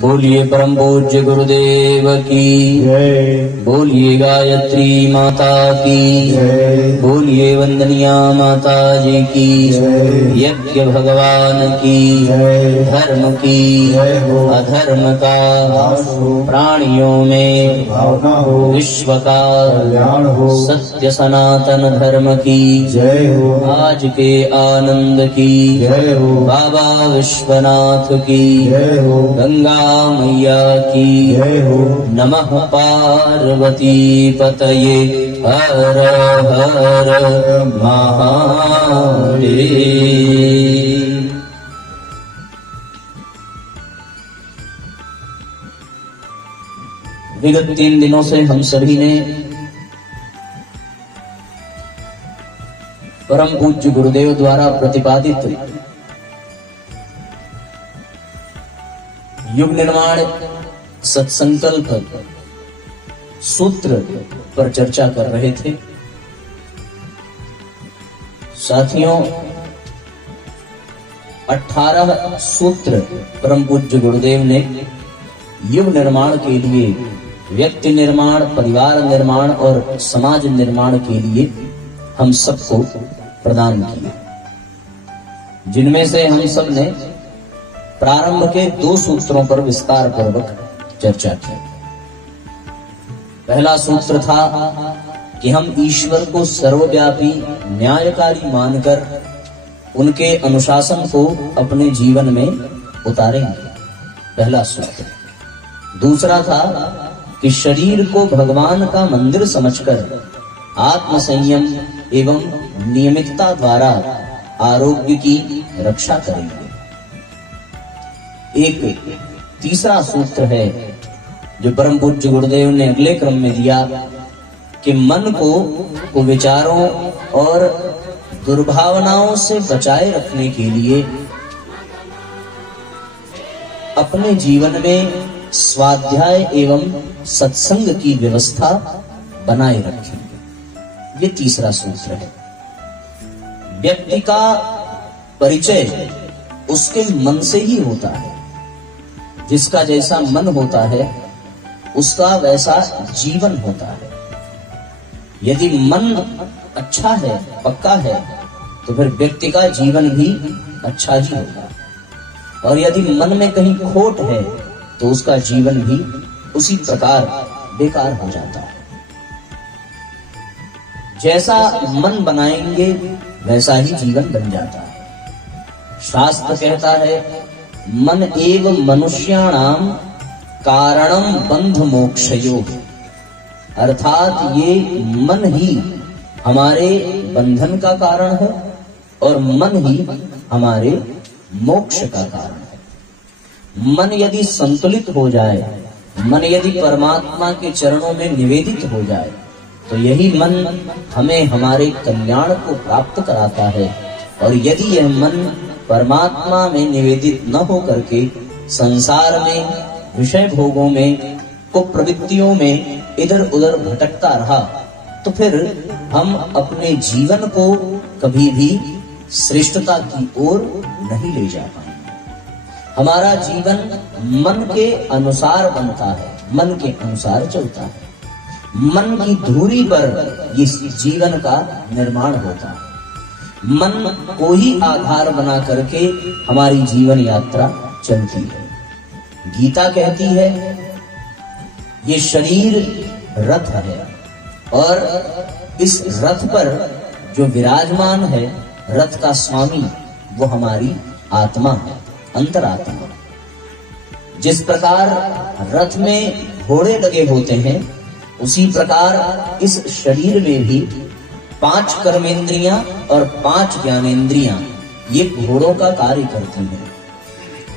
बोलिए परम पूज्य गुरुदेव की जय। बोलिए गायत्री माता की जय। बोलिए वंदनिया माता जी की जय। यज्ञ भगवान की जय। धर्म की जय हो। अधर्म का नाश हो। प्राणियों में भावना हो। विश्व का कल्याण हो। सत्य सनातन धर्म की जय हो। आज के आनंद की जय हो। बाबा विश्वनाथ की जय हो। गंगा मैया की जय हो। नमः पार्वती पतये हर हर महादेव। विगत 3 दिनों से हम सभी ने परम पूज्य गुरुदेव द्वारा प्रतिपादित युग निर्माण सत्संकल्प सूत्र पर चर्चा कर रहे थे। साथियों, 18 सूत्र परम पूज्य गुरुदेव ने युग निर्माण के लिए, व्यक्ति निर्माण, परिवार निर्माण और समाज निर्माण के लिए हम सबको प्रदान किए, जिनमें से हम सब ने प्रारंभ के 2 सूत्रों पर विस्तार पूर्वक चर्चा की। पहला सूत्र था कि हम ईश्वर को सर्वव्यापी न्यायकारी मानकर उनके अनुशासन को अपने जीवन में उतारेंगे, पहला सूत्र। दूसरा था कि शरीर को भगवान का मंदिर समझकर आत्म संयम एवं नियमितता द्वारा आरोग्य की रक्षा करेंगे। एक तीसरा सूत्र है जो परम पूज्य गुरुदेव ने अगले क्रम में दिया कि मन को विचारों और दुर्भावनाओं से बचाए रखने के लिए अपने जीवन में स्वाध्याय एवं सत्संग की व्यवस्था बनाए रखेंगे। ये तीसरा सूत्र है। व्यक्ति का परिचय उसके मन से ही होता है। जिसका जैसा मन होता है उसका वैसा जीवन होता है। यदि मन अच्छा है, पक्का है, तो फिर व्यक्ति का जीवन भी अच्छा ही होगा, और यदि मन में कहीं खोट है तो उसका जीवन भी उसी प्रकार बेकार हो जाता है। जैसा मन बनाएंगे वैसा ही जीवन बन जाता है। शास्त्र कहता है मन एव मनुष्याणाम कारणम बंध मोक्षयो, अर्थात ये मन ही हमारे बंधन का कारण है और मन ही हमारे मोक्ष का कारण है। मन यदि संतुलित हो जाए, मन यदि परमात्मा के चरणों में निवेदित हो जाए, तो यही मन हमें हमारे कल्याण को प्राप्त कराता है। और यदि यह मन परमात्मा में निवेदित न हो करके संसार में, विषय भोगों में, कुप्रवृत्तियों में इधर उधर भटकता रहा, तो फिर हम अपने जीवन को कभी भी श्रेष्ठता की ओर नहीं ले जा पाएंगे। हमारा जीवन मन के अनुसार बनता है, मन के अनुसार चलता है। मन की धुरी पर इस जीवन का निर्माण होता है। मन को ही आधार बना करके हमारी जीवन यात्रा चलती है। गीता कहती है ये शरीर रथ है, और इस रथ पर जो विराजमान है, रथ का स्वामी, वो हमारी आत्मा है, अंतरात्मा। जिस प्रकार रथ में घोड़े लगे होते हैं, उसी प्रकार इस शरीर में भी 5 कर्मेंद्रियां और 5 ज्ञानेंद्रियां ये घोड़ों का कार्य करती हैं।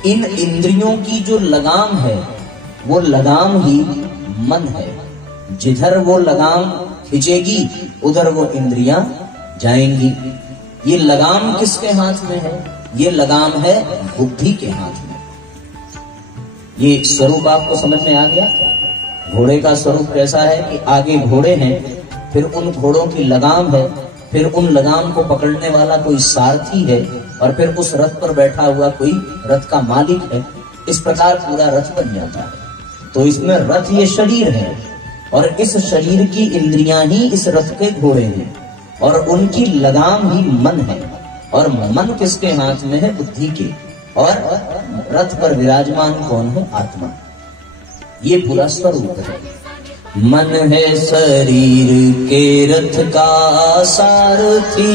इन इंद्रियों की जो लगाम है, वो लगाम ही मन है। जिधर वो लगाम खिंचेगी उधर वो इंद्रियां जाएंगी। ये लगाम किसके हाथ में है? ये लगाम है बुद्धि के हाथ में। ये स्वरूप आपको समझ में आ गया? घोड़े का स्वरूप कैसा है कि आगे घोड़े हैं, फिर उन घोड़ों की लगाम है, फिर उन लगाम को पकड़ने वाला कोई सारथी है, और फिर उस रथ पर बैठा हुआ कोई रथ का मालिक है। इस प्रकार पूरा रथ बन जाता है। तो इसमें रथ ये शरीर है और इस शरीर की इंद्रियां ही इस रथ के घोड़े हैं और उनकी लगाम ही मन है और मन किसके हाथ में है? बुद्धि के। और रथ पर विराजमान कौन है? आत्मा। ये पूरा स्वरूप है। मन है शरीर के रथ का सारथी,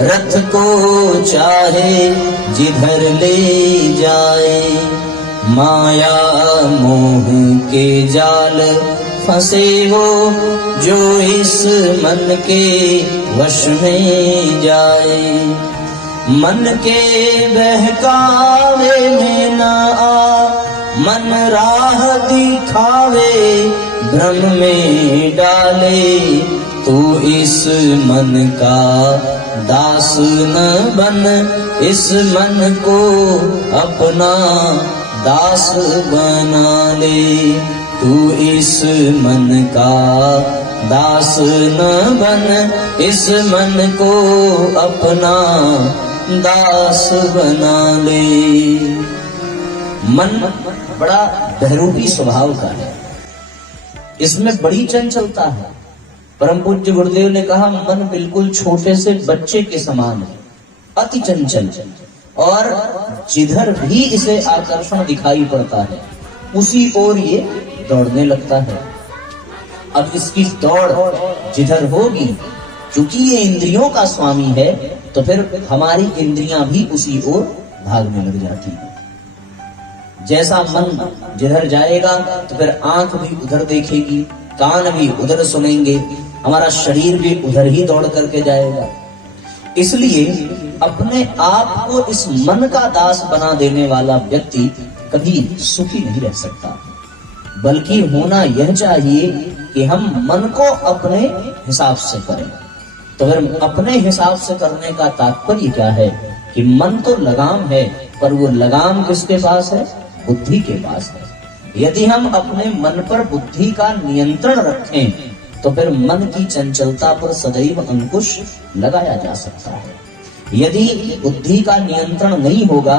रथ को चाहे जिधर ले जाए, माया मोह के जाल फंसे हो जो इस मन के वश में जाए। मन के बहकावे में ना आ, मन राह दिखावे भ्रम में डाले, तू इस मन का दास न बन, इस मन को अपना दास बना ले। तू इस मन का दास न बन, इस मन को अपना दास बना ले। मन बड़ा बहरूपी स्वभाव का है, इसमें बड़ी चंचलता है। परम पूज्य गुरुदेव ने कहा मन बिल्कुल छोटे से बच्चे के समान है, अति चंचल, और जिधर भी इसे आकर्षण दिखाई पड़ता है उसी ओर ये दौड़ने लगता है। अब इसकी दौड़ जिधर होगी, क्योंकि ये इंद्रियों का स्वामी है, तो फिर हमारी इंद्रियां भी उसी ओर भागने लग जाती है। जैसा मन जिधर जाएगा तो फिर आंख भी उधर देखेगी, कान भी उधर सुनेंगे, हमारा शरीर भी उधर ही दौड़ करके जाएगा। इसलिए अपने आप को इस मन का दास बना देने वाला व्यक्ति कभी सुखी नहीं रह सकता, बल्कि होना यह चाहिए कि हम मन को अपने हिसाब से करें। तो फिर अपने हिसाब से करने का तात्पर्य क्या है कि मन तो लगाम है, पर वो लगाम किसके पास है? बुद्धि के पास है। यदि हम अपने मन पर बुद्धि का नियंत्रण रखें तो फिर मन की चंचलता पर सदैव अंकुश लगाया जा सकता है। यदि बुद्धि का नियंत्रण नहीं होगा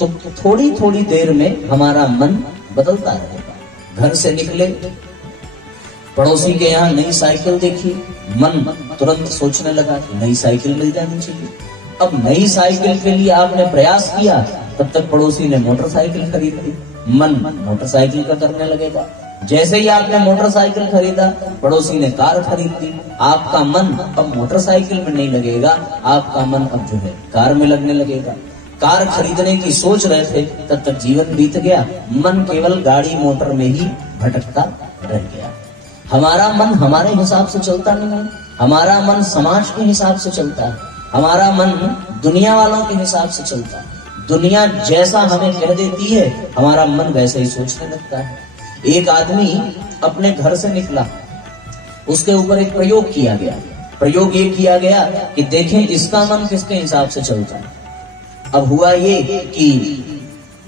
तो थोड़ी थोड़ी देर में हमारा मन बदलता रहेगा। घर से निकले, पड़ोसी के यहाँ नई साइकिल देखी, मन तुरंत सोचने लगा कि नई साइकिल मिल जानी चाहिए। अब नई साइकिल के लिए आपने प्रयास किया, तब तक पड़ोसी ने मोटरसाइकिल खरीद ली, मन मोटरसाइकिल का करने लगेगा। जैसे ही आपने मोटरसाइकिल खरीदा, पड़ोसी ने कार खरीद ली, आपका मन अब मोटरसाइकिल में नहीं लगेगा, आपका मन अब जो है कार में लगने लगेगा। कार खरीदने की सोच रहे थे, तब तक जीवन बीत गया, मन केवल गाड़ी मोटर में ही भटकता रह गया। हमारा मन हमारे हिसाब से चलता नहीं है, हमारा मन समाज के हिसाब से चलता है, हमारा मन दुनिया वालों के हिसाब से चलता है। दुनिया जैसा हमें कह देती है, हमारा मन वैसे ही सोचने लगता है। एक आदमी अपने घर से निकला, उसके ऊपर एक प्रयोग किया गया। प्रयोग ये किया गया कि देखें इसका मन किसके हिसाब से चलता है। अब हुआ ये कि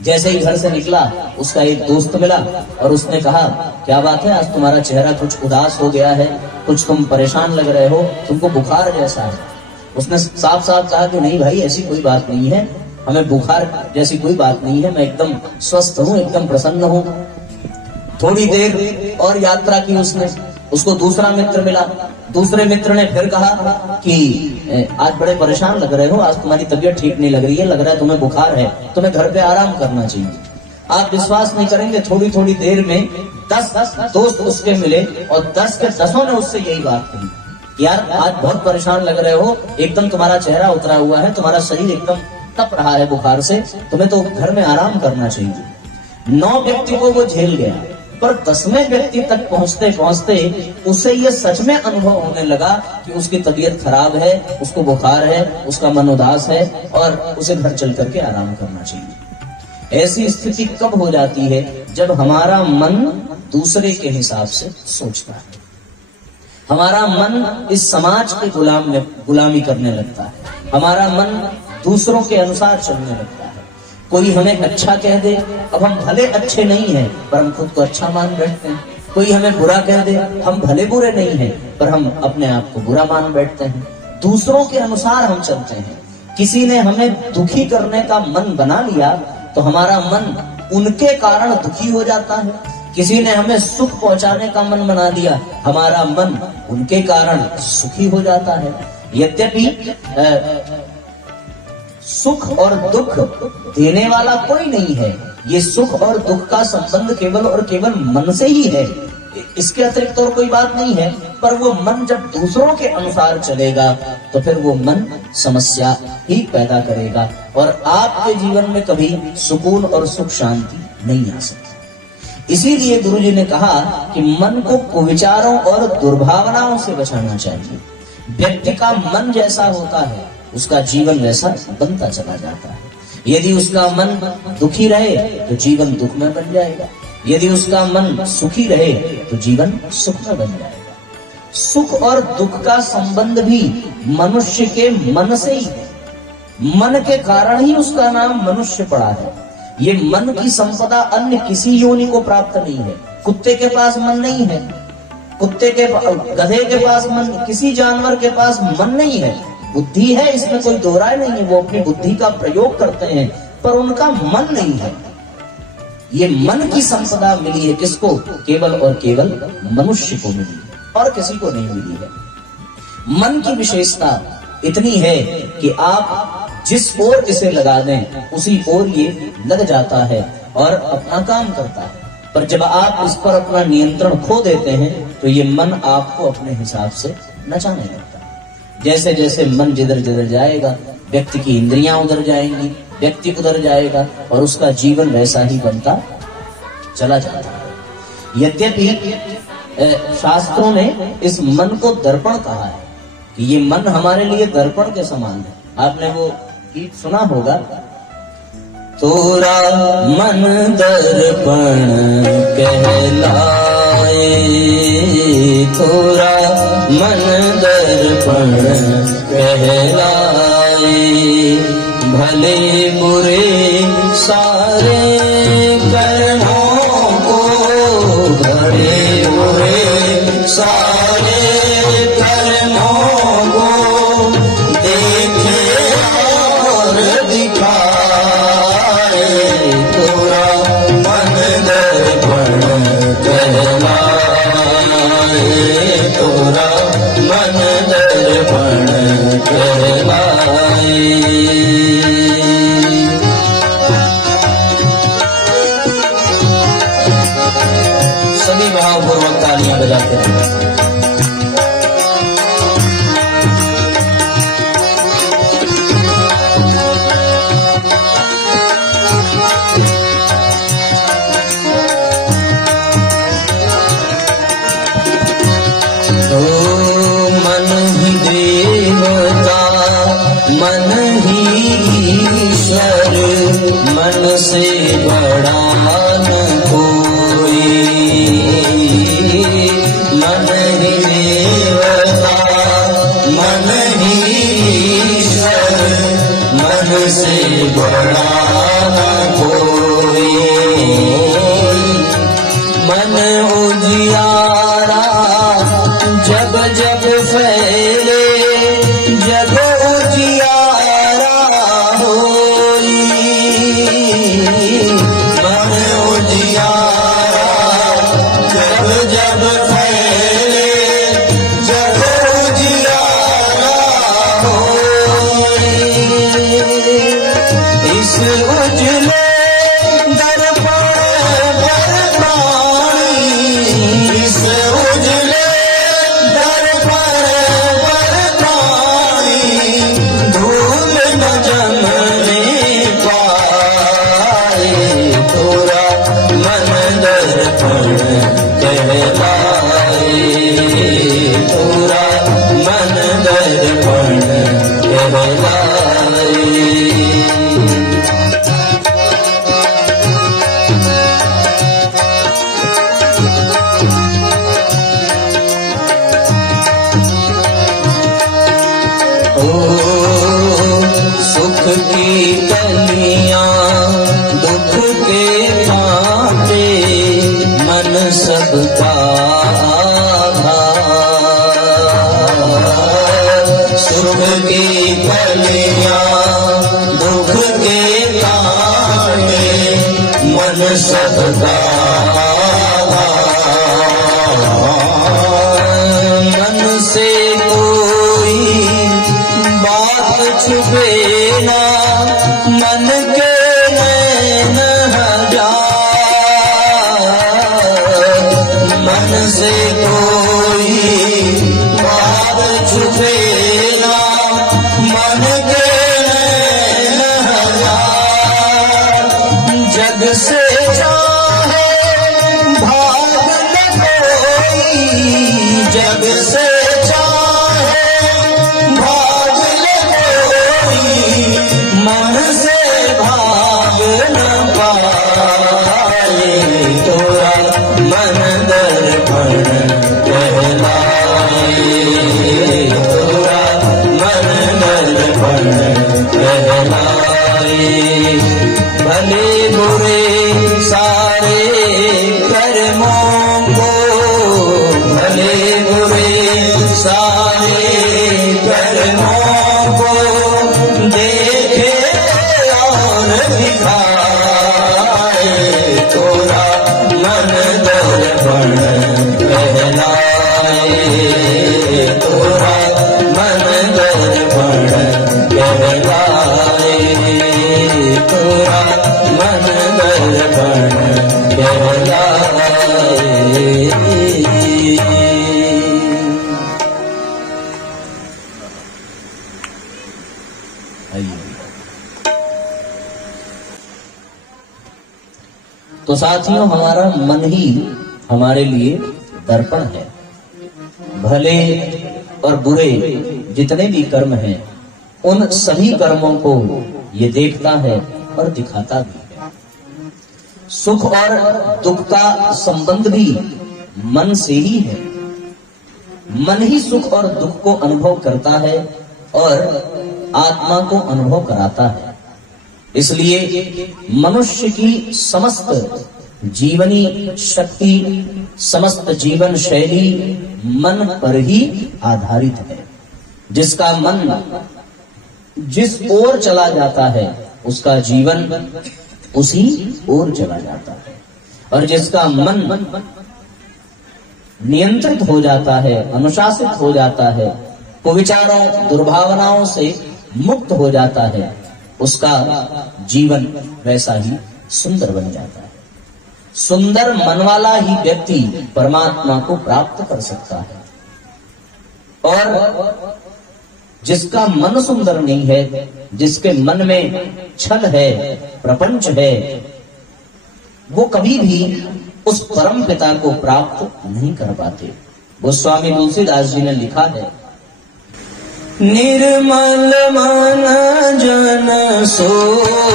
जैसे ही घर से निकला, उसका एक दोस्त मिला और उसने कहा, क्या बात है, आज तुम्हारा चेहरा कुछ उदास हो गया है, कुछ तुम परेशान लग रहे हो, तुमको बुखार जैसा है। उसने साफ साफ कहा कि नहीं भाई, ऐसी कोई बात नहीं है, हमें बुखार जैसी कोई बात नहीं है, मैं एकदम स्वस्थ हूँ, एकदम प्रसन्न हूँ। थोड़ी देर और यात्रा की उसने, उसको दूसरा मित्र मिला। दूसरे मित्र ने फिर कहा कि आज बड़े परेशान लग रहे हो, आज तुम्हारी तबीयत ठीक नहीं लग रही है, लग रहा है तुम्हें बुखार है, तुम्हें घर पे आराम करना चाहिए। आप विश्वास नहीं करेंगे, थोड़ी थोड़ी देर में 10 दोस्त उसके मिले और 10 के 10 ने उससे यही बात कही, यार आज बहुत परेशान लग रहे हो, एकदम तुम्हारा चेहरा उतरा हुआ है, तुम्हारा शरीर एकदम तप रहा है बुखार से, तुम्हें तो घर में आराम करना चाहिए। 9 व्यक्ति को वो झेल गया, पर 10वें व्यक्ति तक पहुंचते पहुंचते उसे ये सच में अनुभव होने लगा कि उसकी तबीयत खराब है, उसको बुखार है, उसका मन उदास है और उसे घर चल करके आराम करना चाहिए। ऐसी स्थिति कब हो जाती है? जब हमारा मन दूसरे के हिसाब से सोचता है, हमारा मन इस समाज के गुलामी करने लगता है, हमारा मन दूसरों के अनुसार चलने लगता है। कोई हमें अच्छा कह दे, अब हम भले अच्छे नहीं हैं पर हम खुद को अच्छा मान बैठते हैं। कोई हमें बुरा कह दे, हम भले बुरे नहीं हैं पर हम अपने आप को बुरा मान बैठते हैं। दूसरों के अनुसार हम चलते हैं। किसी ने हमें दुखी करने का मन बना लिया तो हमारा मन उनके कारण दुखी हो जाता है। किसी ने हमें सुख पहुंचाने का मन बना दिया, हमारा मन उनके कारण सुखी हो जाता है। यद्यपि सुख और दुख देने वाला कोई नहीं है, ये सुख और दुख का संबंध केवल और केवल मन से ही है, इसके अतिरिक्त और कोई बात नहीं है। पर वो मन जब दूसरों के अनुसार चलेगा तो फिर वो मन समस्या ही पैदा करेगा और आपके जीवन में कभी सुकून और सुख शांति नहीं आ सकती। इसीलिए गुरुजी ने कहा कि मन को कुविचारों और दुर्भावनाओं से बचाना चाहिए। व्यक्ति का मन जैसा होता है उसका जीवन वैसा बनता चला जाता है। यदि उसका मन दुखी रहे तो जीवन दुख में बन जाएगा, यदि उसका मन सुखी रहे तो जीवन सुख में बन जाएगा। सुख और दुख का संबंध भी मनुष्य के मन से ही है, मन के कारण ही उसका नाम मनुष्य पड़ा है। ये मन की संपदा अन्य किसी योनि को प्राप्त नहीं है। कुत्ते के पास मन नहीं है, गधे के पास मन, किसी जानवर के पास मन नहीं है। बुद्धि है, इसमें कोई दो राय नहीं है, वो अपनी बुद्धि का प्रयोग करते हैं, पर उनका मन नहीं है। ये मन की संपदा मिली है किसको? केवल और केवल मनुष्य को मिली है और किसी को नहीं मिली है। मन की विशेषता इतनी है कि आप जिस ओर इसे लगा दें उसी ओर ये लग जाता है और अपना काम करता है। पर जब आप इस पर अपना नियंत्रण खो देते हैं तो ये मन आपको अपने हिसाब से नचाने लगता है। जैसे जैसे मन जिधर जिधर जाएगा, व्यक्ति की इंद्रियां उधर जाएंगी, व्यक्ति उधर जाएगा और उसका जीवन वैसा ही बनता चला जाता है। यद्यपि शास्त्रों ने इस मन को दर्पण कहा है कि ये मन हमारे लिए दर्पण के समान है। आपने वो गीत सुना होगा, तोरा मन दर्पण कहलाए, तोरा मन दर्पण कहलाए, भले बुरे सारे कर्मों को, भले बुरे सारे कर्मों को देखे और दिखाए, तोरा मन दर्पण कहलाए, तोरा मन दर्पण कहलाए। सभी भावपूर्वक तालियां बजाते हैं। मन ही ईश्वर, मन से बड़ा न कोई, मन ही देवता, मन ही ईश्वर, मन से बड़ा न कोई, मन उजियारा जब जब फैले, जब उजियारा होई, मन उजियारा जब जब फैले, जब उजियारा होई, इस उजले दर्पण पर पानी, इस उजले दर्पण पर पानी, धूल न जमने पाए, तोरा मन दर्पण कहलाए, तोरा मन दर्पण कहलाए। सुख की कलियां दुख के कांटे, मन सबका सुख की कलियां दुख के कांटे, मन दर्पण कहलाए, तोरा मन दर्पण कहलाए। भले बुरे सारे कर्मों को, भले बुरे सारे कर्मों को देखे और दिखाए, तोरा मन दर्पण कहलाए, तोरा मन दर्पण कहलाए, तोरा मन दर्पण कहलाए। तो साथियों, हमारा मन ही हमारे लिए दर्पण है। भले और बुरे जितने भी कर्म हैं, उन सभी कर्मों को ये देखता है और दिखाता भी है। सुख और दुख का संबंध भी मन से ही है। मन ही सुख और दुख को अनुभव करता है और आत्मा को अनुभव कराता है। इसलिए मनुष्य की समस्त जीवनी शक्ति, समस्त जीवन शैली मन पर ही आधारित है। जिसका मन जिस ओर चला जाता है, उसका जीवन उसी ओर चला जाता है। और जिसका मन नियंत्रित हो जाता है, अनुशासित हो जाता है, कुविचारों दुर्भावनाओं से मुक्त हो जाता है, उसका जीवन वैसा ही सुंदर बन जाता है। सुंदर मन वाला ही व्यक्ति परमात्मा को प्राप्त कर सकता है। और जिसका मन सुंदर नहीं है, जिसके मन में छल है, प्रपंच है, वो कभी भी उस परम पिता को प्राप्त नहीं कर पाते। गोस्वामी तुलसीदास जी ने लिखा है, निर्मल मन जन सो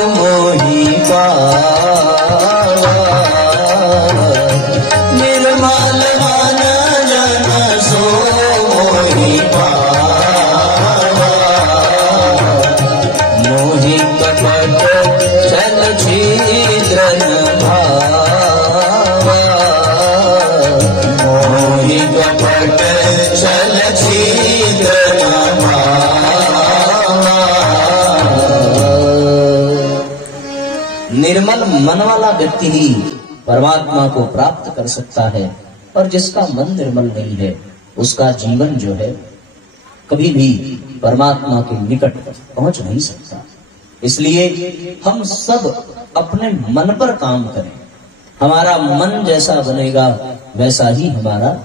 मोहि पावा, निर्मल मन जन सो मोहि पावा, मोहि कपट छल छिद्र न भावा, मोहि कपट छल छिद्र न भावा। निर्मल मन वाला व्यक्ति ही परमात्मा को प्राप्त कर सकता है। और जिसका मन निर्मल नहीं है, उसका जीवन जो है कभी भी परमात्मा के निकट पहुंच नहीं सकता। इसलिए हम सब अपने मन पर काम करें। हमारा मन जैसा बनेगा, वैसा ही हमारा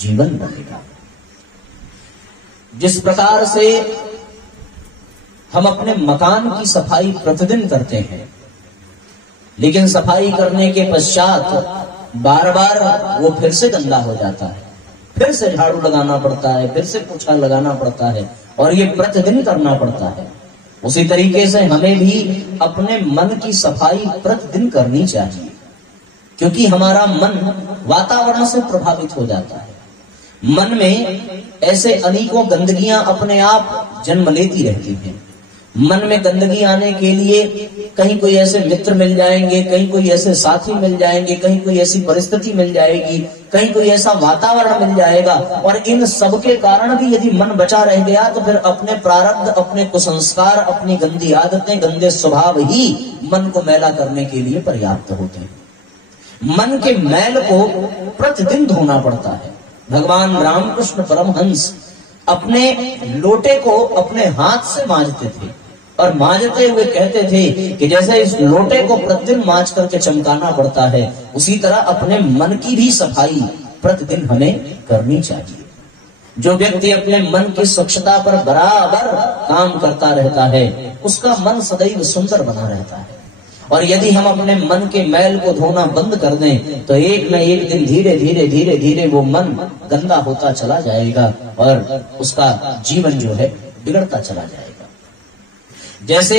जीवन बनेगा। जिस प्रकार से हम अपने मकान की सफाई प्रतिदिन करते हैं, लेकिन सफाई करने के पश्चात बार बार वो फिर से गंदा हो जाता है, फिर से झाड़ू लगाना पड़ता है, फिर से पोछा लगाना पड़ता है, और ये प्रतिदिन करना पड़ता है। उसी तरीके से हमें भी अपने मन की सफाई प्रतिदिन करनी चाहिए, क्योंकि हमारा मन वातावरण से प्रभावित हो जाता है। मन में ऐसे अनेकों गंदगियां अपने आप जन्म लेती रहती हैं। मन में गंदगी आने के लिए कहीं कोई ऐसे मित्र मिल जाएंगे, कहीं कोई ऐसे साथी मिल जाएंगे, कहीं कोई ऐसी परिस्थिति मिल जाएगी, कहीं कोई ऐसा वातावरण मिल जाएगा। और इन सब के कारण भी यदि मन बचा रह गया, तो फिर अपने प्रारब्ध, अपने कुसंस्कार, अपनी गंदी आदतें, गंदे स्वभाव ही मन को मैला करने के लिए पर्याप्त होते हैं। मन के मैल को प्रतिदिन धोना पड़ता है। भगवान रामकृष्ण परमहंस अपने लोटे को अपने हाथ से मांजते थे, और मांजते हुए कहते थे कि जैसे इस लोटे को प्रतिदिन मांज करके चमकाना पड़ता है, उसी तरह अपने मन की भी सफाई प्रतिदिन हमें करनी चाहिए। जो व्यक्ति अपने मन की स्वच्छता पर बराबर काम करता रहता है, उसका मन सदैव सुंदर बना रहता है। और यदि हम अपने मन के मैल को धोना बंद कर दें, तो एक न एक दिन धीरे धीरे धीरे धीरे वो मन गंदा होता चला जाएगा और उसका जीवन जो है बिगड़ता चला जाएगा। जैसे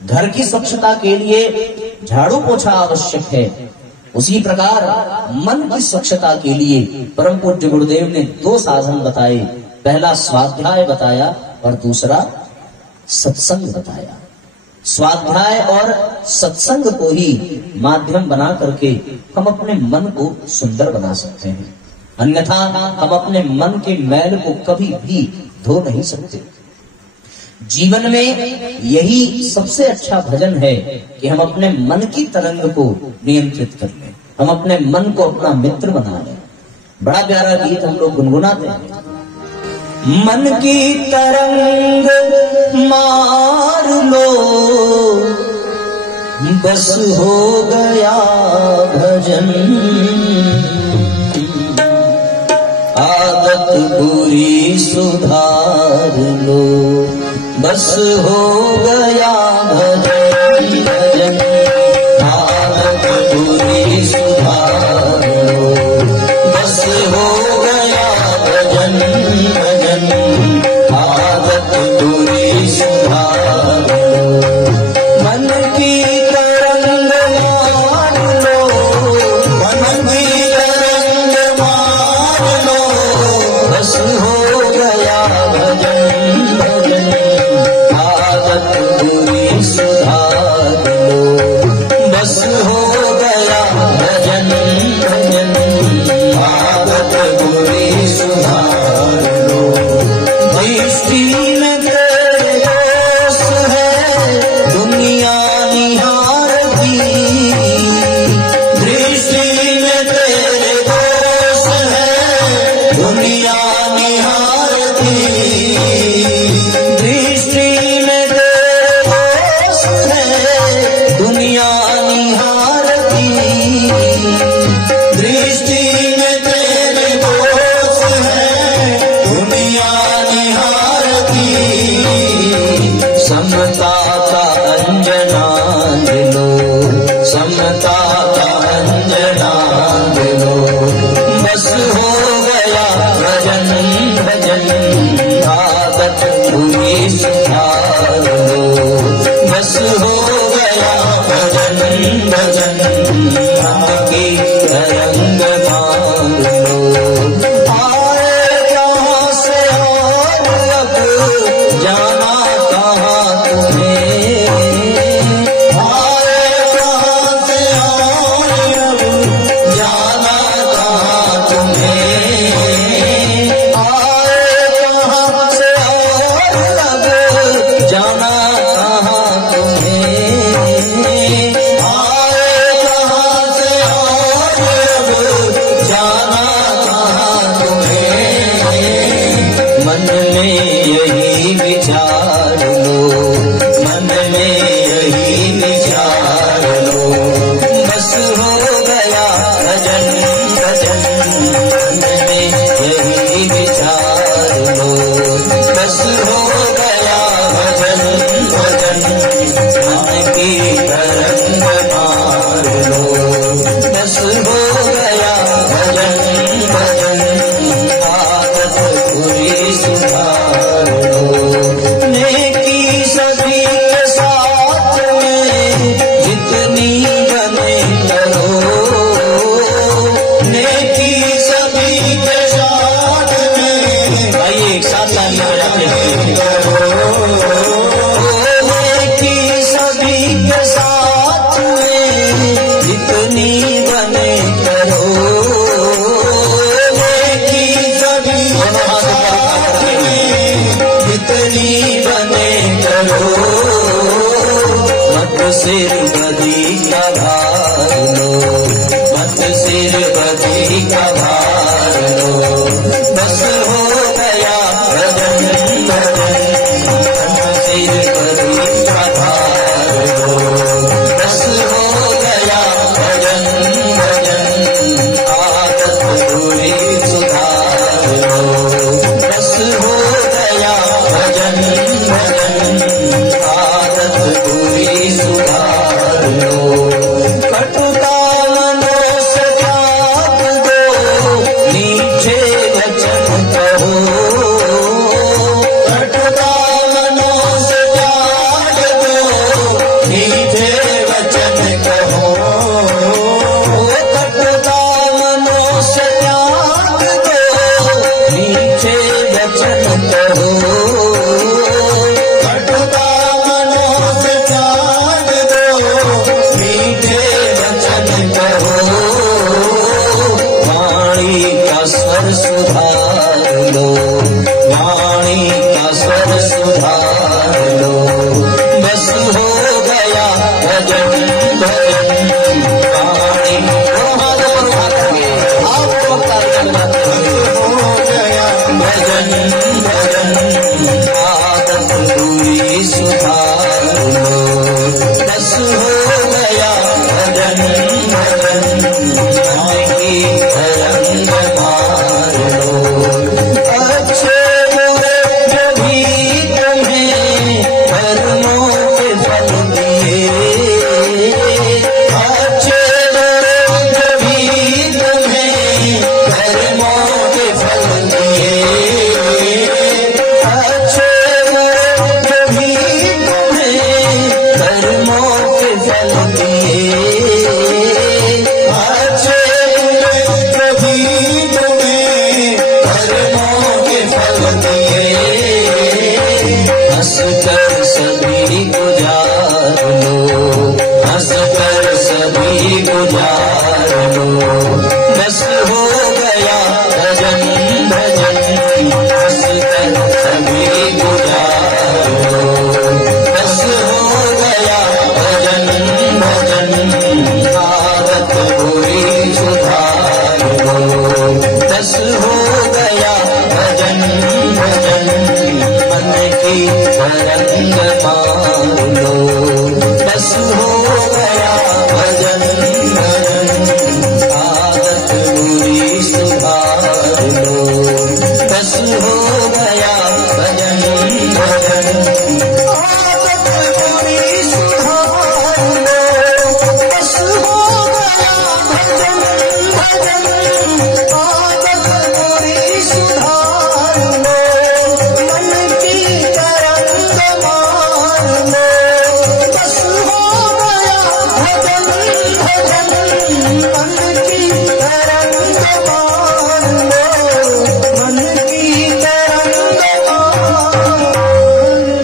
घर की स्वच्छता के लिए झाड़ू पोछा आवश्यक है, उसी प्रकार मन की स्वच्छता के लिए परम पूज्य गुरुदेव ने 2 साधन बताए। पहला स्वाध्याय बताया और दूसरा सत्संग बताया। स्वाध्याय और सत्संग को ही माध्यम बना करके हम अपने मन को सुंदर बना सकते हैं, अन्यथा हम अपने मन के मैल को कभी भी धो नहीं सकते। जीवन में यही सबसे अच्छा भजन है कि हम अपने मन की तरंग को नियंत्रित कर लें, हम अपने मन को अपना मित्र बना लें। बड़ा प्यारा गीत हम लोग गुनगुनाते हैं। मन की तरंग मार लो, बस हो गया भजन, आदत बुरी सुधार लो, बस हो गया भजन भजन, आदत बुरी सुधार लो, बस हो गया भजन भजन, आदत बुरी सुधार लो। मन की तरंग मार लो, मन की तरंग मार लो, बस हो गया भजन भजन, आदत बुरी सुधार लो, बस हो गया भजन भजन, आदत बुरी सुधार लो। दृष्टि में तेरे दोष है दुनिया निहारती, दृष्टि में तेरे दोष है दुनिया निहारती, दृष्टि में तेरे दोष है दुनिया निहारती, दृष्टि में तेरे दोष है दुनिया निहारती। समता का अंजना लो, समता का अंजना लो, बस हो गया भजन भजन, आदत बुरी सुधार लो, बस हो गया भजन भजन, आपकी तरंग मान लो। आए कहाँ से और अब जाना कहाँ तुम्हें, आए कहाँ से और अब जाना कहाँ तुम्हें, आए कहाँ से और अब जाना कहाँ तुम्हें, आए कहाँ से और अब जाना कहाँ तुम्हें। मन में यही विचार लो, मन में यही विचार लो, बस हो गया भजन भजन, मन में यही विचार लो, बस हो गया भजन भजन, मन की तरंग मार लो, बस हो गया भजन भजन, आदत बुरी सुधार लो। नेकी सभी के साथ में जितनी बने करो, नेकी सभी के साथ में, आइए एक साथ तालियां बजाते हैं। नेकी सभी के साथ में जितनी बने करो, नेकी सभी के साथ में जितनी बने करो, मत सिर बदी का भार लो, मत सिर बदी का भार लो, बस हो गया भजन भजन, मत सिर बदी का भार लो, बस हो गया भजन भजन, आदत बुरी सुधार लो, बस हो गया भजन भजन, आदत बुरी सुधार लो। कटुता मनों से त्याग दो, तरंग मान लो, बस हो गया भजन भजन, आदत बुरी सुधार लो, बस हो गया भजन भजन, आदत बुरी सुधार लो, बस हो गया भजन भजन, आदत बुरी सुधार लो, मन की तरंग मान लो, बस हो गया भजन भजन, मन की तरंग मान लो, मन की तरंग मान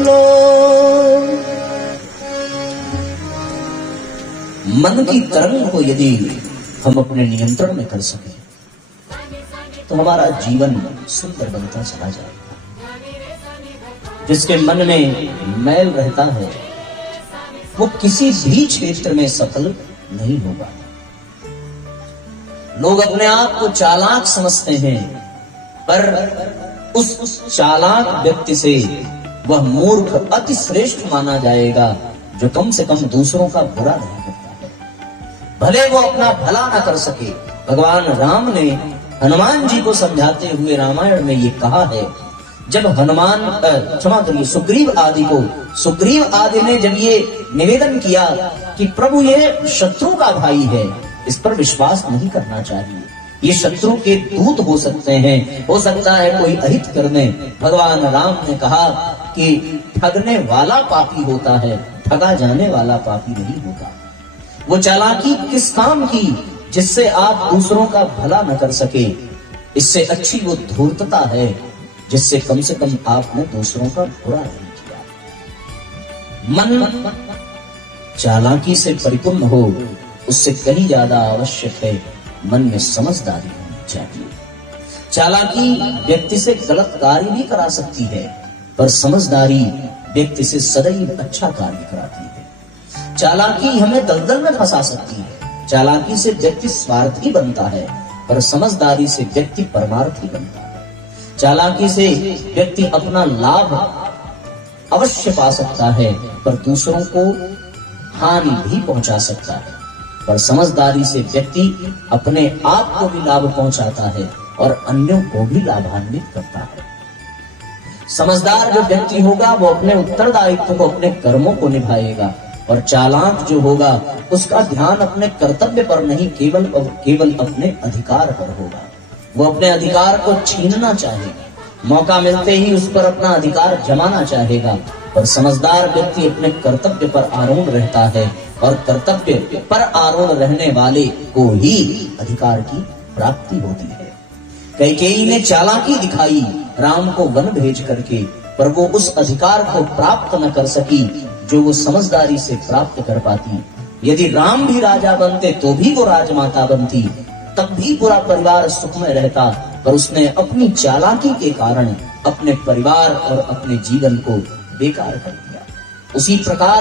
लो। मन की तरंग को यदि हम अपने नियंत्रण में कर सकें तो हमारा जीवन सुंदर बनता चला जाएगा। जिसके मन में मैल रहता है वो किसी भी क्षेत्र में सफल नहीं होगा। लोग अपने आप को चालाक समझते हैं, पर उस चालाक व्यक्ति से वह मूर्ख अति श्रेष्ठ माना जाएगा जो कम से कम दूसरों का बुरा नहीं करता है, भले वो अपना भला ना कर सके। भगवान राम ने हनुमान जी को समझाते हुए रामायण में ये कहा है, जब हनुमान क्षमा करिए सुग्रीव आदि ने जब ये निवेदन किया कि प्रभु ये शत्रु का भाई है, इस पर विश्वास नहीं करना चाहिए, ये शत्रु के दूत हो सकते हैं, हो सकता है कोई अहित करने। भगवान राम ने कहा कि ठगने वाला पापी होता है, ठगा जाने वाला पापी नहीं होता। वो चालाकी किस काम की जिससे आप दूसरों का भला न कर सके, इससे अच्छी वो धूर्तता है जिससे कम से कम आपने दूसरों का बुरा नहीं किया। मन चालाकी से परिपूर्ण हो उससे कहीं ज्यादा आवश्यक है मन में समझदारी होनी चाहिए। चालाकी व्यक्ति से गलत कार्य भी करा सकती है, पर समझदारी व्यक्ति से सदैव अच्छा कार्य कराती है। चालाकी हमें दलदल में फंसा सकती है, चालाकी से व्यक्ति स्वार्थी बनता है, पर समझदारी से व्यक्ति परमार्थी बनता है। चालाकी से व्यक्ति अपना लाभ अवश्य पा सकता है, पर दूसरों को हानि भी पहुंचा सकता है, पर समझदारी से व्यक्ति अपने आप को भी लाभ पहुंचाता है और अन्यों को भी लाभान्वित करता है। समझदार जो व्यक्ति होगा वो अपने उत्तरदायित्व को, अपने कर्मों को निभाएगा, और चालाक जो होगा उसका ध्यान अपने कर्तव्य पर नहीं केवल अपने अधिकार पर होगा। वो अपने अधिकार को छीनना चाहेगा, मौका मिलते ही उस पर अपना अधिकार जमाना चाहेगा, पर समझदार व्यक्ति अपने कर्तव्य पर आरूढ़ रहता है और कर्तव्य पर आरूढ़ रहने वाले को ही अधिकार की प्राप्ति होती है। कैकेयी ने चालाकी दिखाई राम को वन भेज करके, पर वो उस अधिकार को प्राप्त न कर सकी जो वो समझदारी से प्राप्त कर पाती। यदि राम भी राजा बनते तो भी वो राजमाता बनती, तब भी पूरा परिवार सुख में रहता, पर उसने अपनी चालाकी के कारण अपने परिवार और अपने जीवन को बेकार कर दिया। उसी प्रकार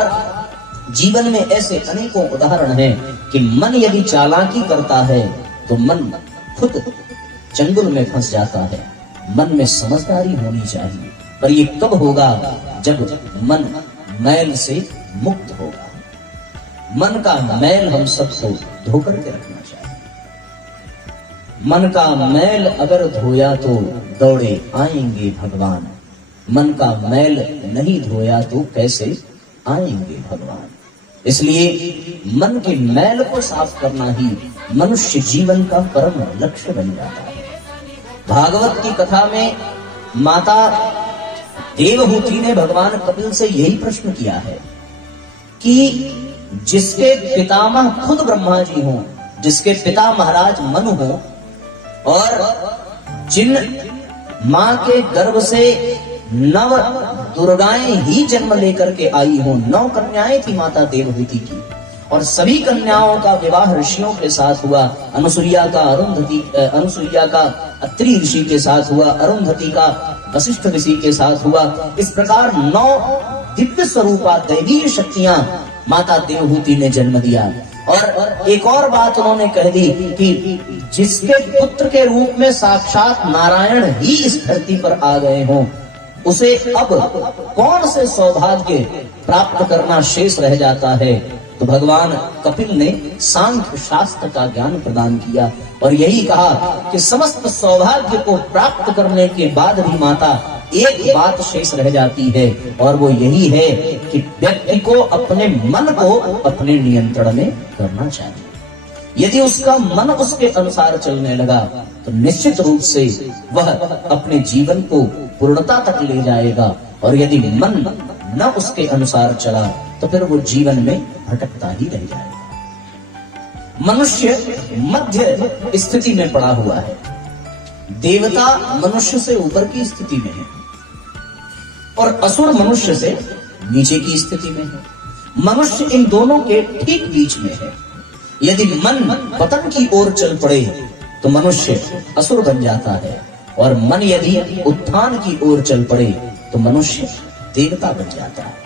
जीवन में ऐसे अनेकों उदाहरण हैं कि मन यदि चालाकी करता है तो मन खुद चंगुल में फंस जाता है। मन में समझदारी होनी चाहिए, पर ये कब होगा? जब मन मैल से मुक्त होगा। मन का मैल हम सबको धो करके रखना चाहिए। मन का मैल अगर धोया तो दौड़े आएंगे भगवान, मन का मैल नहीं धोया तो कैसे आएंगे भगवान। इसलिए मन के मैल को साफ करना ही मनुष्य जीवन का परम लक्ष्य बन जाता है। भागवत की कथा में माता देवहूति ने भगवान कपिल से यही प्रश्न किया है कि जिसके पितामह खुद ब्रह्मा जी हों, जिसके पिता महाराज मनु हों, और जिन मां के गर्भ से 9 दुर्गाएं ही जन्म लेकर के आई हों, 9 कन्याएं थी माता देवहूति की, और सभी कन्याओं का विवाह ऋषियों के साथ हुआ। अनुसुईया का अत्रि ऋषि के साथ हुआ, अरुंधति का वशिष्ठ ऋषि के साथ हुआ। इस प्रकार 9 दिव्य स्वरूपा दैवीय शक्तियां माता देवहूति ने जन्म दिया। और एक और बात उन्होंने कह दी कि जिसके पुत्र के रूप में साक्षात नारायण ही इस धरती पर आ गए हों, उसे अब कौन से सौभाग्य प्राप्त करना शेष रह जाता है। तो भगवान कपिल ने सांख्य शास्त्र का ज्ञान प्रदान किया और यही कहा कि समस्त सौभाग्य को प्राप्त करने के बाद भी माता एक बात शेष रह जाती है और वो यही है कि व्यक्ति को अपने मन को अपने नियंत्रण में करना चाहिए। यदि उसका मन उसके अनुसार चलने लगा तो निश्चित रूप से वह अपने जीवन को पूर्णता तक ले जाएगा और यदि मन न उसके अनुसार चला तो फिर वो जीवन में भटकता ही रह जाएगा। मनुष्य मध्य स्थिति में पड़ा हुआ है। देवता मनुष्य से ऊपर की स्थिति में है और असुर मनुष्य से नीचे की स्थिति में है। मनुष्य इन दोनों के ठीक बीच में है। यदि मन पतन की ओर चल पड़े तो मनुष्य असुर बन जाता है और मन यदि उत्थान की ओर चल पड़े तो मनुष्य देवता बन जाता है।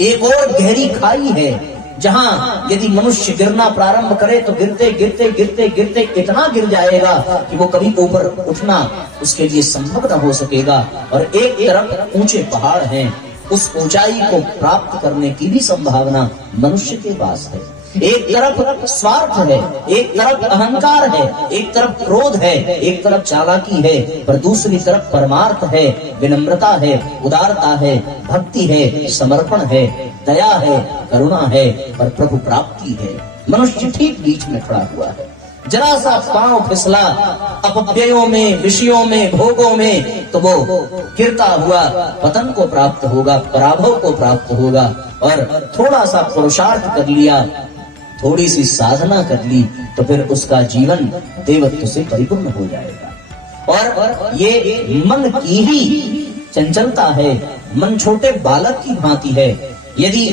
एक और गहरी खाई है जहां यदि मनुष्य गिरना प्रारंभ करे तो गिरते गिरते गिरते गिरते इतना गिर जाएगा कि वो कभी ऊपर उठना उसके लिए संभव न हो सकेगा। और एक तरफ ऊंचे पहाड़ हैं, उस ऊंचाई को प्राप्त करने की भी संभावना मनुष्य के पास है। एक तरफ स्वार्थ है, एक तरफ अहंकार है, एक तरफ क्रोध है, एक तरफ चालाकी है, पर दूसरी तरफ परमार्थ है, विनम्रता है, उदारता है, भक्ति है, समर्पण है, दया है, करुणा है और प्रभु प्राप्ति है। मनुष्य ठीक बीच में खड़ा हुआ है। जरा सा पांव फिसला अपव्ययों में, विषयों में, भोगों में तो वो गिरता हुआ पतन को प्राप्त होगा, पराभव को प्राप्त होगा। और थोड़ा सा पुरुषार्थ कर लिया, थोड़ी सी साधना कर ली तो फिर उसका जीवन देवत्व से परिपूर्ण हो जाएगा। और ये मन की ही चंचलता है। मन छोटे बालक की भांति है। यदि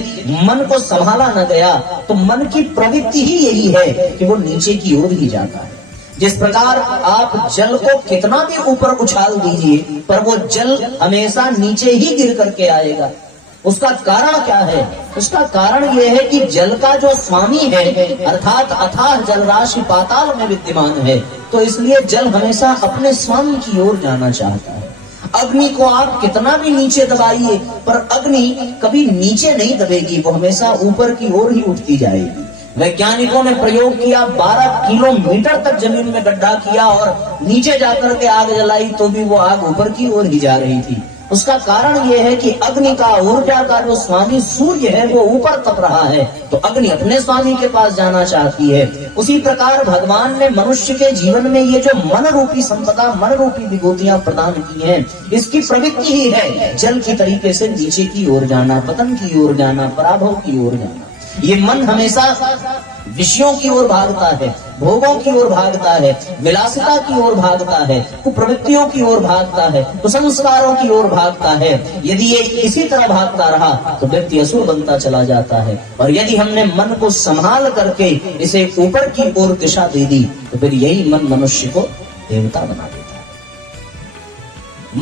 मन को संभाला न गया तो मन की प्रवृत्ति ही यही है कि वो नीचे की ओर ही जाता है। जिस प्रकार आप जल को कितना भी ऊपर उछाल दीजिए पर वो जल हमेशा नीचे ही गिर करके आएगा। उसका कारण क्या है? उसका कारण यह है कि जल का जो स्वामी है अर्थात अथाह जल राशि पाताल में विद्यमान है, तो इसलिए जल हमेशा अपने स्वामी की ओर जाना चाहता है। अग्नि को आप कितना भी नीचे दबाइए पर अग्नि कभी नीचे नहीं दबेगी, वो हमेशा ऊपर की ओर ही उठती जाएगी। वैज्ञानिकों ने प्रयोग किया, 12 किलोमीटर तक जमीन में गड्ढा किया और नीचे जाकर के आग जलाई तो भी वो आग ऊपर की ओर ही जा रही थी। उसका कारण यह है कि अग्नि का, ऊर्जा का जो स्वामी सूर्य है वो ऊपर तप रहा है, तो अग्नि अपने स्वामी के पास जाना चाहती है। उसी प्रकार भगवान ने मनुष्य के जीवन में ये जो मन रूपी संपदा, मन रूपी विभूतियां प्रदान की हैं, इसकी प्रवृत्ति ही है जल की तरीके से नीचे की ओर जाना, पतन की ओर जाना, पराभव की ओर जाना। ये मन हमेशा विषयों की ओर भागता है, भोगों की ओर भागता है, विलासिता की ओर भागता है, कुप्रवृत्तियों की ओर भागता है, कुसंस्कारों की ओर भागता है। यदि ये इसी तरह भागता रहा तो व्यक्ति असुर बनता चला जाता है। और यदि हमने मन को संभाल करके इसे ऊपर की ओर दिशा दे दी तो फिर यही मन मनुष्य को देवता बना देता है।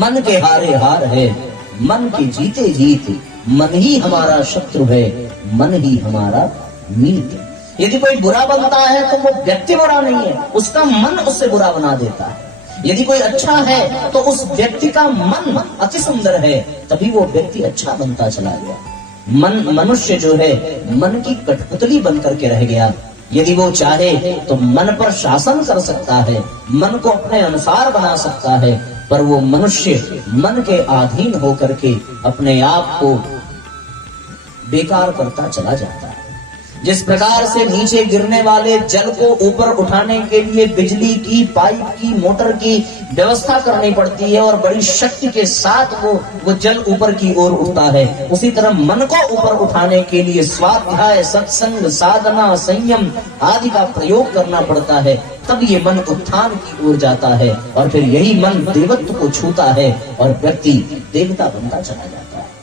मन के हारे हार है, मन के जीते जीत, मन ही हमारा शत्रु है, मन ही हमारा मित्र। यदि कोई बुरा बनता है तो वो व्यक्ति बुरा नहीं है, उसका मन उससे बुरा बना देता है। यदि कोई अच्छा है तो उस व्यक्ति का मन अति सुंदर है, तभी वो व्यक्ति अच्छा बनता चला गया। मन, मनुष्य जो है मन की कठपुतली बन करके रह गया। यदि वो चाहे तो मन पर शासन कर सकता है, मन को अपने अनुसार बना सकता है, पर वो मनुष्य मन के अधीन होकर के अपने आप को बेकार करता चला जाता है। जिस प्रकार से नीचे गिरने वाले जल को ऊपर उठाने के लिए बिजली की, पाइप की, मोटर की व्यवस्था करनी पड़ती है और बड़ी शक्ति के साथ वो जल ऊपर की ओर उठता है, उसी तरह मन को ऊपर उठाने के लिए स्वाध्याय, सत्संग, साधना, संयम आदि का प्रयोग करना पड़ता है, तब ये मन उत्थान की ओर जाता है और फिर यही मन देवत्व को छूता है और व्यक्ति देवता बनता चला जाता है।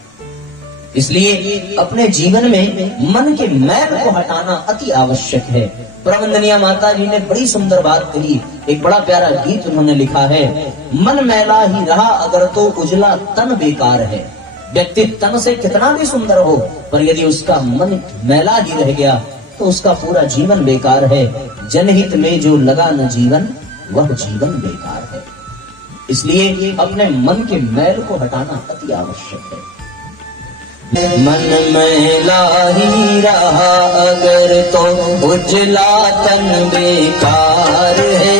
इसलिए अपने जीवन में मन के मैल को हटाना अति आवश्यक है। प्रवंदनीय माता जी ने बड़ी सुंदर बात कही, एक बड़ा प्यारा गीत उन्होंने लिखा है, मन मैला ही रहा अगर तो उजला तन बेकार है। व्यक्ति तन से कितना भी सुंदर हो पर यदि उसका मन मैला ही रह गया तो उसका पूरा जीवन बेकार है। जनहित में जो लगा न जीवन वह जीवन बेकार है। इसलिए अपने मन के मैल को हटाना अति आवश्यक है। मन मैला ही रहा अगर तो उजला तन बेकार है।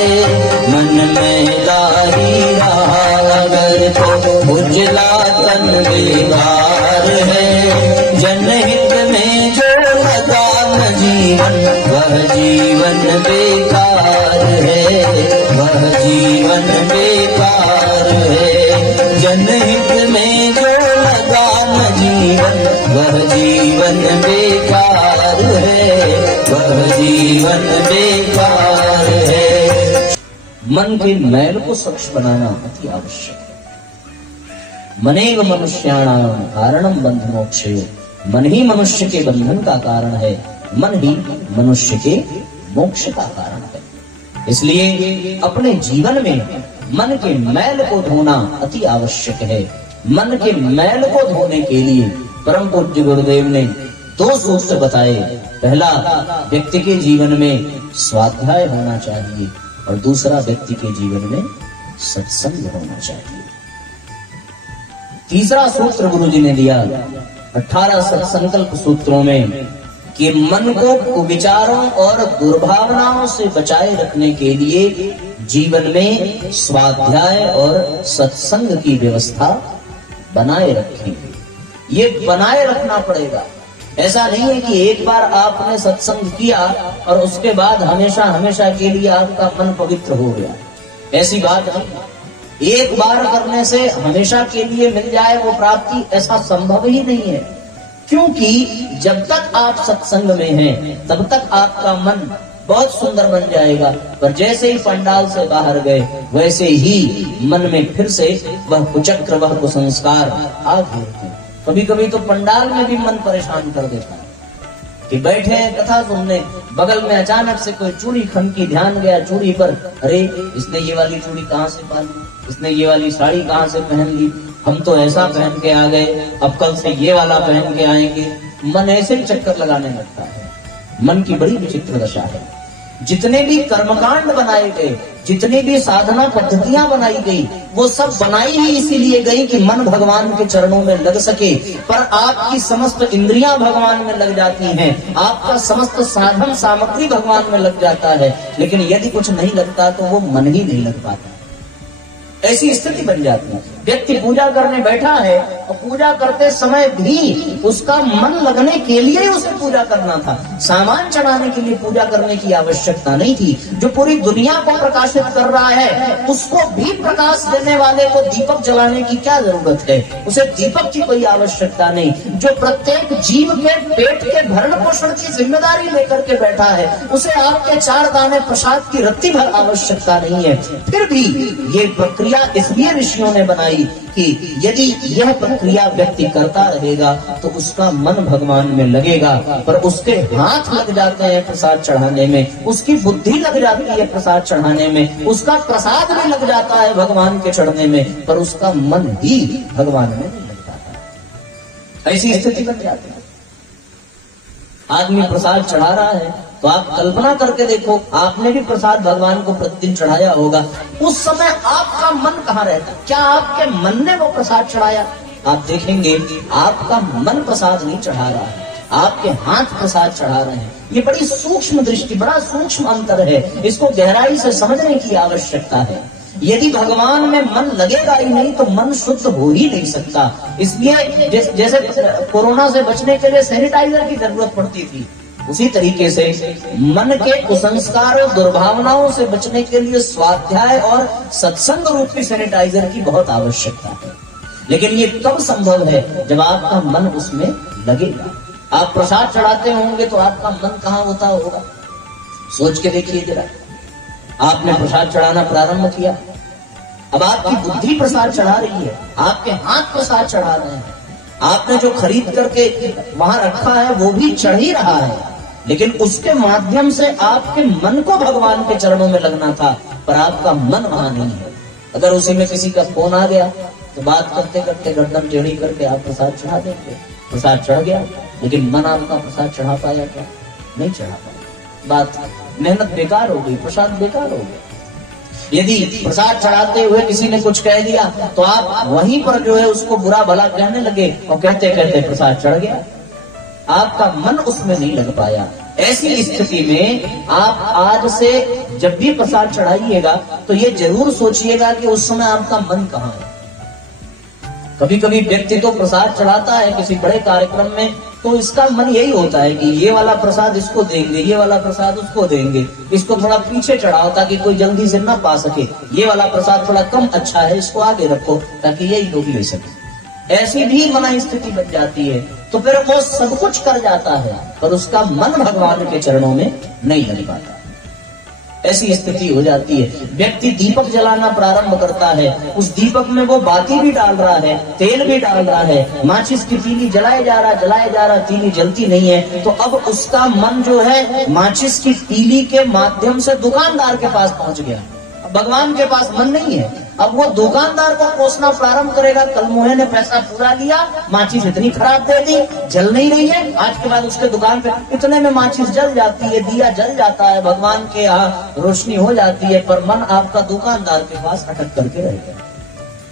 मन मैला ही रहा अगर तो उजला तन बेकार है। जनहित में जो लगा न जीवन वह जीवन बेकार है, वह जीवन बेकार है। जनहित में जो लगा न जीवन वह जीवन बेकार है, वह जीवन बेकार है। मन के मैल को स्वच्छ बनाना अति आवश्यक है। मनेव मनुष्याणाम कारणम बंध मोक्षे। मन ही मनुष्य के बंधन का कारण है, मन ही मनुष्य के मोक्ष का कारण है। इसलिए अपने जीवन में मन के मैल को धोना अति आवश्यक है। मन के मैल को धोने के लिए परम पूज्य गुरुदेव ने 2 सूत्र बताए। पहला, व्यक्ति के जीवन में स्वाध्याय होना चाहिए और दूसरा, व्यक्ति के जीवन में सत्संग होना चाहिए। तीसरा सूत्र गुरु जी ने दिया 18 सत्संकल्प सूत्रों में कि मन को कुविचारों और दुर्भावनाओं से बचाए रखने के लिए जीवन में स्वाध्याय और सत्संग की व्यवस्था बनाए रखें। ये बनाए रखना पड़ेगा। ऐसा नहीं है कि एक बार आपने सत्संग किया और उसके बाद हमेशा हमेशा के लिए आपका मन पवित्र हो गया, ऐसी बात नहीं। एक बार करने से हमेशा के लिए मिल जाए वो प्राप्ति, ऐसा संभव ही नहीं है। क्योंकि जब तक आप सत्संग में हैं तब तक आपका मन बहुत सुंदर बन जाएगा, पर जैसे ही पंडाल से बाहर गए वैसे ही मन में फिर से वह कुचक्र, वह कुसंस्कार आ घेरते हैं। कभी कभी तो पंडाल में भी मन परेशान कर देता है कि बैठे हैं कथा सुनने, बगल में अचानक से कोई चूड़ी खनकी, ध्यान गया चूड़ी पर, अरे इसने ये वाली चूड़ी कहाँ से पाली, इसने ये वाली साड़ी कहाँ से पहन ली, हम तो ऐसा पहन के आ गए, अब कल से ये वाला पहन के आएंगे। मन ऐसे ही चक्कर लगाने लगता है। मन की बड़ी विचित्र दशा है। जितने भी कर्मकांड बनाए गए, जितनी भी साधना पद्धतियां बनाई गई, वो सब बनाई ही इसीलिए गई कि मन भगवान के चरणों में लग सके। पर आपकी समस्त इंद्रियां भगवान में लग जाती हैं, आपका समस्त साधन सामग्री भगवान में लग जाता है, लेकिन यदि कुछ नहीं लगता तो वो मन ही नहीं लग पाता। ऐसी स्थिति बन जाती है। व्यक्ति पूजा करने बैठा है और पूजा करते समय भी उसका मन लगने के लिए उसे पूजा करना था। सामान चढ़ाने के लिए पूजा करने की आवश्यकता नहीं थी। जो पूरी दुनिया को प्रकाशित कर रहा है उसको भी प्रकाश देने वाले को दीपक जलाने की क्या जरूरत है? उसे दीपक की कोई आवश्यकता नहीं। जो प्रत्येक जीव के पेट के भरण पोषण की जिम्मेदारी लेकर के बैठा है उसे आपके 4 दाने प्रसाद की रत्ती भर आवश्यकता नहीं है। फिर भी ये प्रक्रिया इसलिए ऋषियों ने बनाई कि यदि यह प्रक्रिया व्यक्ति करता रहेगा तो उसका मन भगवान में लगेगा, पर उसके हाथ लग जाते हैं प्रसाद चढ़ाने में, उसकी बुद्धि लग जाती है प्रसाद चढ़ाने में, उसका प्रसाद भी लग जाता है भगवान के चढ़ने में, पर उसका मन ही भगवान में नहीं लग जाता। ऐसी स्थिति बन जाती है। आदमी प्रसाद चढ़ा रहा है तो आप कल्पना करके देखो, आपने भी प्रसाद भगवान को प्रतिदिन चढ़ाया होगा, उस समय आपका मन कहाँ रहता? क्या आपके मन ने वो प्रसाद चढ़ाया? आप देखेंगे आपका मन प्रसाद नहीं चढ़ा रहा है, आपके हाथ प्रसाद चढ़ा रहे हैं। ये बड़ी सूक्ष्म दृष्टि, बड़ा सूक्ष्म अंतर है, इसको गहराई से समझने की आवश्यकता है। यदि भगवान में मन लगेगा ही नहीं तो मन शुद्ध हो ही नहीं सकता। इसलिए जैसे कोरोना से बचने के लिए सैनिटाइजर की जरूरत पड़ती थी, उसी तरीके से मन के कुसंस्कारों दुर्भावनाओं से बचने के लिए स्वाध्याय और सत्संग रूपी सैनिटाइजर की बहुत आवश्यकता है। लेकिन ये कब संभव है? जब आपका मन उसमें लगेगा। आप प्रसाद चढ़ाते होंगे तो आपका मन कहाँ होता होगा? सोच के देखिए जरा। आपने प्रसाद चढ़ाना प्रारंभ किया, अब आपकी बुद्धि प्रसाद चढ़ा रही है, आपके हाथ प्रसाद चढ़ा रहे हैं, आपने जो खरीद करके वहां रखा है वो भी चढ़ ही रहा है, लेकिन उसके माध्यम से आपके मन को भगवान के चरणों में लगना था, पर आपका मन वहां नहीं है। अगर उसी में किसी का फोन आ गया तो बात करते करते गर्दन टेढ़ी करके आप प्रसाद चढ़ा देंगे। प्रसाद चढ़ गया, लेकिन मन आपका प्रसाद चढ़ा पाया क्या? नहीं चढ़ा पाया। बात मेहनत बेकार हो गई, प्रसाद बेकार हो गया। यदि प्रसाद चढ़ाते हुए किसी ने कुछ कह दिया तो आप वहीं पर जो है उसको बुरा भला कहने लगे और कहते कहते प्रसाद चढ़ गया, आपका मन उसमें नहीं लग पाया। ऐसी स्थिति में आप आज से जब भी प्रसाद चढ़ाइएगा तो ये जरूर सोचिएगा कि उस समय आपका मन कहाँ है। कभी कभी व्यक्ति तो प्रसाद चढ़ाता है किसी बड़े कार्यक्रम में, तो इसका मन यही होता है कि ये वाला प्रसाद इसको देंगे, ये वाला प्रसाद उसको देंगे, इसको थोड़ा पीछे चढ़ाओ ताकि कोई जल्दी से ना पा सके, ये वाला प्रसाद थोड़ा कम अच्छा है इसको आगे रखो ताकि यही लोग ले सके। ऐसी भी मना स्थिति बन जाती है, तो फिर वो सब कुछ कर जाता है पर उसका मन भगवान के चरणों में नहीं लग पाता। ऐसी स्थिति हो जाती है। व्यक्ति दीपक जलाना प्रारंभ करता है, उस दीपक में वो बाती भी डाल रहा है, तेल भी डाल रहा है, माचिस की तीली जलाया जा रहा, तीली जलती नहीं है, तो अब उसका मन जो है माचिस की तीली के माध्यम से दुकानदार के पास पहुंच गया। भगवान के पास मन नहीं है, अब वो दुकानदार को कोसना प्रारंभ करेगा, कल मुहे ने पैसा पूरा लिया, माचिस इतनी खराब दे दी, जल नहीं रही है, आज के बाद उसके दुकान पे इतने में माचिस जल जाती है, दिया जल जाता है, भगवान के यहाँ रोशनी हो जाती है, पर मन आपका दुकानदार के पास अटक करके रह गया,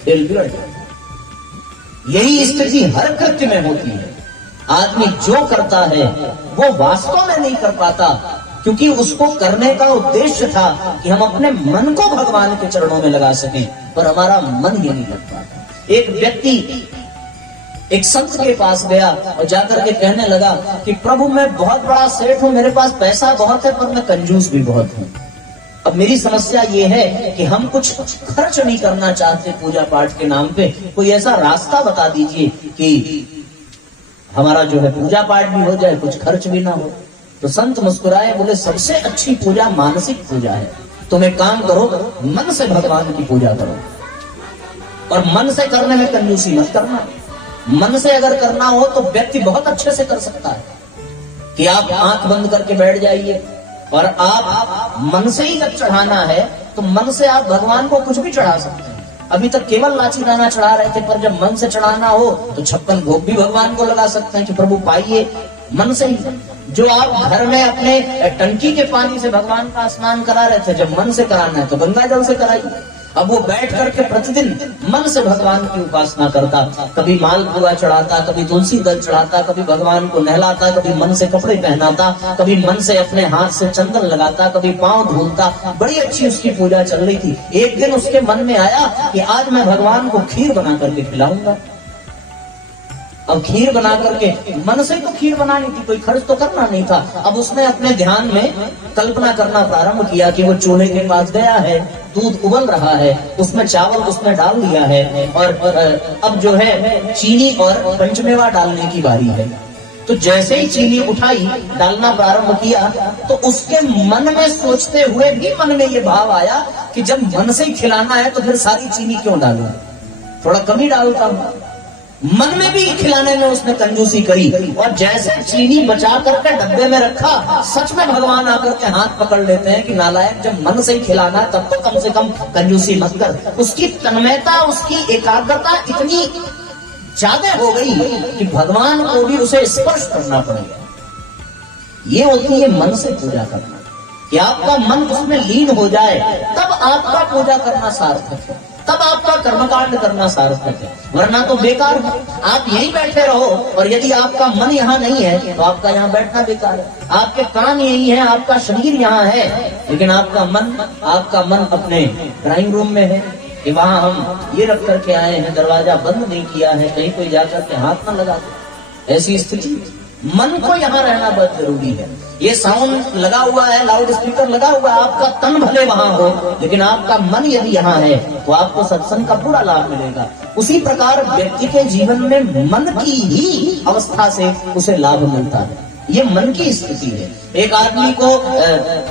खेल बिगड़ गया। यही स्थिति हर कृत्य में होती है। आदमी जो करता है वो वास्तव में नहीं कर पाता, क्योंकि उसको करने का उद्देश्य था कि हम अपने मन को भगवान के चरणों में लगा सकें, पर हमारा मन ही नहीं लग पाता। एक व्यक्ति एक संत के पास गया और जाकर के कहने लगा कि प्रभु मैं बहुत बड़ा सेठ हूं, मेरे पास पैसा बहुत है, पर मैं कंजूस भी बहुत हूं। अब मेरी समस्या ये है कि हम कुछ खर्च नहीं करना चाहते पूजा पाठ के नाम पे, कोई ऐसा रास्ता बता दीजिए कि हमारा जो है पूजा पाठ भी हो जाए, कुछ खर्च भी ना हो। तो संत मुस्कुराए, बोले सबसे अच्छी पूजा मानसिक पूजा है। तुम एक काम करो, मन से भगवान की पूजा करो, और मन से करने में कंजूसी मत करना। मन से अगर करना हो तो व्यक्ति बहुत अच्छे से कर सकता है कि आप आंख बंद करके बैठ जाइए और आप मन से ही जब चढ़ाना है तो मन से आप भगवान को कुछ भी चढ़ा सकते हैं। अभी तक केवल लाची दाना चढ़ा रहे थे, पर जब मन से चढ़ाना हो तो 56 भोग भी भगवान को लगा सकते हैं कि प्रभु पाइए, मन से ही। जो आप घर में अपने टंकी के पानी से भगवान का स्नान करा रहे थे, जब मन से कराना है तो गंगा जल से कराइए। अब वो बैठ करके प्रतिदिन मन से भगवान की उपासना करता, कभी मालपुआ चढ़ाता, कभी तुलसी दल चढ़ाता, कभी भगवान को नहलाता, कभी मन से कपड़े पहनाता, कभी मन से अपने हाथ से चंदन लगाता, कभी पांव धुलता। बड़ी अच्छी उसकी पूजा चल रही थी। एक दिन उसके मन में आया कि आज मैं भगवान को खीर बना करके खिलाऊंगा। अब खीर बना करके, मन से तो खीर बनानी थी, कोई खर्च तो करना नहीं था। अब उसने अपने ध्यान में कल्पना करना प्रारंभ किया कि वो चूल्हे के पास गया है, दूध उबल रहा है, उसमें चावल उसने डाल दिया है, और अब जो है चीनी और पंचमेवा डालने की बारी है। तो जैसे ही चीनी उठाई, डालना प्रारंभ किया, तो उसके मन में सोचते हुए भी मन में ये भाव आया कि जब मन से ही खिलाना है तो फिर सारी चीनी क्यों डालूं, थोड़ा कम ही डालता हूं। मन में भी खिलाने में उसने कंजूसी करी, और जैसे चीनी बचा करके डब्बे में रखा, सच में भगवान आकर के हाथ पकड़ लेते हैं कि नालायक, जब मन से ही खिलाना तब तो कम से कम कंजूसी मत कर। उसकी तन्मयता, उसकी एकाग्रता इतनी ज्यादा हो गई कि भगवान को भी उसे स्पर्श करना पड़ेगा। ये होती है मन से पूजा करना, कि आपका मन उसमें लीन हो जाए, तब आपका पूजा करना सार्थक है, तब आपका कर्मकांड करना सार्थक है। वरना तो बेकार है। आप यहीं बैठे रहो, और यदि आपका मन यहाँ नहीं है तो आपका यहाँ बैठना बेकार है। आपके कान यही है, आपका शरीर यहाँ है, लेकिन आपका मन अपने ड्राइंग रूम में है कि वहाँ हम ये रख करके आए हैं, दरवाजा बंद नहीं किया है, कहीं कोई जाकर के हाथ न लगा दे। ऐसी स्थिति, मन को यहाँ रहना बहुत जरूरी है। ये साउंड लगा हुआ है, लाउड स्पीकर लगा हुआ है, आपका तन भले वहां हो, लेकिन आपका मन यदि यहाँ है तो आपको सत्संग का पूरा लाभ मिलेगा। उसी प्रकार व्यक्ति के जीवन में मन की ही अवस्था से उसे लाभ मिलता है। ये मन की स्थिति है। एक आदमी को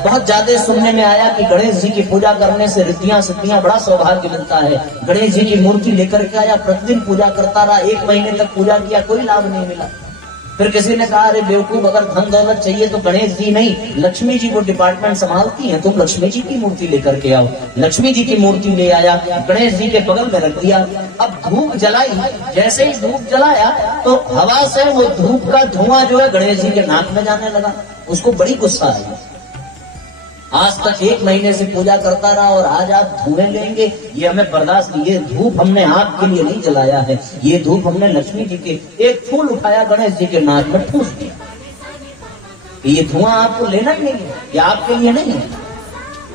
बहुत ज्यादा सुनने में आया कि गणेश जी की पूजा करने से रिद्धियां सिद्धियां, बड़ा सौभाग्य मिलता है। गणेश जी की मूर्ति लेकर के आया, प्रतिदिन पूजा करता रहा, 1 महीने तक पूजा किया, कोई लाभ नहीं मिला। फिर किसी ने कहा, अरे बेवकूफ, अगर धन दौलत चाहिए तो गणेश जी नहीं, लक्ष्मी जी वो डिपार्टमेंट संभालती हैं, तुम लक्ष्मी जी की मूर्ति लेकर के आओ। लक्ष्मी जी की मूर्ति ले आया, गणेश जी के बगल में रख दिया। अब धूप जलाई, जैसे ही धूप जलाया तो हवा से वो धूप का धुआं जो है गणेश जी के नाक में जाने लगा। उसको बड़ी गुस्सा आई। आज तक 1 महीने से पूजा करता रहा और आज आप धुएं लेंगे, ये हमें बर्दाश्त नहीं। ये धूप हमने आपके लिए नहीं जलाया है, ये धूप हमने लक्ष्मी जी के, एक फूल उठाया गणेश जी के नाक में ठूस दिया। ये धुआं आपको लेना ही नहीं है, ये आपके लिए नहीं है।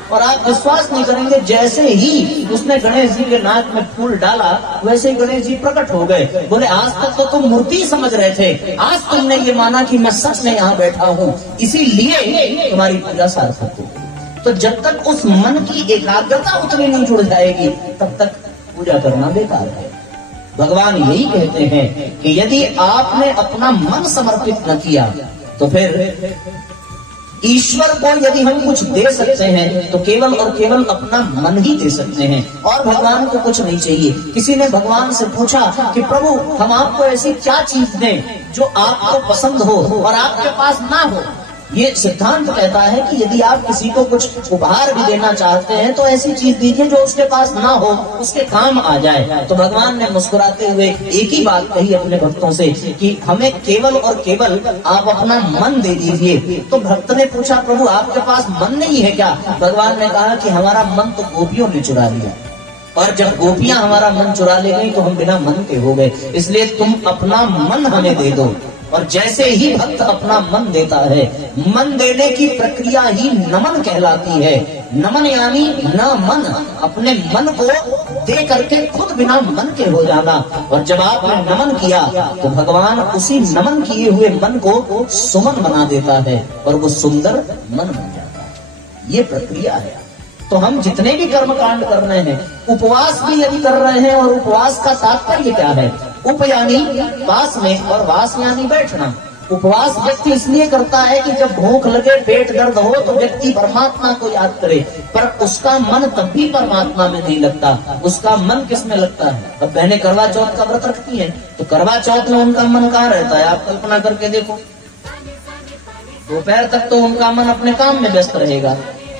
और आप विश्वास नहीं करेंगे, जैसे ही उसने गणेश जी के नाक में फूल डाला वैसे ही गणेश जी प्रकट हो गए। बोले आज तक तो तुम मूर्ति समझ रहे थे, आज तुमने ये माना कि मैं सच में यहाँ बैठा हूँ, इसीलिए तुम्हारी पूजा सार्थक हो। तो जब तक उस मन की एकाग्रता उतनी नहीं जुड़ जाएगी तब तक पूजा करना बेकार है। भगवान यही कहते हैं कि यदि आपने अपना मन समर्पित न किया तो फिर ईश्वर को यदि हम कुछ दे सकते हैं तो केवल और केवल अपना मन ही दे सकते हैं, और भगवान को कुछ नहीं चाहिए। किसी ने भगवान से पूछा कि प्रभु हम आपको ऐसी क्या चीज दें जो आपको पसंद हो और आपके पास ना हो। ये सिद्धांत कहता है कि यदि आप किसी को कुछ उपहार भी देना चाहते हैं तो ऐसी चीज दीजिए जो उसके पास ना हो, उसके काम आ जाए। तो भगवान ने मुस्कुराते हुए एक ही बात कही अपने भक्तों से कि हमें केवल और केवल आप अपना मन दे दीजिए। तो भक्त ने पूछा प्रभु आपके पास मन नहीं है क्या? भगवान ने कहा कि हमारा मन तो गोपियों ने चुरा लिया, और जब गोपियां हमारा मन चुरा ले गई तो हम बिना मन के हो गए, इसलिए तुम अपना मन हमें दे दो। और जैसे ही भक्त अपना मन देता है, मन देने की प्रक्रिया ही नमन कहलाती है। नमन यानी न मन, अपने मन को दे करके खुद बिना मन के हो जाना। और जब आपने नमन किया तो भगवान उसी नमन किए हुए मन को सुमन बना देता है और वो सुंदर मन बन जाता है। ये प्रक्रिया है। तो हम जितने भी कर्म कांड कर रहे हैं, उपवास भी यदि कर रहे हैं, और उपवास का तात्पर्य क्या है? उप यानी पास में और वास यानी बैठना। उपवास व्यक्ति इसलिए करता है कि जब भूख लगे, पेट दर्द हो तो व्यक्ति परमात्मा को याद करे, पर उसका मन तब भी परमात्मा में नहीं लगता। उसका मन किस में लगता है? अब बहनें करवा चौथ का व्रत रखती हैं तो करवा चौथ में उनका मन कहाँ रहता है? आप कल्पना करके देखो, दोपहर तक तो उनका मन अपने काम में व्यस्त रहेगा,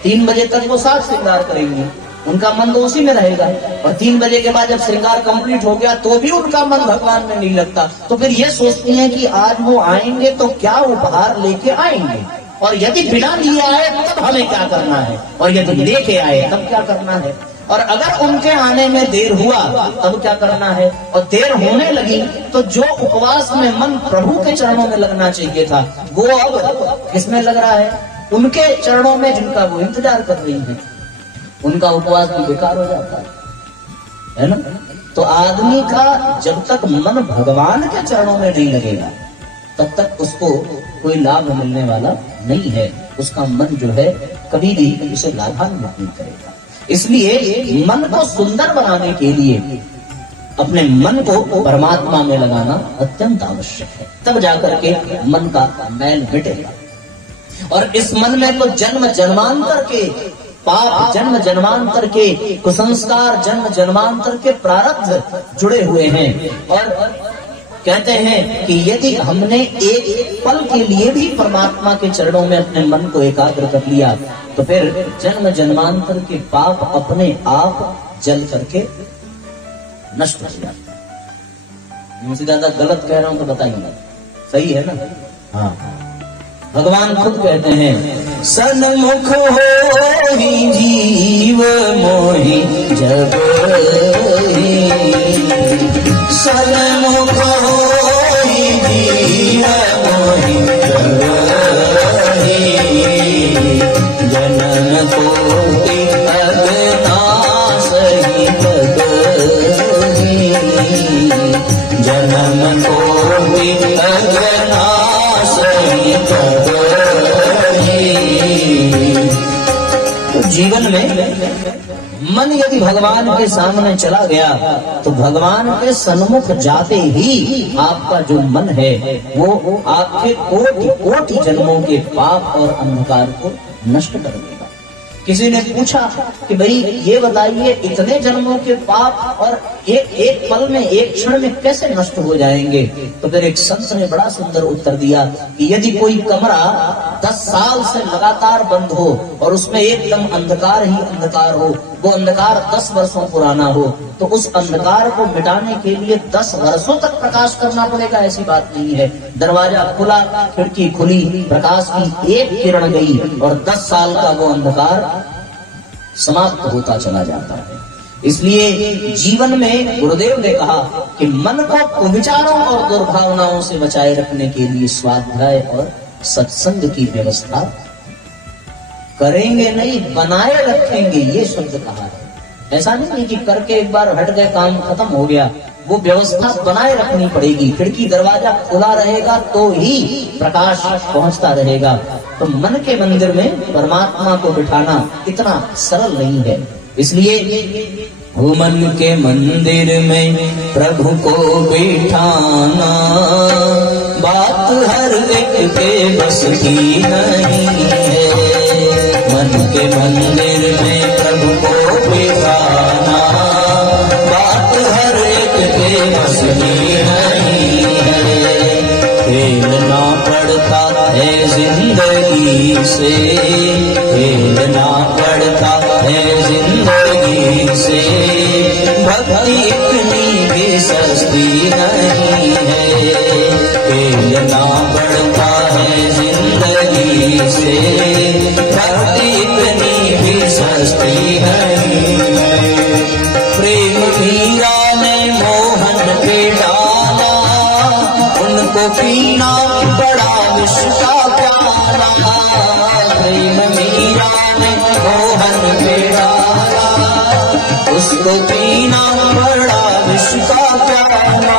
3 बजे तक वो साज श्रृंगार करेंगी, उनका मन तो उसी में रहेगा। और 3 बजे के बाद जब श्रृंगार कंप्लीट हो गया तो भी उनका मन भगवान में नहीं लगता। तो फिर ये सोचती हैं कि आज वो आएंगे तो क्या उपहार लेके आएंगे, और यदि बिना लिए आए तब हमें क्या करना है, और यदि लेके आए तब क्या करना है। और अगर उनके आने में देर हुआ तब क्या करना है, और देर होने लगी तो जो उपवास में मन प्रभु के चरणों में लगना चाहिए था वो अब किसमें लग रहा है? उनके चरणों में, जिनका वो इंतजार कर रही है। उनका उपवास भी बेकार हो जाता है ना। तो आदमी का जब तक मन भगवान के चरणों में नहीं लगेगा तब तक उसको कोई लाभ मिलने वाला नहीं है। उसका मन जो है कभी भी उसे लाभान्वित नहीं करेगा। इसलिए मन को सुंदर बनाने के लिए अपने मन को परमात्मा में लगाना अत्यंत आवश्यक है, तब जाकर के मन का मैल मिटेगा। और इस मन में तो जन्म जन्मांतर के पाप, जन्म जन्मांतर के कुसंस्कार, जन्म जन्मांतर के प्रारब्ध जुड़े हुए हैं। और कहते हैं कि यदि हमने एक पल के लिए भी परमात्मा के चरणों में अपने मन को एकाग्र कर लिया तो फिर जन्म जन्मांतर के पाप अपने आप जल करके नष्ट हो जाते हैं। मुझसे ज्यादा गलत कह रहा हूं तो बताइए, सही है ना? हाँ, भगवान खुद कहते हैं सन्मुख हो ही जीव मोहि जब सन्मुख हो ही जीव मोहि जब जनन कोटि अगनाश ही जनन कोटि अगनाश ही जीवन में मन यदि भगवान के सामने चला गया तो भगवान के सन्मुख जाते ही आपका जो मन है वो आपके कोटि कोटि जन्मों के पाप और अंधकार को नष्ट कर देगा। किसी ने पूछा कि भाई ये बताइए इतने जन्मों के पाप और एक पल में, एक क्षण में कैसे नष्ट हो जाएंगे? तो फिर एक संत ने बड़ा सुंदर उत्तर दिया कि यदि कोई कमरा 10 साल से लगातार बंद हो और उसमें एकदम अंधकार ही अंधकार हो, वो अंधकार 10 वर्षों पुराना हो तो उस अंधकार को मिटाने के लिए 10 वर्षों तक प्रकाश करना पड़ेगा, ऐसी बात नहीं है। दरवाजा खुला, खिड़की खुली, प्रकाश की एक किरण गई और 10 साल का वो अंधकार समाप्त होता चला जाता है। इसलिए जीवन में गुरुदेव ने कहा कि मन को कुविचारों और दुर्भावनाओं से बचाए रखने के लिए स्वाध्याय और सत्संग की व्यवस्था करेंगे नहीं, बनाए रखेंगे, ये शब्द कहा है। ऐसा नहीं है कि करके एक बार हट गए, काम खत्म हो गया। वो व्यवस्था बनाए रखनी पड़ेगी। खिड़की दरवाजा खुला रहेगा तो ही प्रकाश पहुंचता रहेगा। तो मन के मंदिर में परमात्मा को बिठाना इतना सरल नहीं है। इसलिए वो मन के मंदिर में प्रभु को बिठाना बात हर एक के बस की नहीं है। मन के मंदिर में प्रभु को बिठाना बात हर एक के बस की नहीं है। खेलना पड़ता है जिंदगी से, खेलना पड़ता है जिंदगी से। भक्ति इतनी भी सस्ती नहीं है। खेलना पड़ता है जिंदगी से, भक्ति इतनी भी सस्ती नहीं है। प्रेम मीरा ने मोहन पे डाला, उनको पीना बड़ा विष का प्याला। प्रेम मीरा ने मोहन पे डाला, उसको पीना बड़ा विष का प्याला।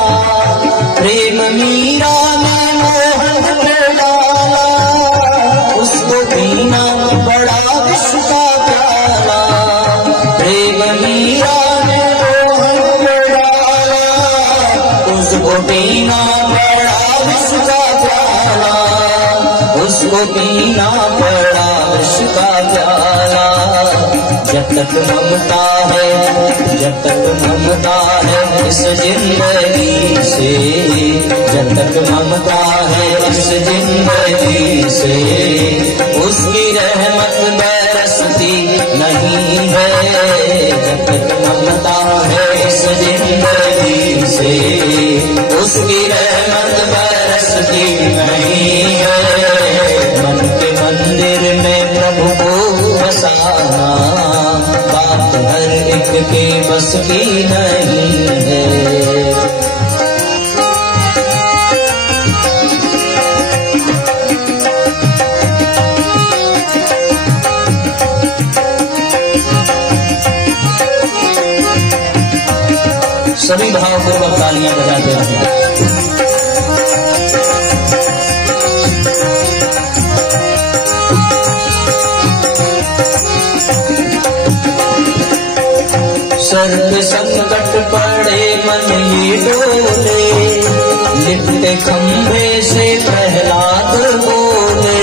प्रेम मीरा ने मोहन पे डाला, उसको पीना बड़ा विष का प्याला। प्रेम मीरा ने मोहन पे डाला, उसको पीना बड़ा विष का प्याला। उसको पीना बड़ा विष का प्याला। जब तक ममता है, जब तक ममता है इस जिंदगी से, जब तक ममता है इस जिंदगी से, उसकी रहमत बरसती नहीं है। जब तक ममता है इस जिंदगी से, उसकी रहमत बरसती नहीं है। मन के मंदिर में प्रभु को बसाना बात हर एक के बस की नहीं है। सभी भावपूर्वक तालियां बजाते हैं। सर्व संकट पड़े मन ये डोले, लिपटे खंभे से प्रहलाद बोले।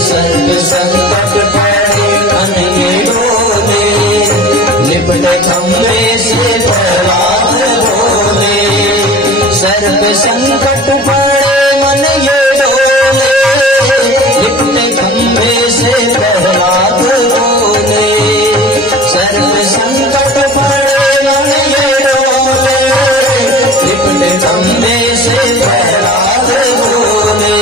सर्व संकट पड़े मन ये डोले, लिपटे खंभे से प्रहलाद बोले। सर्व संकट पड़े मन ये डोले, लिपटे खंभे से प्रहलाद बोले। सर्व संकट पड़े मन ये डोले, लिपटे खंभे से प्रहलाद बोले।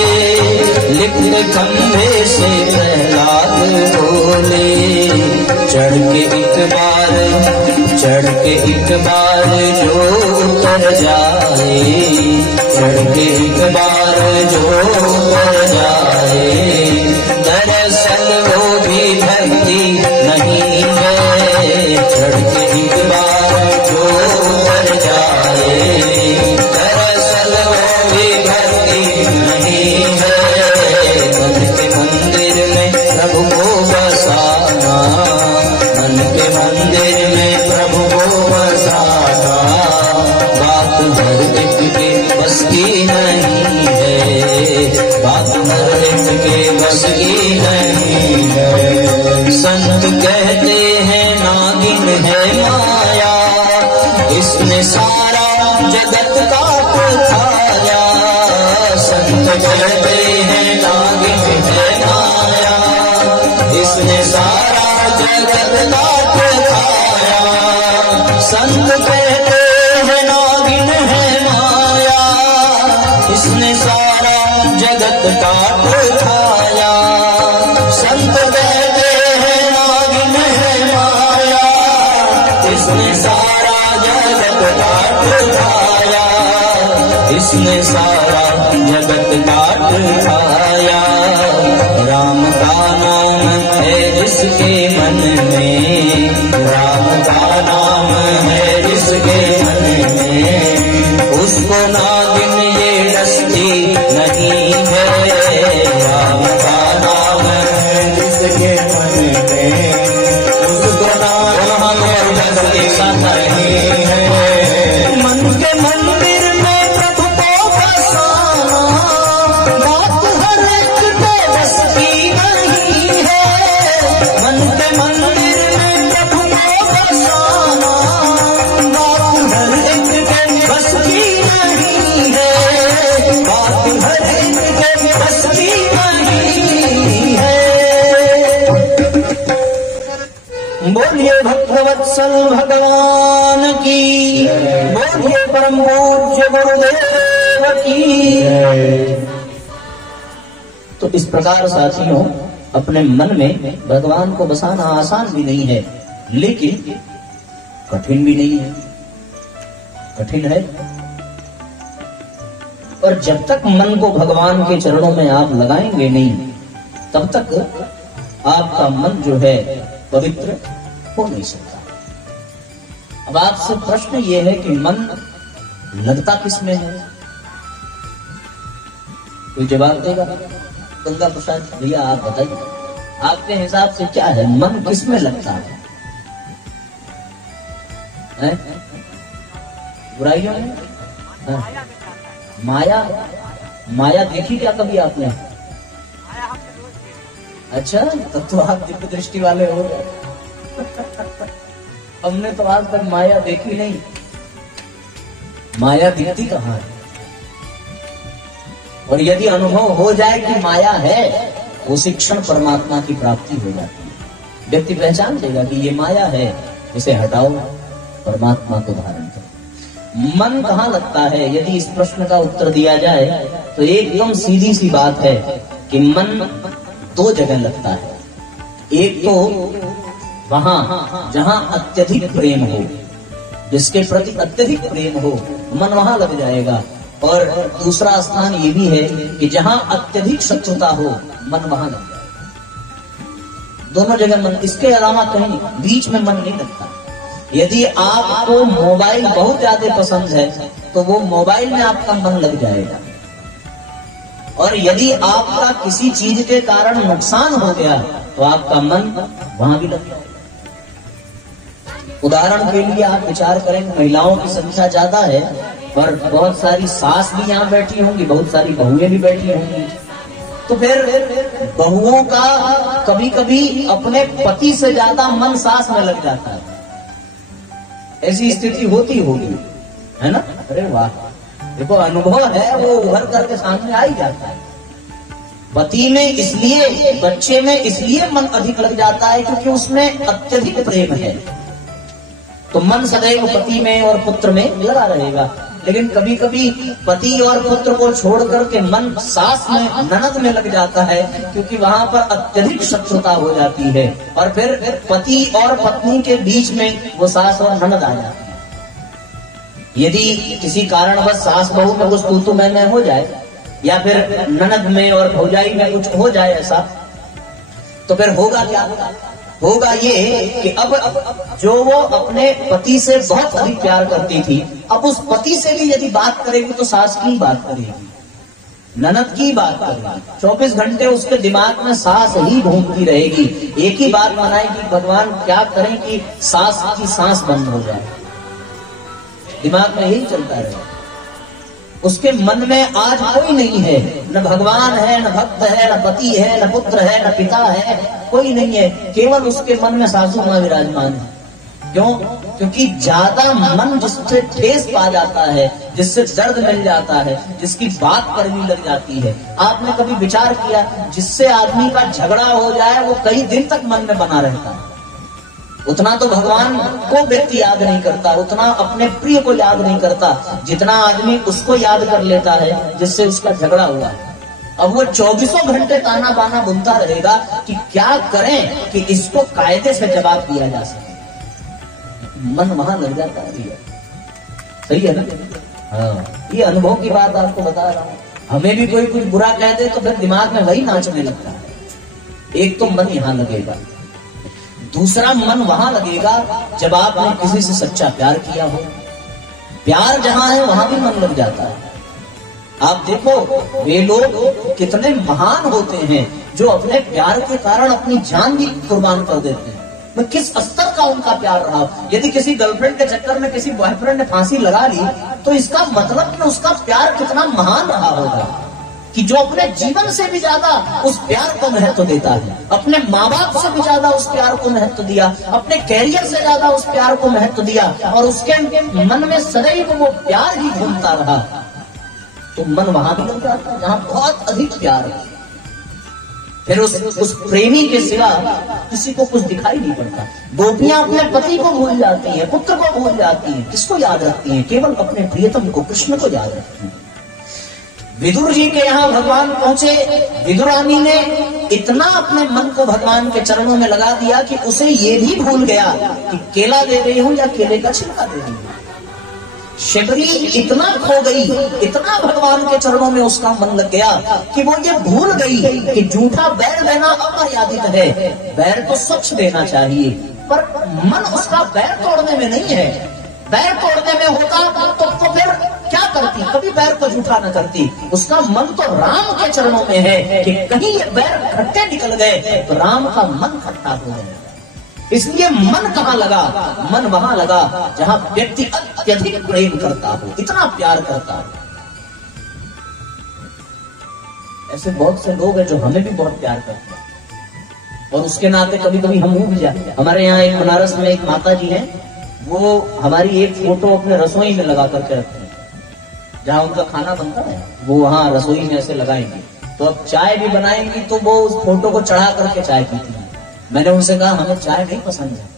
लिपटे खंभे से प्रहलाद बोले। चढ़ के एक बार जो उतर जाए, चढ़ के एक बार जो उतर जाए, दरअसल वो भी भक्ति नहीं है। चढ़ के एक बार जो उतर जाए, दरअसल वो भी भक्ति नहीं है। मन के मंदिर में प्रभु को बसाना, मन के मंदिर में प्रभु को बसाना बात हर एक के बस की नहीं है। बात हर एक के बस की नहीं है। संत कहते हैं नागिन है माया, इसने सारा जगत काट खाया। संत कहते हैं नागिन है माया, इसने सारा जगत काट खाया। संत कहते हैं नागिन है माया, इसने सारा जगत काट खाया। संत कहते हैं नागिन है माया, इसने सारा जगत काट खाया, इसने सारा जगत काट खाया। राम का नाम है जिसके मन में, राम का नाम है जिसके मन में, उसको नागिन ये डसती नहीं है। राम का नाम है जिसके मन में, उसको नागिन डसती नहीं है। मन के मंदिर में प्रभु को बसाना, बात हर एक पे बसती नहीं है। मन के मंदिर में प्रभु को बसाना, बात हर एक पे बसती नहीं है, बात हर एक पे बसती नहीं है। बोलिए भक्तवत्सल भगवान की, बोलिए परम पूज्य गुरुदेव की। तो इस प्रकार साथियों, अपने मन में भगवान को बसाना आसान भी नहीं है, लेकिन कठिन भी नहीं है। कठिन है, और जब तक मन को भगवान के चरणों में आप लगाएंगे नहीं, तब तक आपका मन जो है पवित्र हो नहीं सकता। अब आपसे प्रश्न ये है कि मन लगता किसमें है? कोई जवाब देगा? गंगा प्रसाद भैया आप बताइए, आपके हिसाब से क्या है, मन किसमें लगता है? बुराइयों में? माया? माया देखी क्या कभी आपने? अच्छा, तब तो आप दिव्य दृष्टि वाले हो गए। हमने तो आज तक माया देखी नहीं। माया दिखती कहाँ है? और यदि अनुभव हो जाए कि माया है, उसी क्षण परमात्मा की प्राप्ति हो जाती है। व्यक्ति पहचान देगा कि ये माया है, इसे हटाओ, परमात्मा को धारण करो। मन कहाँ लगता है? यदि इस प्रश्न का उत्तर दिया जाए तो एकदम सीधी सी बात है कि मन दो जगह लगता है। एक तो वहां जहां अत्यधिक प्रेम हो, जिसके प्रति अत्यधिक प्रेम हो, मन वहां लग जाएगा। और दूसरा स्थान ये भी है कि जहां अत्यधिक शत्रुता हो, मन वहां लग जाएगा। दोनों जगह मन, इसके अलावा कहीं बीच में मन नहीं लगता। यदि आपको मोबाइल बहुत ज्यादा पसंद है तो वो मोबाइल में आपका मन लग जाएगा, और यदि आपका किसी चीज के कारण नुकसान हो गया तो आपका मन वहां भी लग जाएगा। उदाहरण के लिए आप विचार करें, महिलाओं की संख्या ज्यादा है और बहुत सारी सास भी यहाँ बैठी होंगी, बहुत सारी बहुएं भी बैठी होंगी। तो फिर बहुओं का कभी कभी अपने पति से ज्यादा मन सास में लग जाता है। ऐसी स्थिति होती होगी, है ना? अरे वाह, देखो अनुभव है, वो उभर करके सामने आ ही जाता है। पति में इसलिए, बच्चे में इसलिए मन अधिक लग जाता है क्योंकि उसमें अत्यधिक प्रेम है, तो मन सदैव पति में और पुत्र में लगा रहेगा। लेकिन कभी कभी पति और पुत्र को छोड़ करके मन सास में, ननद में लग जाता है, क्योंकि वहां पर अत्यधिक शत्रुता हो जाती है, और फिर पति और पत्नी के बीच में वो सास और ननद आ जाती है। यदि किसी कारणवश सास बहू में कुछ तू मैं हो जाए, या फिर ननद में और भौजाई में कुछ हो जाए ऐसा, तो फिर होगा क्या? होगा ये कि अब जो वो अपने पति से बहुत अधिक प्यार करती थी, अब उस पति से भी यदि बात करेगी तो सास की बात करेगी, ननद की बात करेगी। 24 घंटे उसके दिमाग में सास ही घूमती रहेगी। एक ही बात मनाएगी, भगवान क्या करें कि सास की सांस बंद हो जाए। दिमाग में यही चलता रहेगा। उसके मन में आज कोई नहीं है, न भगवान है, न भक्त है, न पति है, न पुत्र है, न पिता है, कोई नहीं है। केवल उसके मन में सासू मां विराजमान है। क्यों? क्योंकि ज्यादा मन जिससे ठेस पा जाता है, जिससे दर्द मिल जाता है, जिसकी बात करनी लग जाती है। आपने कभी विचार किया, जिससे आदमी का झगड़ा हो जाए वो कई दिन तक मन में बना रहता है, उतना तो भगवान को व्यक्ति याद नहीं करता, उतना अपने प्रिय को याद नहीं करता जितना आदमी उसको याद कर लेता है जिससे उसका झगड़ा हुआ है। अब वो 24 घंटे ताना बाना बुनता रहेगा कि क्या करें कि इसको कायदे से जवाब दिया जा सके। मन वहां लग जाता है। सही है ना? हाँ, ये अनुभव की बात आपको बता रहा हूं। हमें भी कोई कुछ बुरा कह दे तो फिर दिमाग में वही नाचने लगता है। एक तो मन यहां लगेगा, दूसरा मन वहां लगेगा जब आपने किसी से सच्चा प्यार किया हो। प्यार जहां है वहां भी मन लग जाता है। आप देखो वे लोग कितने महान होते हैं जो अपने प्यार के कारण अपनी जान भी कुर्बान कर देते हैं। मैं किस स्तर का उनका प्यार रहा। यदि किसी गर्लफ्रेंड के चक्कर में किसी बॉयफ्रेंड ने फांसी लगा ली तो इसका मतलब कि उसका प्यार कितना महान रहा होगा कि जो अपने जीवन से भी ज्यादा उस प्यार को महत्व देता है, अपने माँ बाप से भी ज्यादा उस प्यार को महत्व दिया, अपने कैरियर से ज्यादा उस प्यार को महत्व दिया और उसके मन में सदैव वो प्यार ही घूमता रहा। तो मन वहां भी लग जाता है जहां बहुत अधिक प्यार है। फिर उस प्रेमी के सिवा किसी को कुछ दिखाई नहीं पड़ता। गोपियां अपने पति को भूल जाती हैं, पुत्र को भूल जाती हैं। किसको याद रखती हैं? केवल अपने प्रियतम को, कृष्ण को याद रखती हैं। विदुर जी के यहाँ भगवान पहुंचे। विदुरानी ने इतना अपने मन को भगवान के चरणों में लगा दिया कि उसे ये भी भूल गया कि केला दे रही हूं या केले का छिलका दे रही हूं। शबरी इतना खो गई, इतना भगवान के चरणों में उसका मन लग गया कि वो ये भूल गई कि झूठा बैर देना अमर्यादित है। बैर तो स्वच्छ देना चाहिए, पर मन उसका बैर तोड़ने में नहीं है। बैर तोड़ने में होता तो फिर क्या करती? कभी बैर को झूठा न करती। उसका मन तो राम के चरणों में है कि कहीं ये बैर खट्टे निकल गए तो राम का मन खट्टा हो गया। इसलिए मन कहां लगा? मन वहां लगा जहां व्यक्ति अत्यधिक प्रेम करता हो, इतना प्यार करता हो। ऐसे बहुत से लोग हैं जो हमें भी बहुत प्यार करते हैं और उसके नाते कभी कभी हम भी जाते। हमारे यहाँ एक बनारस में एक माता जी है, वो हमारी एक फोटो अपने रसोई में लगा करके रखते हैं। जहां उनका खाना बनता है वो वहां रसोई में ऐसे लगाएंगे। तो अब चाय भी बनाएंगी तो वो उस फोटो को चढ़ा करके चाय पीती है। मैंने उनसे कहा हमें चाय नहीं पसंद है।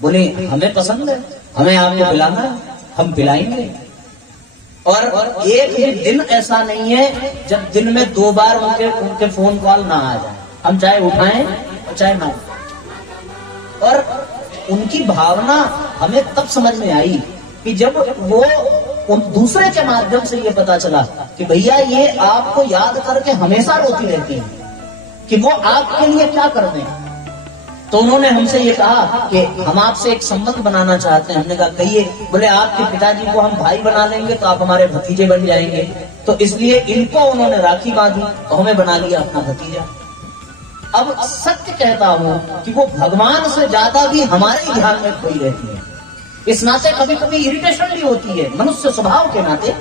बोले हमें पसंद है, हमें आपको पिलाना है, हम पिलाएंगे। और एक भी दिन ऐसा नहीं है जब दिन में 2 बार उनके फोन कॉल ना आ जाए। हम चाहे उठाएं और चाहे ना। और उनकी भावना हमें तब समझ में आई कि जब वो उन दूसरे के माध्यम से ये पता चला कि भैया ये आपको याद करके हमेशा रोती रहती है कि वो आपके लिए क्या कर दें। तो उन्होंने हमसे ये कहा कि हम आपसे एक संबंध बनाना चाहते हैं। हमने कहा कहिए। बोले आपके पिताजी को हम भाई बना लेंगे तो आप हमारे भतीजे बन जाएंगे। तो इसलिए इनको उन्होंने राखी बांधी तो हमें बना लिया अपना भतीजा। अब सत्य कहता हूं कि वो भगवान से ज्यादा भी हमारे ही ध्यान में खोई रहती है। इस नाते कभी कभी इरिटेशन भी होती है मनुष्य स्वभाव के नाते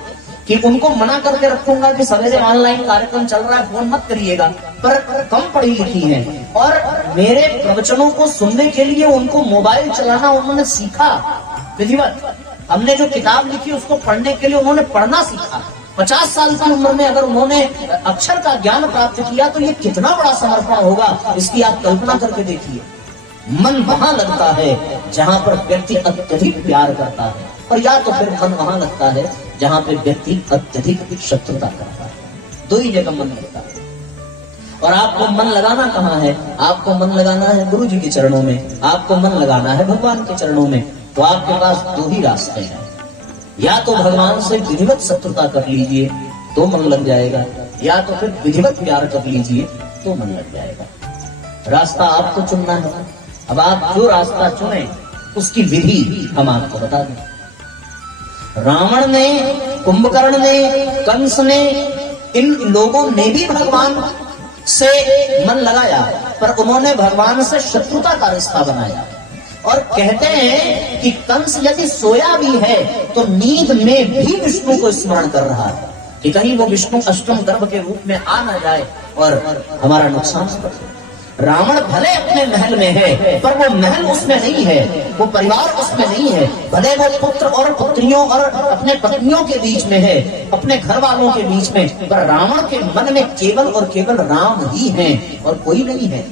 कि उनको मना करके रखूंगा कि सवेरे ऑनलाइन कार्यक्रम चल रहा है, फोन मत करिएगा। पर कम पढ़ी लिखी है और मेरे प्रवचनों को सुनने के लिए उनको मोबाइल चलाना उन्होंने सीखा विधिवत। हमने जो किताब लिखी उसको पढ़ने के लिए उन्होंने पढ़ना सीखा। 50 साल की उम्र में अगर उन्होंने अक्षर का ज्ञान प्राप्त किया तो ये कितना बड़ा समर्पण होगा, इसकी आप कल्पना करके देखिए। मन वहां लगता है जहां पर व्यक्ति अत्यधिक प्यार करता है, और या तो फिर मन वहां लगता है जहां पे व्यक्ति अत्यधिक शत्रुता करता है। 2 ही जगह मन लगता है। और आपको मन लगाना कहाँ है? आपको मन लगाना है गुरु जी के चरणों में, आपको मन लगाना है भगवान के चरणों में। तो आपके पास 2 ही रास्ते हैं। या तो भगवान से विधिवत शत्रुता कर लीजिए तो मन लग जाएगा, या तो फिर विधिवत प्यार कर लीजिए तो मन लग जाएगा। रास्ता आपको चुनना है। अब आप जो रास्ता चुने उसकी विधि हम आपको बता दें। रावण ने, कुंभकर्ण ने, कंस ने, इन लोगों ने भी भगवान से मन लगाया, पर उन्होंने भगवान से शत्रुता का रिश्ता बनाया। और कहते हैं कि कंस यदि सोया भी है तो नींद में भी विष्णु को स्मरण कर रहा है कि कहीं वो विष्णु अष्टम गर्भ के रूप में आ ना जाए और हमारा नुकसान कर। रावण भले अपने महल में है पर वो महल उसमें नहीं है, वो परिवार उसमें नहीं है। भले वो पुत्र और पुत्रियों और अपने पत्नियों के बीच में है, अपने घर वालों के बीच में, पर रावण के मन में केवल और केवल राम ही है और कोई नहीं है।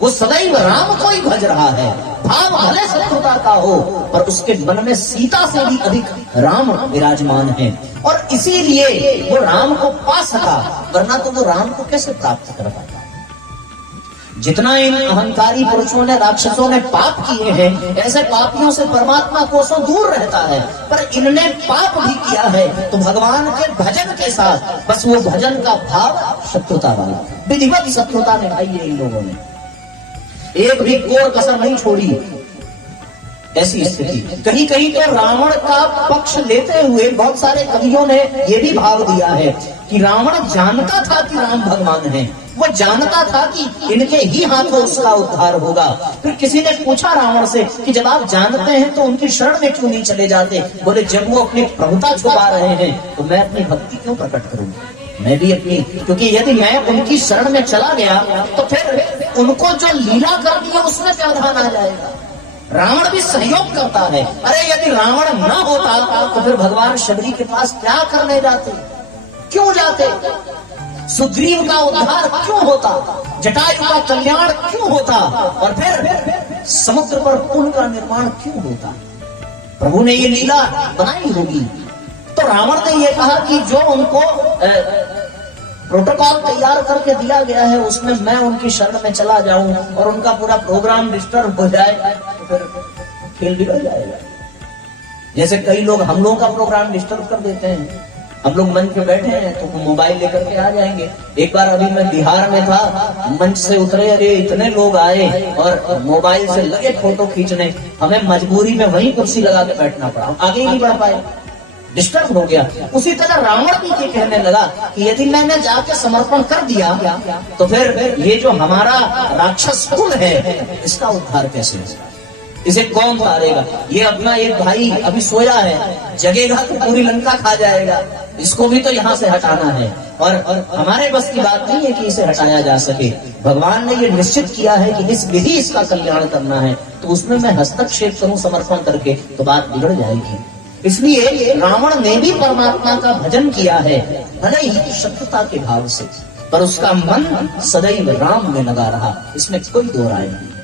वो सदैव राम को ही भज रहा है, भाव भले शत्रुता का हो, पर उसके मन में सीता से भी अधिक राम विराजमान है, और इसीलिए वो राम को पा सका, वरना तो वो राम को कैसे प्राप्त कर पाता। जितना इन अहंकारी पुरुषों ने, राक्षसों ने पाप किए हैं, ऐसे पापियों से परमात्मा कोसों दूर रहता है, पर इनने पाप भी किया है तो भगवान के भजन के साथ, बस वो भजन का भाव शत्रुता वाला, विधिवत शत्रुता निभाई है इन लोगों ने, एक भी कोर कसर नहीं छोड़ी। ऐसी स्थिति, कहीं कहीं तो रावण का पक्ष लेते हुए बहुत सारे कवियों ने ये भी भाव दिया है कि रावण जानता था कि राम भगवान हैं, वो जानता था कि इनके ही हाथों उसका उद्धार होगा। फिर किसी ने पूछा रावण से कि जब आप जानते हैं तो उनकी शरण में क्यों नहीं चले जाते? बोले जब वो अपनी प्रभुता छुपा रहे हैं तो मैं अपनी भक्ति क्यों प्रकट करूंगा, मैं भी अपनी, क्योंकि यदि मैं उनकी शरण में चला गया तो फिर उनको जो लीला कर दी है उसमें व्यवधान आ जाएगा। रावण भी सहयोग करता है। अरे यदि रावण न होता तो फिर भगवान शबरी के पास क्या करने जाते, क्यों जाते? सुग्रीव का उद्धार क्यों होता, जटायु का कल्याण क्यों होता, और फिर समुद्र पर पुल का निर्माण क्यों होता? प्रभु ने ये लीला बनाई होगी। तो रावण ने ये कहा कि जो उनको प्रोटोकॉल तैयार करके दिया गया है उसमें मैं उनकी शरण में चला जाऊं और उनका पूरा प्रोग्राम डिस्टर्ब हो जाए तो फिर खेल बिगड़ जाएगा। जैसे कई लोग हम लोगों का प्रोग्राम डिस्टर्ब कर देते हैं, हम लोग मंच पे बैठे हैं तो मोबाइल लेकर के आ जाएंगे। एक बार अभी मैं बिहार में था, मंच से उतरे, अरे इतने लोग आए और मोबाइल से लगे फोटो खींचने, हमें मजबूरी में वहीं कुर्सी लगा के बैठना पड़ा, आगे ही नहीं बढ़ पाए, डिस्टर्ब हो गया। उसी तरह रावण भी ये कहने लगा कि यदि मैंने जाके समर्पण कर दिया तो फिर ये जो हमारा राक्षस कुल है इसका उद्धार कैसे होगा, इसे कौन तारेगा? ये अपना एक भाई अभी सोया है, जगेगा तो पूरी लंका खा जाएगा, इसको भी तो यहाँ से हटाना है, और हमारे बस की बात नहीं है कि इसे हटाया जा सके। भगवान ने ये निश्चित किया है कि इस विधि इसका कल्याण करना है, तो उसमें मैं हस्तक्षेप करूं समर्पण करके तो बात बिगड़ जाएगी। इसलिए रावण ने भी परमात्मा का भजन किया है, भले ही शत्रुता के भाव से, पर उसका मन सदैव राम में लगा रहा, इसमें कोई दो राय नहीं।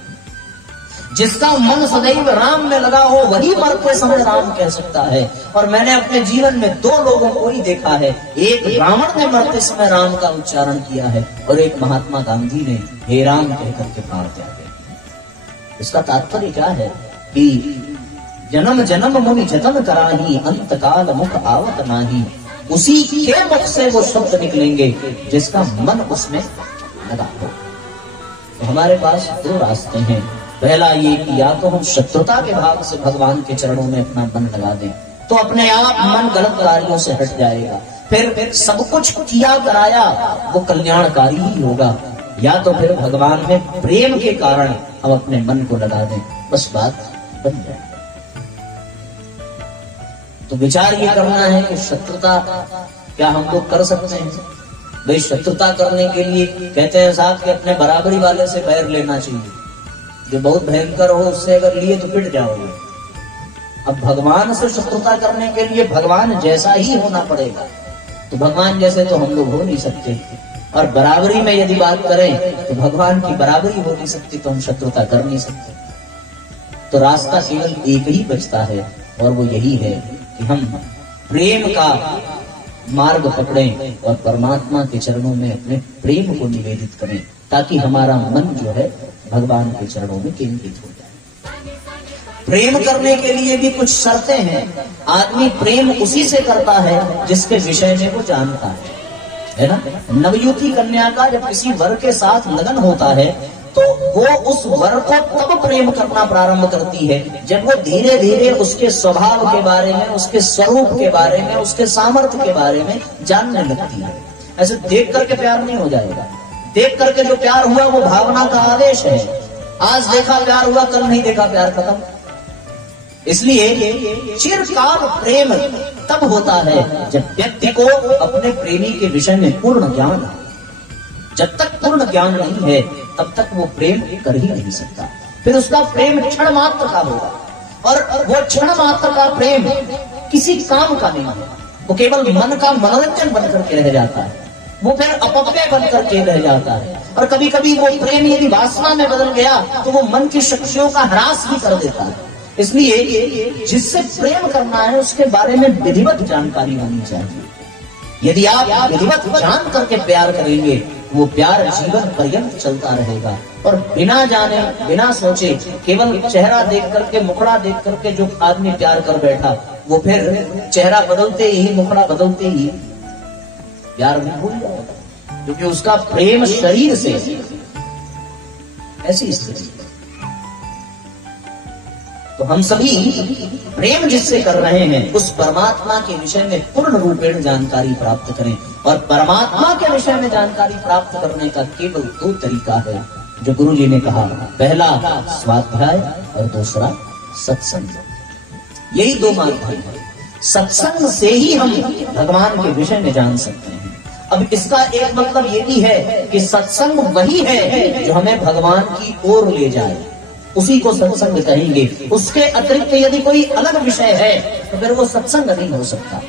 जिसका मन सदैव राम में लगा हो वही मरते समय राम कह सकता है। और मैंने अपने जीवन में दो लोगों को ही देखा है, एक रावण ने मरते समय राम का उच्चारण किया है और एक महात्मा गांधी ने हे राम कहकर के प्राण त्यागे। इसका तात्पर्य क्या है कि जन्म जन्म मुनि जतन कराही, अंत काल मुख आवत नाही, उसी के मुख से वो शब्द निकलेंगे जिसका मन उसमें लगा हो। तो हमारे पास दो रास्ते हैं, पहला ये कि या तो हम शत्रुता के भाव से भगवान के चरणों में अपना मन लगा दें तो अपने आप मन गलत कार्यों से हट जाएगा, फिर सब कुछ किया कराया वो कल्याणकारी ही होगा, या तो फिर भगवान में प्रेम के कारण हम अपने मन को लगा दें, बस बात बन जाए। तो विचार ये करना है कि शत्रुता क्या हम लोग कर सकते हैं? भाई शत्रुता करने के लिए कहते हैं साहब कि अपने बराबरी वाले से बैर लेना चाहिए, जो बहुत भयंकर हो उससे अगर लिए तो पिट जाओगे। अब भगवान से शत्रुता करने के लिए भगवान जैसा ही होना पड़ेगा, तो भगवान जैसे तो हम लोग हो नहीं सकते, और बराबरी में यदि बात करें तो भगवान की बराबरी हो नहीं सकती, तो हम शत्रुता कर नहीं सकते। तो रास्ता केवल एक ही बचता है और वो यही है कि हम प्रेम का मार्ग पकड़ें और परमात्मा के चरणों में अपने प्रेम को निवेदित करें, ताकि हमारा मन जो है भगवान के चरणों में केंद्रित हो जाए। प्रेम करने के लिए भी कुछ शर्तें हैं। आदमी प्रेम उसी से करता है जिसके विषय में वो जानता है ना। नवयुवती कन्या का जब किसी वर के साथ लगन होता है तो वो उस वर को तब प्रेम करना प्रारंभ करती है जब वो धीरे धीरे उसके स्वभाव के बारे में, उसके स्वरूप के बारे में, उसके सामर्थ्य के बारे में जानने लगती है। ऐसे देख करके प्यार नहीं हो जाएगा। देख करके जो प्यार हुआ वो भावना का आदेश है। आज देखा प्यार हुआ, कल नहीं देखा प्यार खत्म। इसलिए चिरकाल प्रेम तब होता है जब व्यक्ति को अपने प्रेमी के विषय में पूर्ण ज्ञान हो। जब तक पूर्ण ज्ञान नहीं है तब तक वो प्रेम कर ही नहीं सकता। फिर उसका प्रेम क्षण मात्र का होगा, और वो क्षण मात्र का प्रेम किसी काम का नहीं है, वो केवल मन का मनोरंजन बनकर के रह जाता है। वो फिर अपव्यय बन करके रह जाता है। और कभी कभी वो प्रेम यदि वासना में बदल गया तो वो मन की शक्तियों का ह्रास भी कर देता है। इसलिए जिससे प्रेम करना है उसके बारे में विधिवत जानकारी होनी चाहिए। यदि आप विधिवत जान करके प्यार करेंगे, वो प्यार जीवन पर्यंत चलता रहेगा। और बिना जाने बिना सोचे केवल चेहरा देख करके, मुखड़ा देख करके जो आदमी प्यार कर बैठा, वो फिर चेहरा बदलते ही, मुखड़ा बदलते ही प्यार भी भूल जाएगा, क्योंकि उसका प्रेम शरीर से ऐसी स्थिति। तो हम सभी प्रेम जिससे कर रहे हैं उस परमात्मा के विषय में पूर्ण रूपेण जानकारी प्राप्त करें। और परमात्मा के विषय में जानकारी प्राप्त करने का केवल दो तरीका है जो गुरु जी ने कहा, पहला स्वाध्याय और दूसरा सत्संग। यही दो मार्ग है। सत्संग से ही हम भगवान के विषय में जान सकते हैं। अब इसका एक मतलब ये भी है कि सत्संग वही है जो हमें भगवान की ओर ले जाए, उसी को सत्संग कहेंगे। उसके अतिरिक्त यदि कोई अलग विषय है तो फिर वो सत्संग नहीं हो सकता।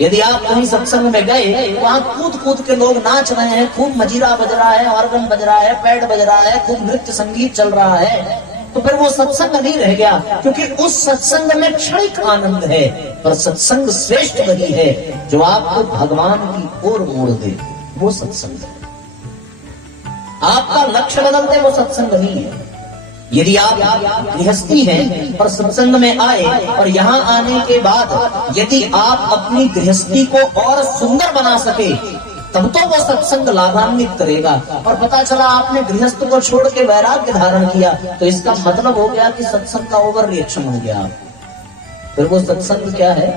यदि आप कहीं सत्संग में गए, वहां कूद कूद के लोग नाच रहे हैं, खूब मजीरा बज रहा है, ऑर्गन बज रहा है, पैड बज रहा है, खूब नृत्य संगीत चल रहा है, तो फिर वो सत्संग नहीं रह गया, क्योंकि उस सत्संग में क्षणिक आनंद है। पर सत्संग श्रेष्ठ वही है जो आपको भगवान की ओर मोड़ दे, वो सत्संग है। आपका लक्ष्य बदल दे, वो सत्संग नहीं है। यदि आप गृहस्थी हैं और सत्संग में आए और यहाँ आने के बाद यदि आप अपनी गृहस्थी को और सुंदर बना सके, तब तो वो सत्संग लाभान्वित करेगा। और पता चला आपने गृहस्थ को छोड़ के वैराग्य धारण किया, तो इसका मतलब हो गया कि सत्संग का ओवर रिएक्शन हो गया। फिर वो सत्संग क्या है,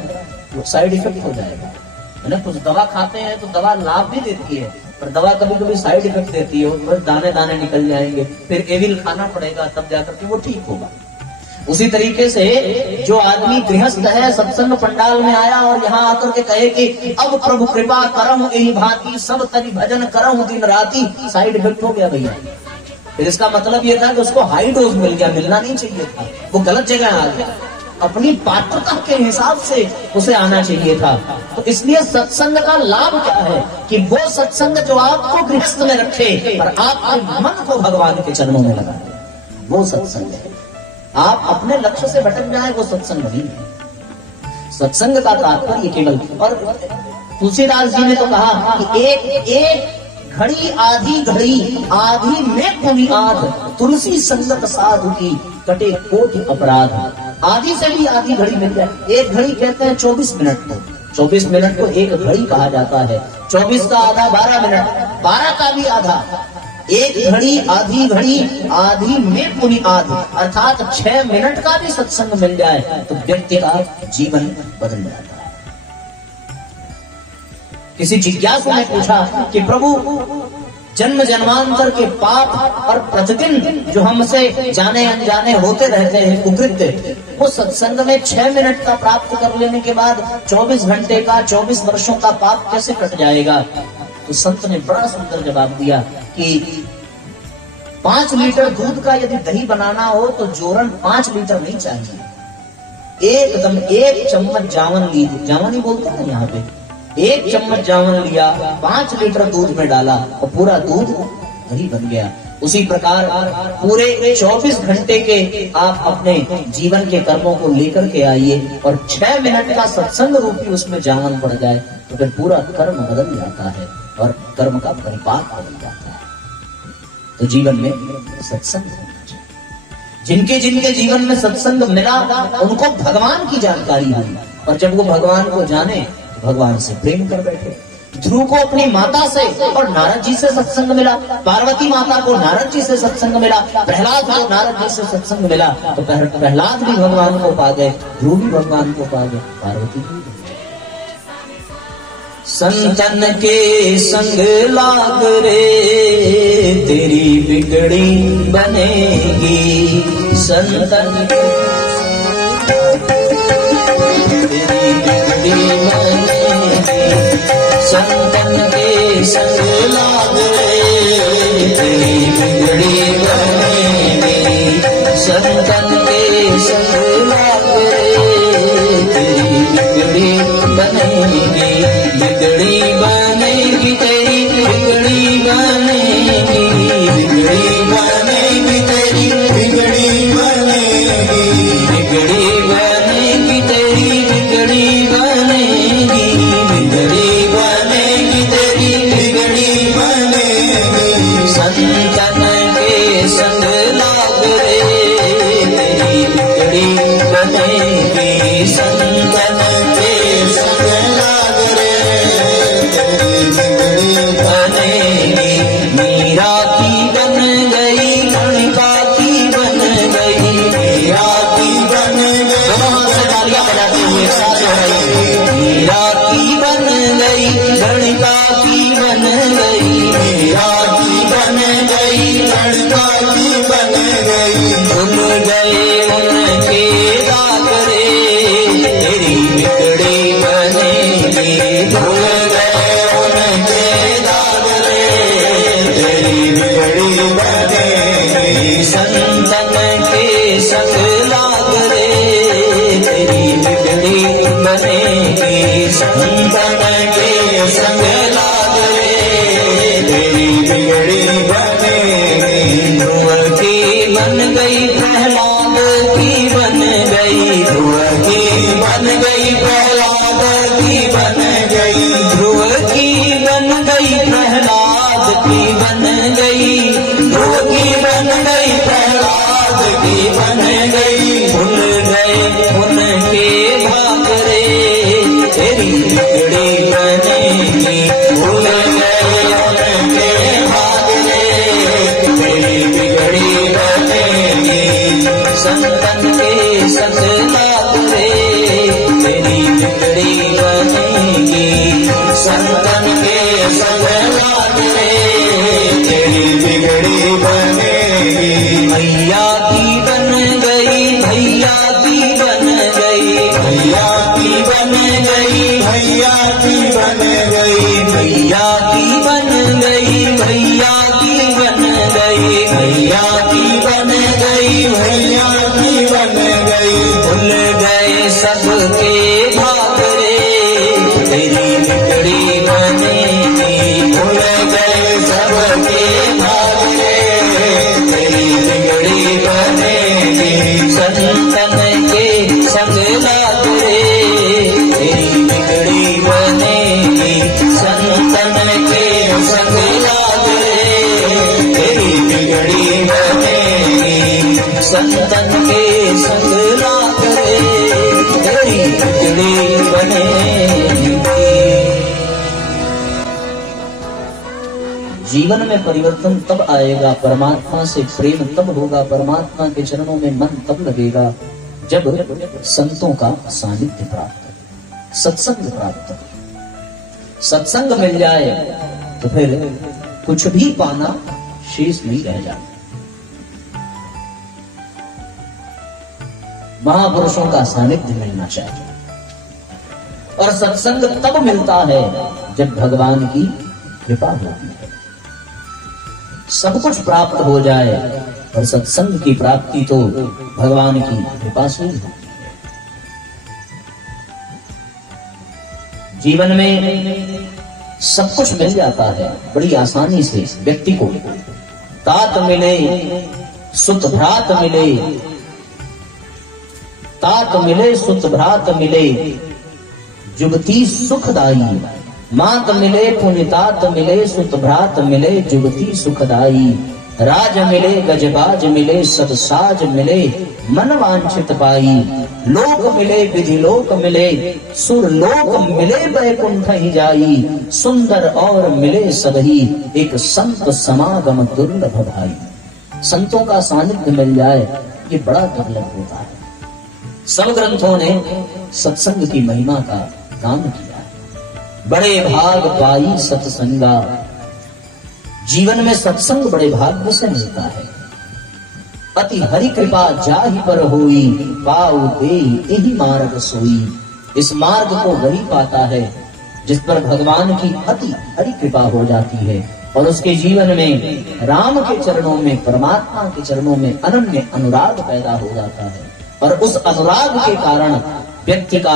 वो साइड इफेक्ट हो जाएगा, है ना। कुछ दवा खाते हैं तो दवा लाभ भी देती है, पर दवा कभी कभी साइड इफेक्ट देती है, बस दाने दाने निकल जाएंगे, फिर एविल खाना पड़ेगा, तब जाकर के वो ठीक होगा। उसी तरीके से जो आदमी गृहस्थ है, सत्संग पंडाल में आया और यहाँ आकर के कहे कि अब प्रभु कृपा करहु यही भांति, सब तनि भजन करहु दिन राती, साइड इफेक्ट हो गया भैया। फिर इसका मतलब ये था कि उसको हाई डोज मिल गया, मिलना नहीं चाहिए था, वो गलत जगह आ गया। अपनी पात्रता के हिसाब से उसे आना चाहिए था। तो इसलिए सत्संग का लाभ क्या है कि वो सत्संग जो आपको गृहस्थ में रखे और आपके मन को भगवान के चरणों में लगा दे, वो सत्संग है। आप अपने लक्ष्य से भटक जाए, वो सत्संग नहीं है। सत्संग का तात्पर्य केवल, और तुलसीदास जी ने तो कहा कि एक घड़ी आधी घड़ी, आधी में पुनि आध, तुलसी संगत साधु की कटे कोटि अपराध। आधी से भी आधी घड़ी मिल जाए। एक घड़ी कहते हैं 24 मिनट को, 24 मिनट को एक घड़ी कहा जाता है। 24 का आधा 12 मिनट, 12 का भी आधा, एक घड़ी आधी घड़ी, आधी में पुनि आध, अर्थात 6 मिनट का भी सत्संग मिल जाए तो व्यक्ति का जीवन बदल जाता है। किसी जिज्ञासु ने पूछा कि प्रभु, जन्म जन्मांतर के पाप और प्रतिदिन जो हमसे जाने अनजाने होते रहते हैं कुकृत्य, वो सत्संग में 6 मिनट का प्राप्त कर लेने के बाद 24 घंटे का, 24 वर्षों का पाप कैसे कट जाएगा। तो संत ने बड़ा सुंदर जवाब दिया कि 5 लीटर दूध का यदि दही बनाना हो तो जोरन 5 लीटर नहीं चाहिए, एकदम 1 चम्मच जावन लीजिए, जावन ही बोलते हैं यहाँ पे, 1 चम्मच जावन लिया, 5 लीटर दूध में डाला और पूरा दूध दही बन गया। उसी प्रकार पूरे 24 घंटे के आप अपने जीवन के कर्मों को लेकर के आइए और 6 मिनट का सत्संग रूपी उसमें जावन पड़ जाए तो फिर पूरा कर्म बदल जाता है और कर्म का परिपाक बदल जाता है। तो जीवन में सत्संग होना चाहिए। जिनके जिनके जीवन में सत्संग मिला उनको भगवान की जानकारी हुई, और जब वो भगवान को जाने भगवान से प्रेम कर बैठे। ध्रुव को अपनी माता से और नारद जी से सत्संग मिला, पार्वती माता को नारद जी से सत्संग मिला, प्रहलाद को नारद जी से सत्संग मिला, तो प्रहलाद भी भगवान को पा गए, ध्रुव भी भगवान को पा गए, पार्वती भी। संतन के संग लाग रे तेरी बिगड़ी बनेगी, संतन तेरी बिगड़ी बनेगी, संतन के संग लाग रे तेरी बिगड़ी बनेगी, संतन के संग लाग रे तेरी बिगड़ी बनेगी, बिगड़ी बनेगी तेरी बनेगी, संतन के संग लाग रे तेरी बिगड़ी बनेगी। मीरा की बन गई, गणिका की बन गई, मीरा की बन गई, तालियां बजाते हुए साथ हो रही। मीरा की बन गई, गणिका की बन गई, मीरा की बन गई, गणिका की बन गई। भूल गए उनके दाग रे तेरी बिगड़ी बनेगी, भूल गए उनके दाग रे तेरी बिगड़ी बनेगी। संतन के संग लाग रे तेरी बिगड़ी बनेगी, संतन के संग लाग रे तेरी बिगड़ी बनेगी। ध्रुव की बन गई, प्रहलाद की बन गई, ध्रुव की बन गई, प्रहलाद की बन गई, ध्रुव की बन गई, प्रहलाद की बन गई, ध्रुव की बन गई, प्रहलाद की बन गई। भूल गए उनके भाग रे तेरी बिगड़ी बनेगी, भूल गए उनके भाग रे तेरी बिगड़ी बनेगी। संतन के संग लाग रे तेरी बिगड़ी बनेगी, संतन के संग लाग रे तेरी बिगड़ी बनेगी। भैया की बन गई, भैया की बन गई, भैया की बन गई, भैया की बन गई, भैया की बन गई, भैया की बन गई, भैया की बन गई, भैया की बन गई। भूल गए सबके भाग रे तेरी बिगड़ी बनेगी, भूल गए सबके भाग रे तेरी बिगड़ी बनेगी। संतन के संग लाग रे तेरी बिगड़ी बनेगी, संतन के संग लाग रे तेरी बिगड़ी बनेगी, संतन के संग लाग रे तेरी बिगड़ी बनेगी। जीवन में परिवर्तन तब आएगा, परमात्मा से प्रेम तब होगा, परमात्मा के चरणों में मन तब लगेगा जब संतों का सानिध्य प्राप्त हो, सत्संग प्राप्त हो। सत्संग मिल जाए तो फिर कुछ भी पाना शेष नहीं रह जाता। महापुरुषों का सानिध्य मिलना चाहिए और सत्संग तब मिलता है जब भगवान की कृपा होती है। सब कुछ प्राप्त हो जाए और सत्संग की प्राप्ति तो भगवान की कृपा से होती है। जीवन में सब कुछ मिल जाता है बड़ी आसानी से व्यक्ति को। तात मिले, सुत भ्रात मिले, तात मिले, सुत भ्रात मिले, जुगती सुखदाई। मात मिले, पुनितात मिले, सुत भ्रात मिले, जुगती सुखदाई। राज मिले, गजबाज मिले, सतसाज मिले, मन वांछित पाई। लोक मिले, विधि लोक मिले, सुर लोक मिले, बैकुंठ ही जाई। सुंदर और मिले सबही, एक संत समागम दुर्लभ भाई। संतों का सानिध्य मिल जाए ये बड़ा दुर्लभ होता है। सब ग्रंथों ने सत्संग की महिमा का गान किया है। बड़े भाग पाई सत्संगा, जीवन में सत्संग बड़े भाग्य से मिलता है। अति हरि कृपा जाहि पर होई, पाऊ देहि एहि मार्ग सोई। इस मार्ग को वही पाता है जिस पर भगवान की अति हरि कृपा हो जाती है और उसके जीवन में राम के चरणों में, परमात्मा के चरणों में अनन्य अनुराग पैदा हो जाता है और उस अनुराग के कारण व्यक्ति का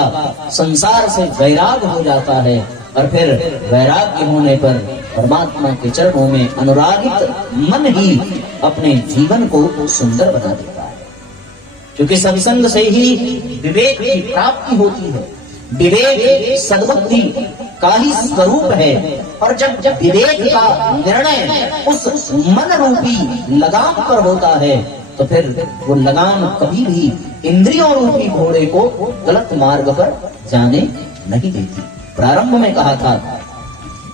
संसार से वैराग हो जाता है और फिर वैराग्य होने पर परमात्मा के चरणों में अनुरागित मन ही अपने जीवन को सुंदर बना देता है। क्योंकि सत्संग से ही विवेक की प्राप्ति होती है। विवेक सद्बुद्धि का ही स्वरूप है और जब विवेक का निर्णय उस मन रूपी लगाम पर होता है तो फिर वो लगाम कभी भी इंद्रियों रूपी घोड़े को गलत मार्ग पर जाने नहीं देती। प्रारंभ में कहा था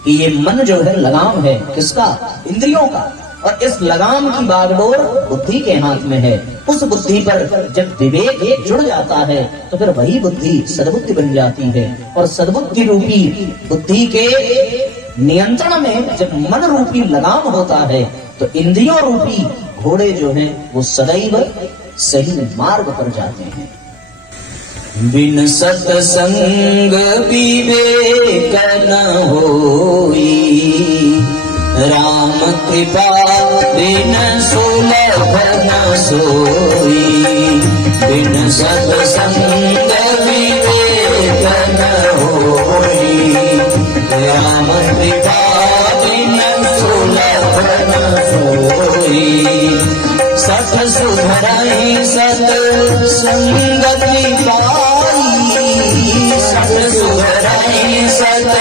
कि ये मन जो है लगाम है, किसका? इंद्रियों का, और इस लगाम की बागडोर बुद्धि के हाथ में है। उस बुद्धि पर जब विवेक जुड़ जाता है तो फिर वही बुद्धि सद्बुद्धि बन जाती है, और सद्बुद्धि रूपी बुद्धि के नियंत्रण में जब मन रूपी लगाम होता है तो इंद्रियों रूपी घोड़े जो हैं वो सदैव सही मार्ग पर जाते हैं। बिन सत्संग विवेक न होई, राम कृपा बिन सुलभ न सोई। बिन सत्संग विवेक न होई, राम कृपा बिन सुलभ न सोई। सत सुधरहि सत संगति पाई, सत सुधरहि सत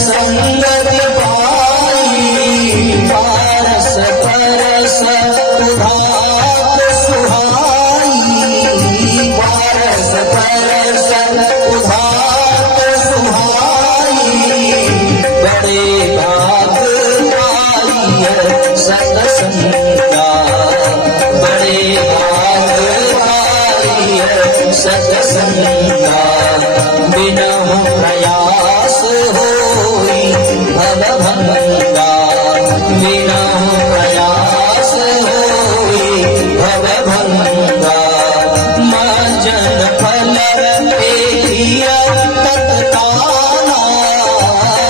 संगति पाई। पारस परस उधार सुहाई, पारस परस उधार सुहाई। बड़े भाग पाई सत्संगा, बड़े भाग पाई सत्संगा। बिना प्रयास होई भवभंगा, बिना प्रयास होई भवभंगा। मजन फल पेहिया तत्काला,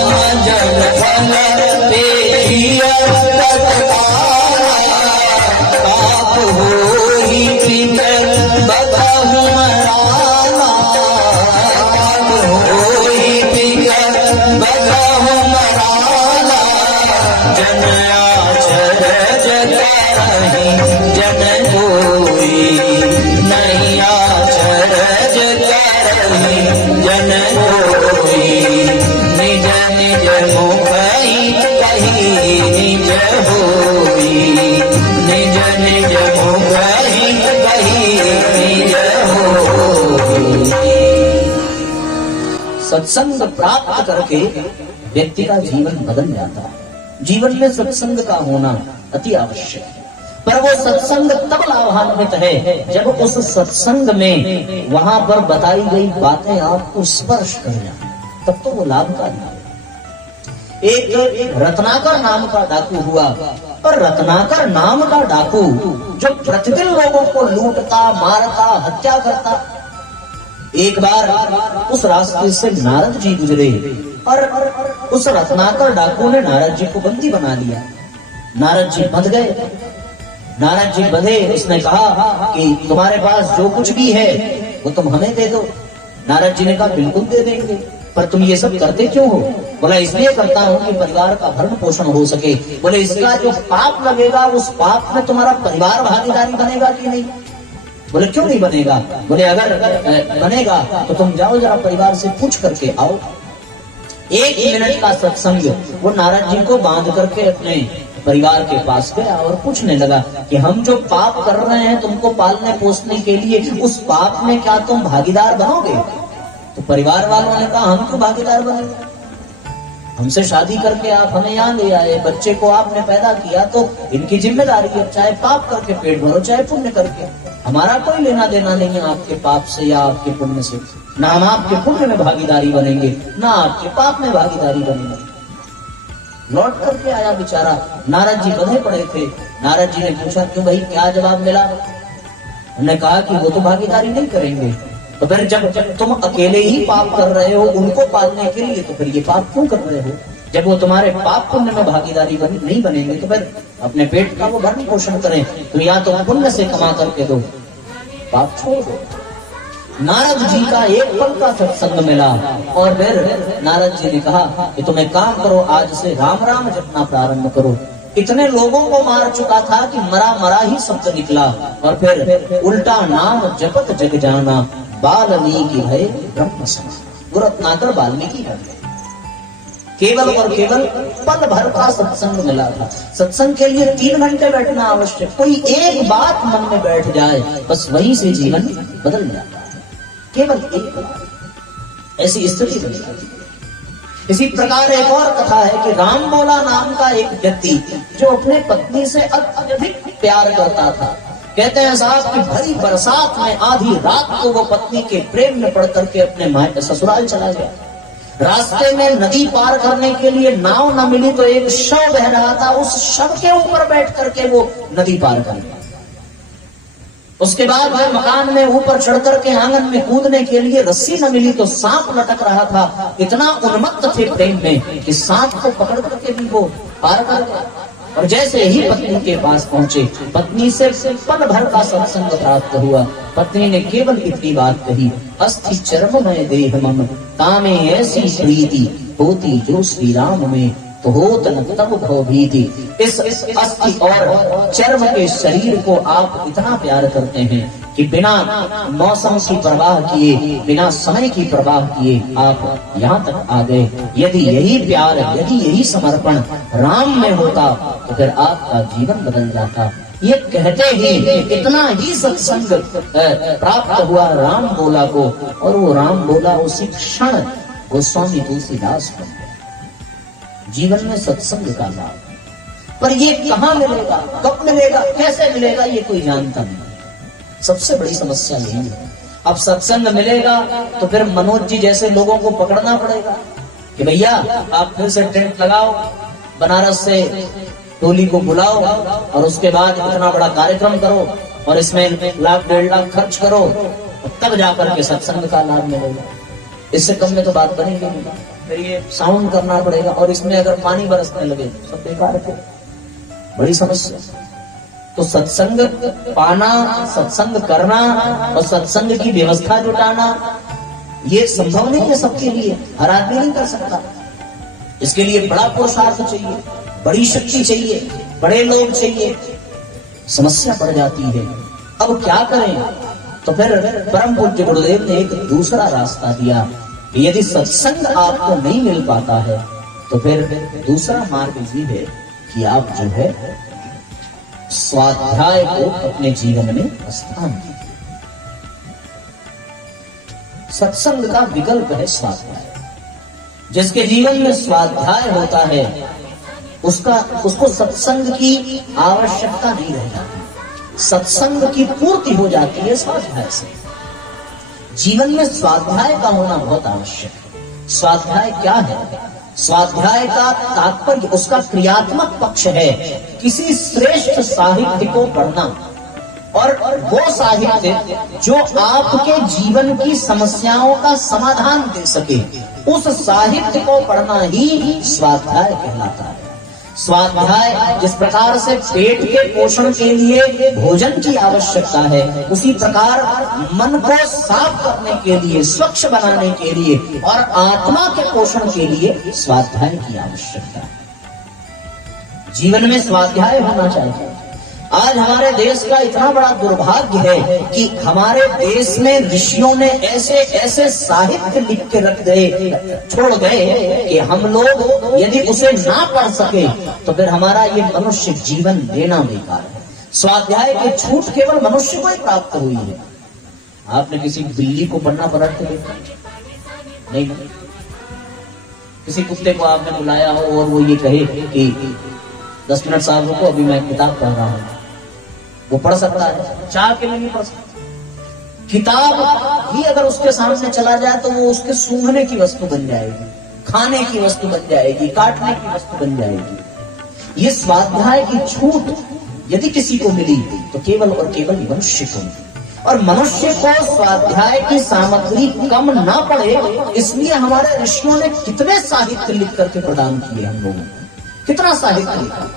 मजन फल पेहिया तत्काला। पाप होई पितर बदहु मराला, पाप होई पितर बदहु मराला। जन आचरज करहि जन कोई, नहीं आचरज करहि जन कोई। निज निज मुखहि कहि निज होई, निज निज मुखहि कहि निज होई। सत्संग प्राप्त करके व्यक्ति का जीवन बदल जाता है। जीवन में सत्संग का होना अति आवश्यक है, पर वो सत्संग तब लाभान्वित है जब उस सत्संग में वहां पर बताई गई बातें आपको स्पर्श कर जाए, तब तो वो लाभकारी है। एक रत्नाकर नाम का डाकू हुआ, और रत्नाकर नाम का डाकू जो प्रतिदिन लोगों को लूटता, मारता, हत्या करता। एक बार उस रास्ते से नारद जी गुजरे और उस रत्नाकर डाकू ने नारद जी को बंदी बना लिया। नारद जी बंध गए। नारद जी बंधे, उसने कहा कि तुम्हारे पास जो कुछ भी है वो तुम हमें दे दो। नारद जी ने कहा बिल्कुल दे देंगे, पर तुम ये सब करते क्यों हो? बोला इसलिए करता हूँ कि परिवार का भरण पोषण हो सके। बोले इसका जो पाप लगेगा उस पाप में तुम्हारा परिवार भागीदारी बनेगा कि नहीं? बोले क्यों नहीं बनेगा? बोले अगर बनेगा तो तुम जाओ जरा परिवार से पूछ करके आओ। 1 मिनट का सत्संग वो नारद जी को बांध करके अपने परिवार के पास गया और पूछने लगा कि हम जो पाप कर रहे हैं तुमको पालने पोसने के लिए, उस पाप में क्या तुम भागीदार बनोगे? तो परिवार वालों ने कहा हम क्यों भागीदार बनेंगे? हमसे शादी करके आप हमें यहाँ ले आए, बच्चे को आपने पैदा किया तो इनकी जिम्मेदारी है, चाहे पाप करके पेट भरो चाहे पुण्य करके। हमारा कोई लेना देना नहीं है आपके पाप से या आपके पुण्य से। ना हम आपके पुण्य में भागीदारी बनेंगे ना आपके पाप में भागीदारी बनेंगे। लौट करके आया बेचारा, नारद जी बंधे पड़े थे। नारद जी ने पूछा क्यों भाई, क्या जवाब मिला? उन्होंने कहा कि वो तो भागीदारी नहीं करेंगे। तो फिर जब तुम अकेले ही पाप कर रहे हो उनको पालने के लिए, तो फिर ये पाप क्यों कर रहे हो? जब वो तुम्हारे पाप पुण्य में भागीदारी नहीं बनेंगे तो फिर अपने पेट का वो भरण पोषण करें, तो या तो पुण्य से कमा करके दो, पाप छोड़ दो। नारद जी का एक पल का सत्संग मिला और फिर नारद जी ने कहा कि तुम एक काम करो, आज से राम राम जपना प्रारंभ करो। इतने लोगों को मार चुका था कि मरा मरा ही शब्द निकला, और फिर उल्टा नाम जपत जग जाना, वाल्मीकि भय ब्रह्म समान। गुरु रत्नाकर वाल्मीकि बन गए। केवल और केवल पल भर का सत्संग मिला था। सत्संग के लिए 3 घंटे बैठना आवश्यक, कोई एक बात मन में बैठ जाए बस वहीं से जीवन बदल जाता है, केवल एक बात, ऐसी स्थिति बन जाती है। इसी प्रकार एक और कथा है कि राम बोला नाम का एक व्यक्ति जो अपने पत्नी से अत्यधिक प्यार करता था। कहते हैं साहब कि भरी बरसात में आधी रात को वो पत्नी के प्रेम में पड़ करके अपने ससुराल चला गया। रास्ते में नदी पार करने के लिए नाव न मिली तो एक शव बह रहा था, उस शव के ऊपर बैठ करके वो नदी पार कर गया। उसके बाद वह मकान में ऊपर चढ़ करके आंगन में कूदने के लिए रस्सी न मिली तो सांप लटक रहा था। इतना उन्मत्त थे प्रेम में कि सांप को पकड़ करके भी वो पार कर गया। और जैसे ही पत्नी के पास पहुंचे, पत्नी से पल भर का सत्संग प्राप्त हुआ। पत्नी ने केवल इतनी बात कही, अस्थि चर्म में देह मम तामे ऐसी प्रीति होती जो श्री राम में तो होत न तब भवभीति। इस अस्थि और चर्म के शरीर को आप इतना प्यार करते हैं कि बिना मौसम की परवाह किए, बिना समय की परवाह किए आप यहाँ तक आ गए। यदि यही प्यार, यदि यही समर्पण राम में होता तो फिर आपका जीवन बदल जाता। ये कहते ही इतना ही सत्संग प्राप्त हुआ राम बोला को, और वो राम बोला उसी क्षण गोस्वामी तुलसीदास बन गया। जीवन में सत्संग का लाभ, पर ये कहाँ मिलेगा, कब मिलेगा, कैसे मिलेगा, ये कोई जानता नहीं। सबसे बड़ी समस्या यही है। अब सत्संग मिलेगा तो फिर मनोज जी जैसे लोगों को पकड़ना पड़ेगा कि भैया आप फिर से टेंट लगाओ, बनारस से टोली को बुलाओ और उसके बाद इतना बड़ा कार्यक्रम करो और इसमें 1 लाख 1.5 लाख खर्च करो, तब जाकर के सत्संग का लाभ मिलेगा। इससे कम में तो बात बनेगी नहीं। फिर ये साउंड करना पड़ेगा और इसमें अगर पानी बरसने लगे सब बेकार है, बड़ी समस्या। तो सत्संग पाना, सत्संग करना और सत्संग की व्यवस्था जुटाना ये संभव नहीं है सबके लिए, हर आदमी नहीं कर सकता। इसके लिए बड़ा पुरुषार्थ चाहिए, बड़ी शक्ति चाहिए, बड़े लोग चाहिए। समस्या पड़ जाती है। अब क्या करें? तो फिर परम पूज्य गुरुदेव ने एक दूसरा रास्ता दिया कि यदि सत्संग आपको नहीं मिल पाता है तो फिर दूसरा मार्ग ये है कि आप जो है स्वाध्याय को अपने जीवन में स्थान दीजिए। सत्संग का विकल्प है स्वाध्याय। जिसके जीवन में स्वाध्याय होता है उसको सत्संग की आवश्यकता नहीं रह जाती। सत्संग की पूर्ति हो जाती है स्वाध्याय से। जीवन में स्वाध्याय का होना बहुत आवश्यक है। स्वाध्याय क्या है? स्वाध्याय का तात्पर्य, उसका क्रियात्मक पक्ष है किसी श्रेष्ठ साहित्य को पढ़ना, और वो साहित्य जो आपके जीवन की समस्याओं का समाधान दे सके, उस साहित्य को पढ़ना ही स्वाध्याय कहलाता है। स्वाध्याय जिस प्रकार से पेट के पोषण के लिए भोजन की आवश्यकता है, उसी प्रकार मन को साफ करने के लिए, स्वच्छ बनाने के लिए और आत्मा के पोषण के लिए स्वाध्याय की आवश्यकता है। जीवन में स्वाध्याय होना चाहिए। आज हमारे देश का इतना बड़ा दुर्भाग्य है कि हमारे देश में ऋषियों ने ऐसे ऐसे साहित्य लिख के रख गए, छोड़ गए कि हम लोग यदि उसे ना पढ़ सके तो फिर हमारा ये मनुष्य जीवन लेना बेकार है। स्वाध्याय की छूट केवल मनुष्य को ही प्राप्त हुई है। आपने किसी बिल्ली को पढ़ना पढ़ के देखा? नहीं। किसी कुत्ते को आपने बुलाया हो और वो ये कहे कि 10 मिनट साहब रुको, अभी मैं किताब पढ़ रहा हूं, वो पढ़ सकता है? चाह के नहीं पढ़ सकता। किताब ही अगर उसके सामने चला जाए तो वो उसके सूंघने की वस्तु बन जाएगी, खाने की वस्तु बन जाएगी, काटने की वस्तु बन जाएगी। ये स्वाध्याय की छूट यदि किसी को मिली तो केवल और केवल मनुष्य को मिली। और मनुष्य को स्वाध्याय की सामग्री कम ना पड़े, इसलिए हमारे ऋषियों ने कितने साहित्य लिख करके प्रदान किए हम लोगों को, कितना साहित्य लिखा।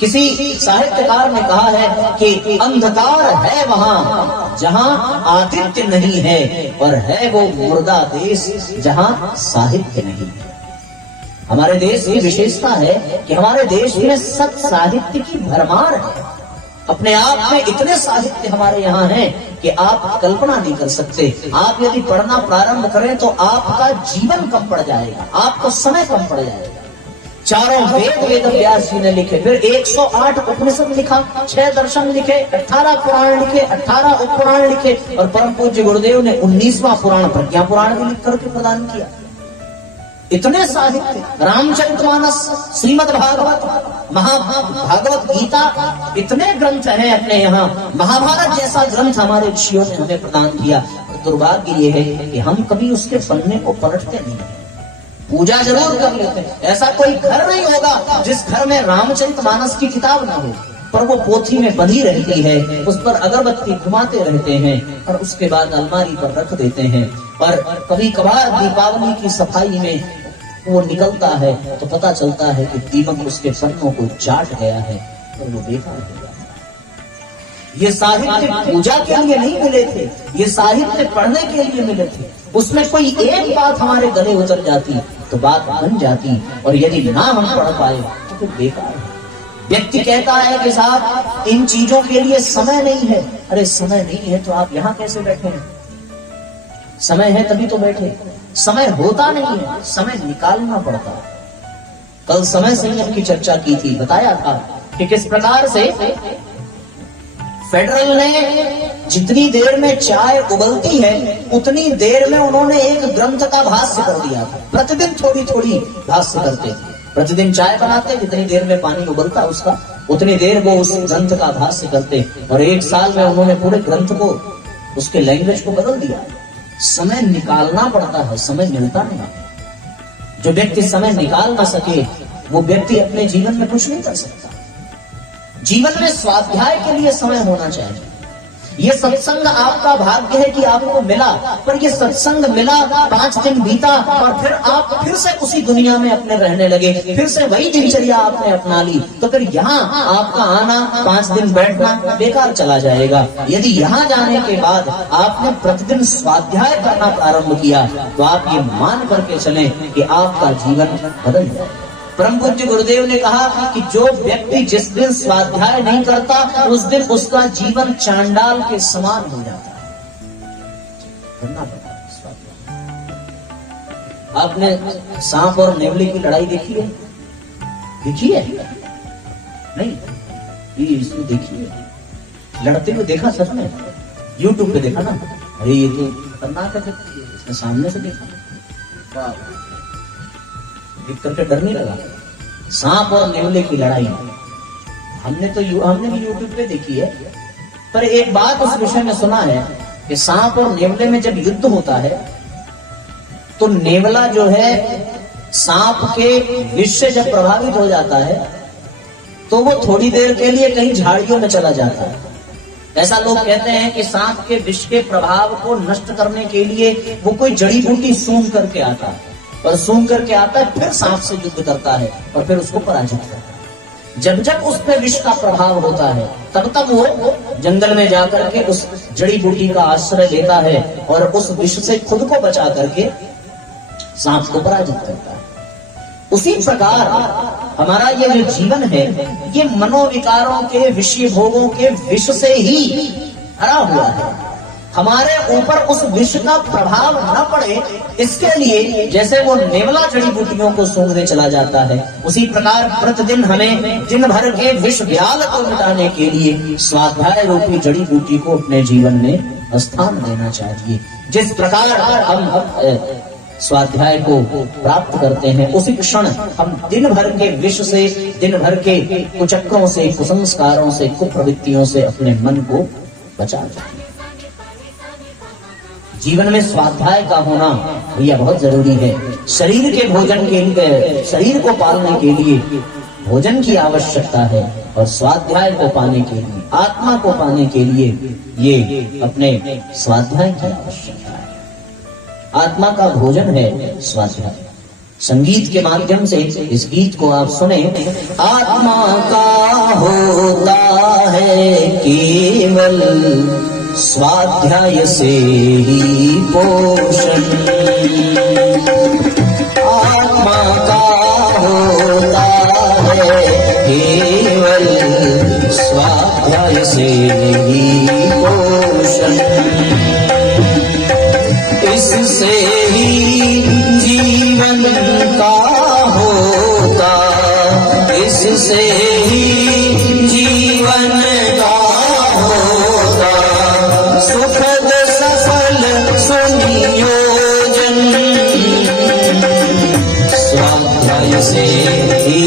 किसी साहित्यकार ने कहा है कि अंधकार है वहां जहां आदित्य नहीं है, और है वो मुर्दा देश जहां साहित्य नहीं है। हमारे देश की विशेषता है कि हमारे देश में सत साहित्य की भरमार है। अपने आप में इतने साहित्य हमारे यहाँ हैं कि आप कल्पना नहीं कर सकते। आप यदि पढ़ना प्रारंभ करें तो आपका जीवन कम पड़ जाएगा, आपका समय कम पड़ जाएगा। चारों वेद वेद व्यास जी ने लिखे, फिर 108 उपनिषद लिखा, 6 दर्शन लिखे, 18 पुराण लिखे, 18 उपपुराण लिखे, और परम पूज्य गुरुदेव ने 19वां पुराण प्रज्ञा पुराण भी लिख करके प्रदान किया। इतने साहित्य, रामचरितमानस, श्रीमद् भागवत, महाभागवत गीता, इतने ग्रंथ हैं अपने यहाँ। महाभारत जैसा ग्रंथ हमारे ऋषियों ने हमें प्रदान किया। दुर्भाग्य ये है कि हम कभी उसके पन्ने को पलटते नहीं हैं। पूजा जरूर कर लेते हैं। ऐसा कोई घर नहीं होगा जिस घर में रामचरितमानस की किताब ना हो, पर वो पोथी में बंधी रहती है, उस पर अगरबत्ती घुमाते रहते हैं और उसके बाद अलमारी पर रख देते हैं। और कभी कभार दीपावली की सफाई में वो निकलता है तो पता चलता है कि दीमक उसके पन्नों को चाट गया है और वो बेकार हो जाता है। ये साहित्य पूजा के लिए नहीं मिले थे, ये साहित्य पढ़ने के लिए मिले थे। उसमें कोई एक बात हमारे गले उतर जाती तो बात बन जाती, और यदि ना हम पढ़ पाए तो फिर बेकार है। व्यक्ति कहता है कि साहब इन चीजों के लिए समय नहीं है। अरे समय नहीं है तो आप यहाँ कैसे बैठे हैं? समय है तभी तो बैठे। समय होता नहीं है, समय निकालना पड़ता है। कल समय संयम की चर्चा की थी, बताया था कि किस प्रकार से फेडरल ने जितनी देर में चाय उबलती है उतनी देर में उन्होंने एक ग्रंथ का भाष्य कर दिया था। प्रतिदिन थोड़ी थोड़ी भाष्य करते थे। प्रतिदिन चाय बनाते, जितनी देर में पानी उबलता उसका उतनी देर वो उस ग्रंथ का भाष्य करते, और 1 साल में उन्होंने पूरे ग्रंथ को, उसके लैंग्वेज को बदल दिया। समय निकालना पड़ता है, समय मिलता नहीं। जो व्यक्ति समय निकाल ना सके वो व्यक्ति अपने जीवन में कुछ नहीं कर सकता। जीवन में स्वाध्याय के लिए समय होना चाहिए। ये सत्संग आपका भाग्य है कि आपको मिला, पर ये सत्संग मिला, 5 दिन बीता और फिर आप फिर से उसी दुनिया में अपने रहने लगे, फिर से वही दिनचर्या आपने अपना ली, तो फिर यहाँ आपका आना, 5 दिन बैठना बेकार चला जाएगा। यदि यहाँ जाने के बाद आपने प्रतिदिन स्वाध्याय करना प्रारंभ किया तो आप ये मान करके चले कि आपका जीवन बदल जाए। परम पूज्य गुरुदेव ने कहा कि जो व्यक्ति जिस दिन स्वाध्याय नहीं करता उस दिन उसका जीवन चांडाल के समान हो जाता है। आपने सांप और नेवले की लड़ाई देखी है? देखी है? नहीं, ये इसको देखी है, लड़ते हुए देखा सच में? यूट्यूब पे देखा ना? अरे ये तो खतरनाक है। इसने सामने से देखा, देख करके डर नहीं लगा? सांप और नेवले की लड़ाई हमने भी यूट्यूब पे देखी है, पर एक बात उस विषय में सुना है कि सांप और नेवले में जब युद्ध होता है तो नेवला जो है सांप के विष से जब प्रभावित हो जाता है तो वो थोड़ी देर के लिए कहीं झाड़ियों में चला जाता है। ऐसा लोग कहते हैं कि सांप के विष के प्रभाव को नष्ट करने के लिए वो कोई जड़ी बूटी सूंघ करके आता है, और सूंघ करके आता है, फिर सांप से युद्ध करता है और फिर उसको पराजित करता है। जब जब उस पर विष का प्रभाव होता है तब तक वो जंगल में जाकर के उस जड़ी बूटी का आश्रय लेता है और उस विष से खुद को बचा करके सांप को पराजित करता है। उसी प्रकार हमारा ये जो जीवन है ये मनोविकारों के, विषय भोगों के विष से ही भरा हुआ है। हमारे ऊपर उस विष का प्रभाव न पड़े इसके लिए जैसे वो नेवला जड़ी बूटियों को सूंघने चला जाता है, उसी प्रकार प्रतिदिन हमें दिन भर के विष व्याल को मिटाने के लिए स्वाध्याय रूपी जड़ी बूटी को अपने जीवन में स्थान देना चाहिए। जिस प्रकार हम स्वाध्याय को प्राप्त करते हैं उसी क्षण हम दिन भर के विष से, दिन भर के कुचक्रों से, कुसंस्कारों से, कुप्रवृत्तियों से अपने मन को बचा सकते हैं। जीवन में स्वाध्याय का होना भैया बहुत जरूरी है। शरीर के भोजन के लिए, शरीर को पालने के लिए भोजन की आवश्यकता है और स्वाध्याय को पाने के लिए, आत्मा को पाने के लिए ये अपने स्वाध्याय की आवश्यकता है। आत्मा का भोजन है स्वाध्याय। संगीत के माध्यम से इस गीत को आप सुने। आत्मा का होता है केवल स्वाध्याय से ही पोषण, आत्मा का होता है केवल स्वाध्याय स्वाध्याय से ही पोषण, इससे ही जीवन का होता, इससे ही जीवन का होता सुखद सफल सुनियोजन, स्वाध्याय से ही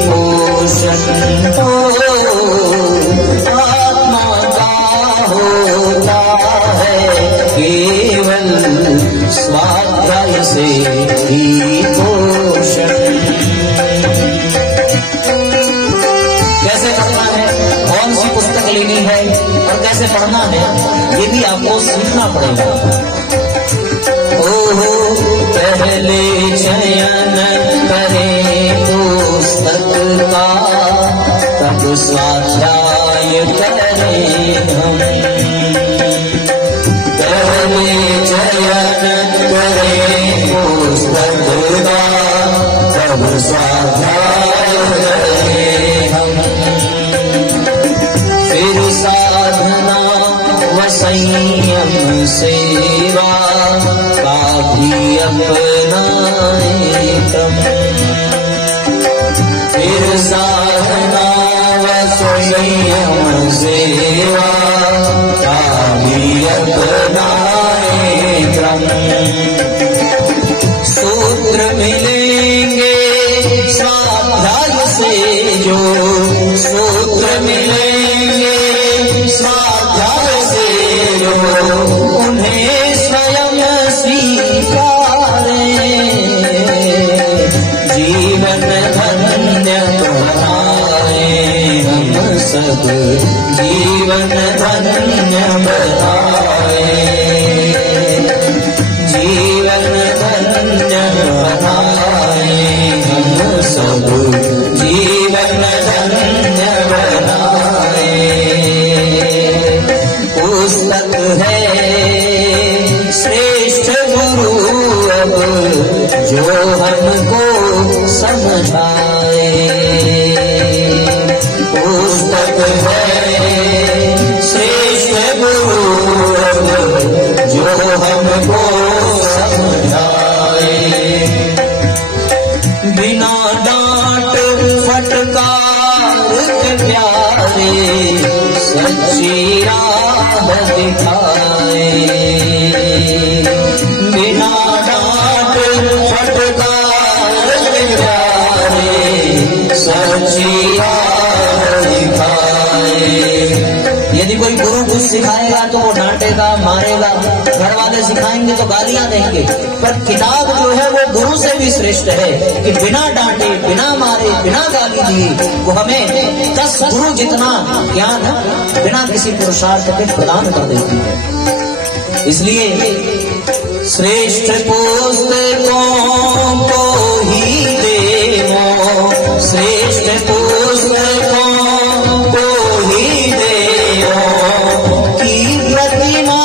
पोषण आत्मा का होता है केवल, स्वाध्याय से ही पोषण। कैसे करना है, कौन सी पुस्तक लेनी है और कैसे पढ़ना है, ये भी आपको सीखना पड़ेगा। ओहो पहले चयन करें पुस्तक का, तब स्वाध्याय करें हम। पहले चयन करें पुस्तक का, तब स्वाध्याय करें हम। फिर साधना व संयम सेवा का भी अपनाए क्रम, फिर साधना व संयम सेवा का भी अपनाए क्रम। सूत्र मिलेंगे स्वाध्याय से जो, सूत्र मिलेंगे स्वाध्याय से जो, उन्हें स्वयं स्वीकारें, जीवन धन्य बनाए हम सब, जीवन धन्य बनाए, जीवन धन्य बनाए हम सब, जीवन धन्य बनाए। पुस्तक है श्रेष्ठ गुरु अब जो हमको समझाए, पुस्तक है श्रेष्ठ गुरु अब जो हमको समझाए। बिना डांट फटकार के प्यारे सच्ची राह दिखाए, बिना डांट फटकार के प्यारे सच्ची राह दिखाए। यदि कोई गुरु कुछ सिखाएगा तो वो डांटेगा, मारेगा, घर वाले सिखाएंगे तो गालियां देंगे, पर किताब जो है वो गुरु से भी श्रेष्ठ है कि बिना डांटे, बिना मारे, बिना गाली दिए वो हमें 10 गुरु जितना ज्ञान बिना किसी पुरुषार्थ के प्रदान कर देती है। इसलिए श्रेष्ठ पुस्तकों को ही देवो, श्रेष्ठ पुस्तकों को ही देवो की प्रतिमा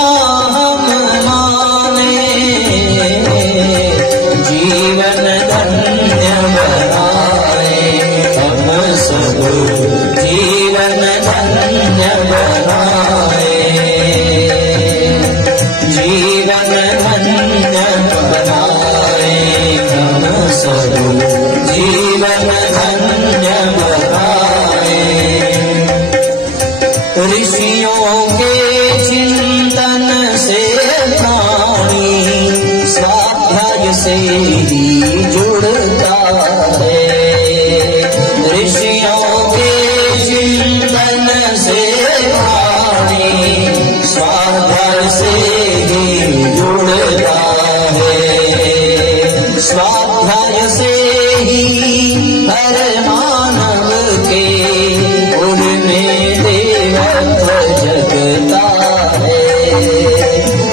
हम माने, जीवन धन्य बनाए हम सब, जीवन धन्य बनाए, जीवन धन्य बनाए हम सब, जीवन धन्य बनाए। ऋषियों के चिंतन से प्राणी स्वाध्याय से ही जुड़ता है, ऋषियों के चिंतन से प्राणी स्वाध्याय से ही जुड़ता है, स्वाध्याय से ही हर मानव के उनमें देवत्व जगता है,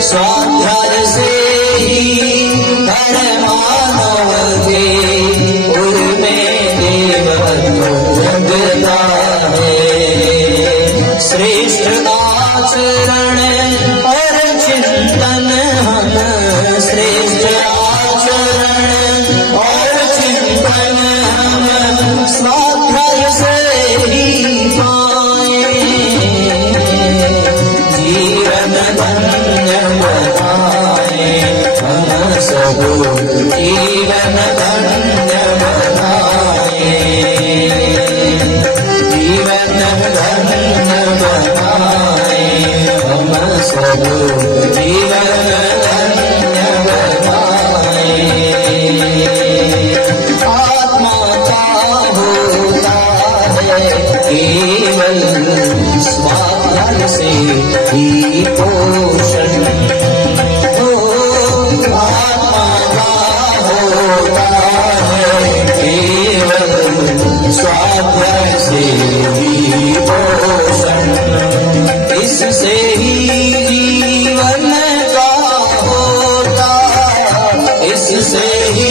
स्वाध्याय से ही हर मानव के सब जीवन धन्य बनाए, जीवन धन्य बनाए, हम सब जीवन धन्य बनाए। आत्मा का होता है केवल स्वाध्याय से ही पोषण, आत्मा का होता है केवल स्वाध्याय से ही पोषण, इससे ही जीवन का होता, इससे ही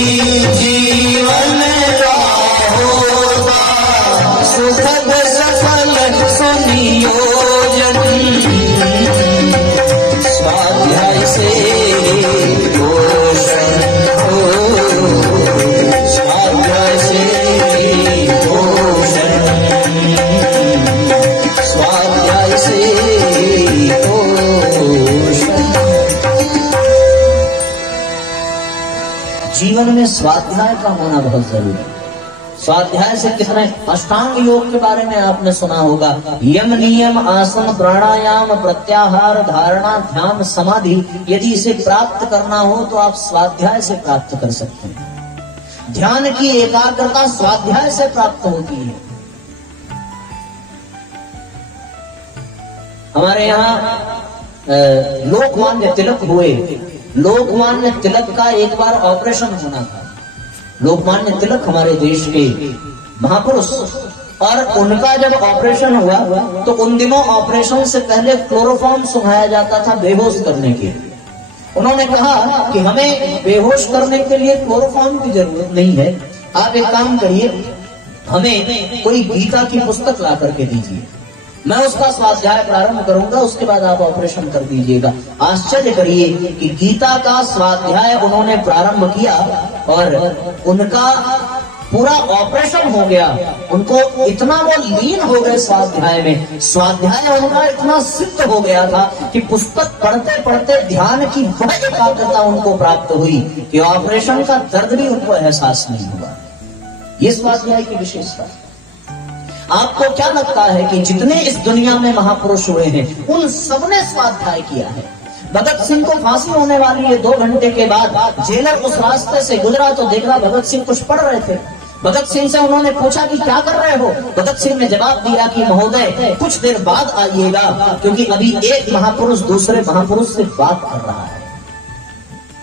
जीवन का होता सुखद सफल सुनियोजन, स्वाध्याय से पोषण हो, स्वाध्याय से पोषण, स्वाध्याय से पोषण। जीवन में स्वाध्याय का होना बहुत जरूरी है। स्वाध्याय से कितने अष्टांग योग के बारे में आपने सुना होगा, यम नियम आसन प्राणायाम प्रत्याहार धारणा ध्यान समाधि, यदि इसे प्राप्त करना हो तो आप स्वाध्याय से प्राप्त कर सकते हैं। ध्यान की एकाग्रता स्वाध्याय से प्राप्त होती है। हमारे यहाँ लोकमान्य तिलक हुए, लोकमान्य तिलक का एक बार ऑपरेशन होना था। लोकमान्य तिलक हमारे देश के महापुरुष, और उनका जब ऑपरेशन हुआ तो उन दिनों ऑपरेशन से पहले क्लोरोफॉर्म सुंघाया जाता था बेहोश करने के लिए। उन्होंने कहा कि हमें बेहोश करने के लिए क्लोरोफॉर्म की जरूरत नहीं है, आप एक काम करिए, हमें कोई गीता की पुस्तक ला करके दीजिए, मैं उसका स्वाध्याय प्रारंभ करूंगा, उसके बाद आप ऑपरेशन कर दीजिएगा। आश्चर्य करिए कि गीता का स्वाध्याय उन्होंने प्रारंभ किया और उनका पूरा ऑपरेशन हो गया। उनको इतना वो लीन हो गए स्वाध्याय में, स्वाध्याय उनका इतना सिद्ध हो गया था कि पुस्तक पढ़ते पढ़ते ध्यान की वह एकाग्रता उनको प्राप्त हुई कि ऑपरेशन का दर्द भी उनको एहसास नहीं हुआ। ये स्वाध्याय की विशेषता। आपको क्या लगता है कि जितने इस दुनिया में महापुरुष हुए हैं उन सबने स्वाध्याय किया है? भगत सिंह को फांसी होने वाली है, 2 घंटे के बाद जेलर उस रास्ते से गुजरा तो देखा भगत सिंह कुछ पढ़ रहे थे। भगत सिंह से उन्होंने पूछा कि क्या कर रहे हो? भगत सिंह ने जवाब दिया कि महोदय कुछ देर बाद आइएगा, क्योंकि अभी एक महापुरुष दूसरे महापुरुष से बात कर रहा है।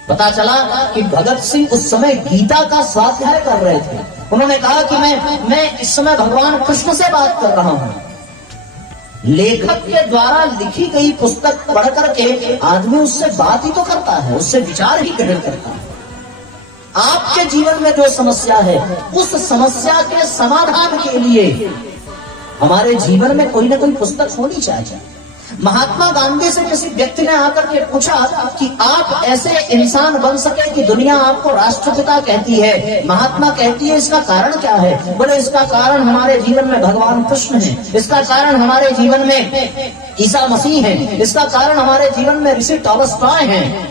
पता चला कि भगत सिंह उस समय गीता का स्वाध्याय कर रहे थे। उन्होंने कहा कि मैं इस समय भगवान कृष्ण से बात कर रहा हूं। लेखक के द्वारा लिखी गई पुस्तक पढ़ करके आदमी उससे बात ही तो करता है, उससे विचार ही ग्रहण करता है। आपके जीवन में जो समस्या है उस समस्या के समाधान के लिए हमारे जीवन में कोई ना कोई पुस्तक होनी चाहिए। महात्मा गांधी से किसी व्यक्ति ने आकर के पूछा कि आप ऐसे इंसान बन सके कि दुनिया आपको राष्ट्रपिता कहती है, महात्मा कहती है, इसका कारण क्या है? बोले इसका कारण हमारे जीवन में भगवान कृष्ण है, इसका कारण हमारे जीवन में ईसा मसीह है, इसका कारण हमारे जीवन में ऋषि टॉलस्टॉय हैं।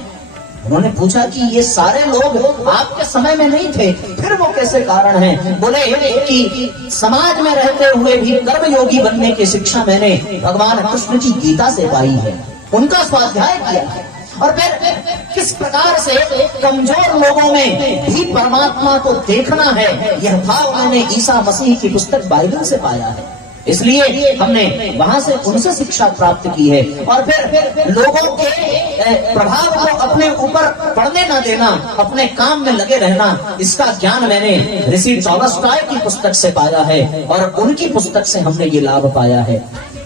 उन्होंने पूछा कि ये सारे लोग आपके समय में नहीं थे, फिर वो कैसे कारण हैं? बोले कि समाज में रहते हुए भी कर्मयोगी बनने की शिक्षा मैंने भगवान कृष्ण की गीता से पाई है, उनका स्वाध्याय किया है। और फिर किस प्रकार से कमजोर लोगों में भी परमात्मा को देखना है, यह भाव मैंने ईसा मसीह की पुस्तक बाइबल से पाया है। इसलिए हमने वहां से उनसे शिक्षा प्राप्त की है। और फिर लोगों के प्रभाव को अपने ऊपर पड़ने न देना, अपने काम में लगे रहना, इसका ज्ञान मैंने ऋषि टॉलस्टॉय की पुस्तक से पाया है और उनकी पुस्तक से हमने ये लाभ पाया है।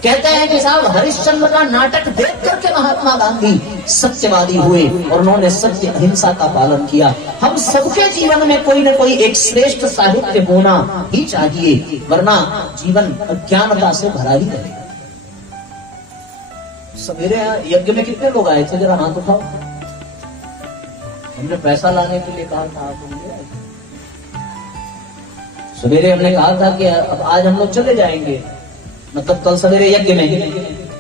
कहते हैं कि साहब हरिश्चंद्र का नाटक देख करके महात्मा गांधी सत्यवादी हुए और उन्होंने सत्य अहिंसा का पालन किया। हम सबके जीवन में कोई न कोई एक श्रेष्ठ साहित्य होना ही चाहिए, वरना जीवन अज्ञानता से भरा ही रहेगा। सवेरे यज्ञ में कितने लोग आए थे? जरा हाथ उठाओ। हमने पैसा लाने के लिए कहा था, आप ले आए। सवेरे हमने कहा था कि अब आज हम लोग चले जाएंगे, मतलब कल सवेरे यज्ञ में,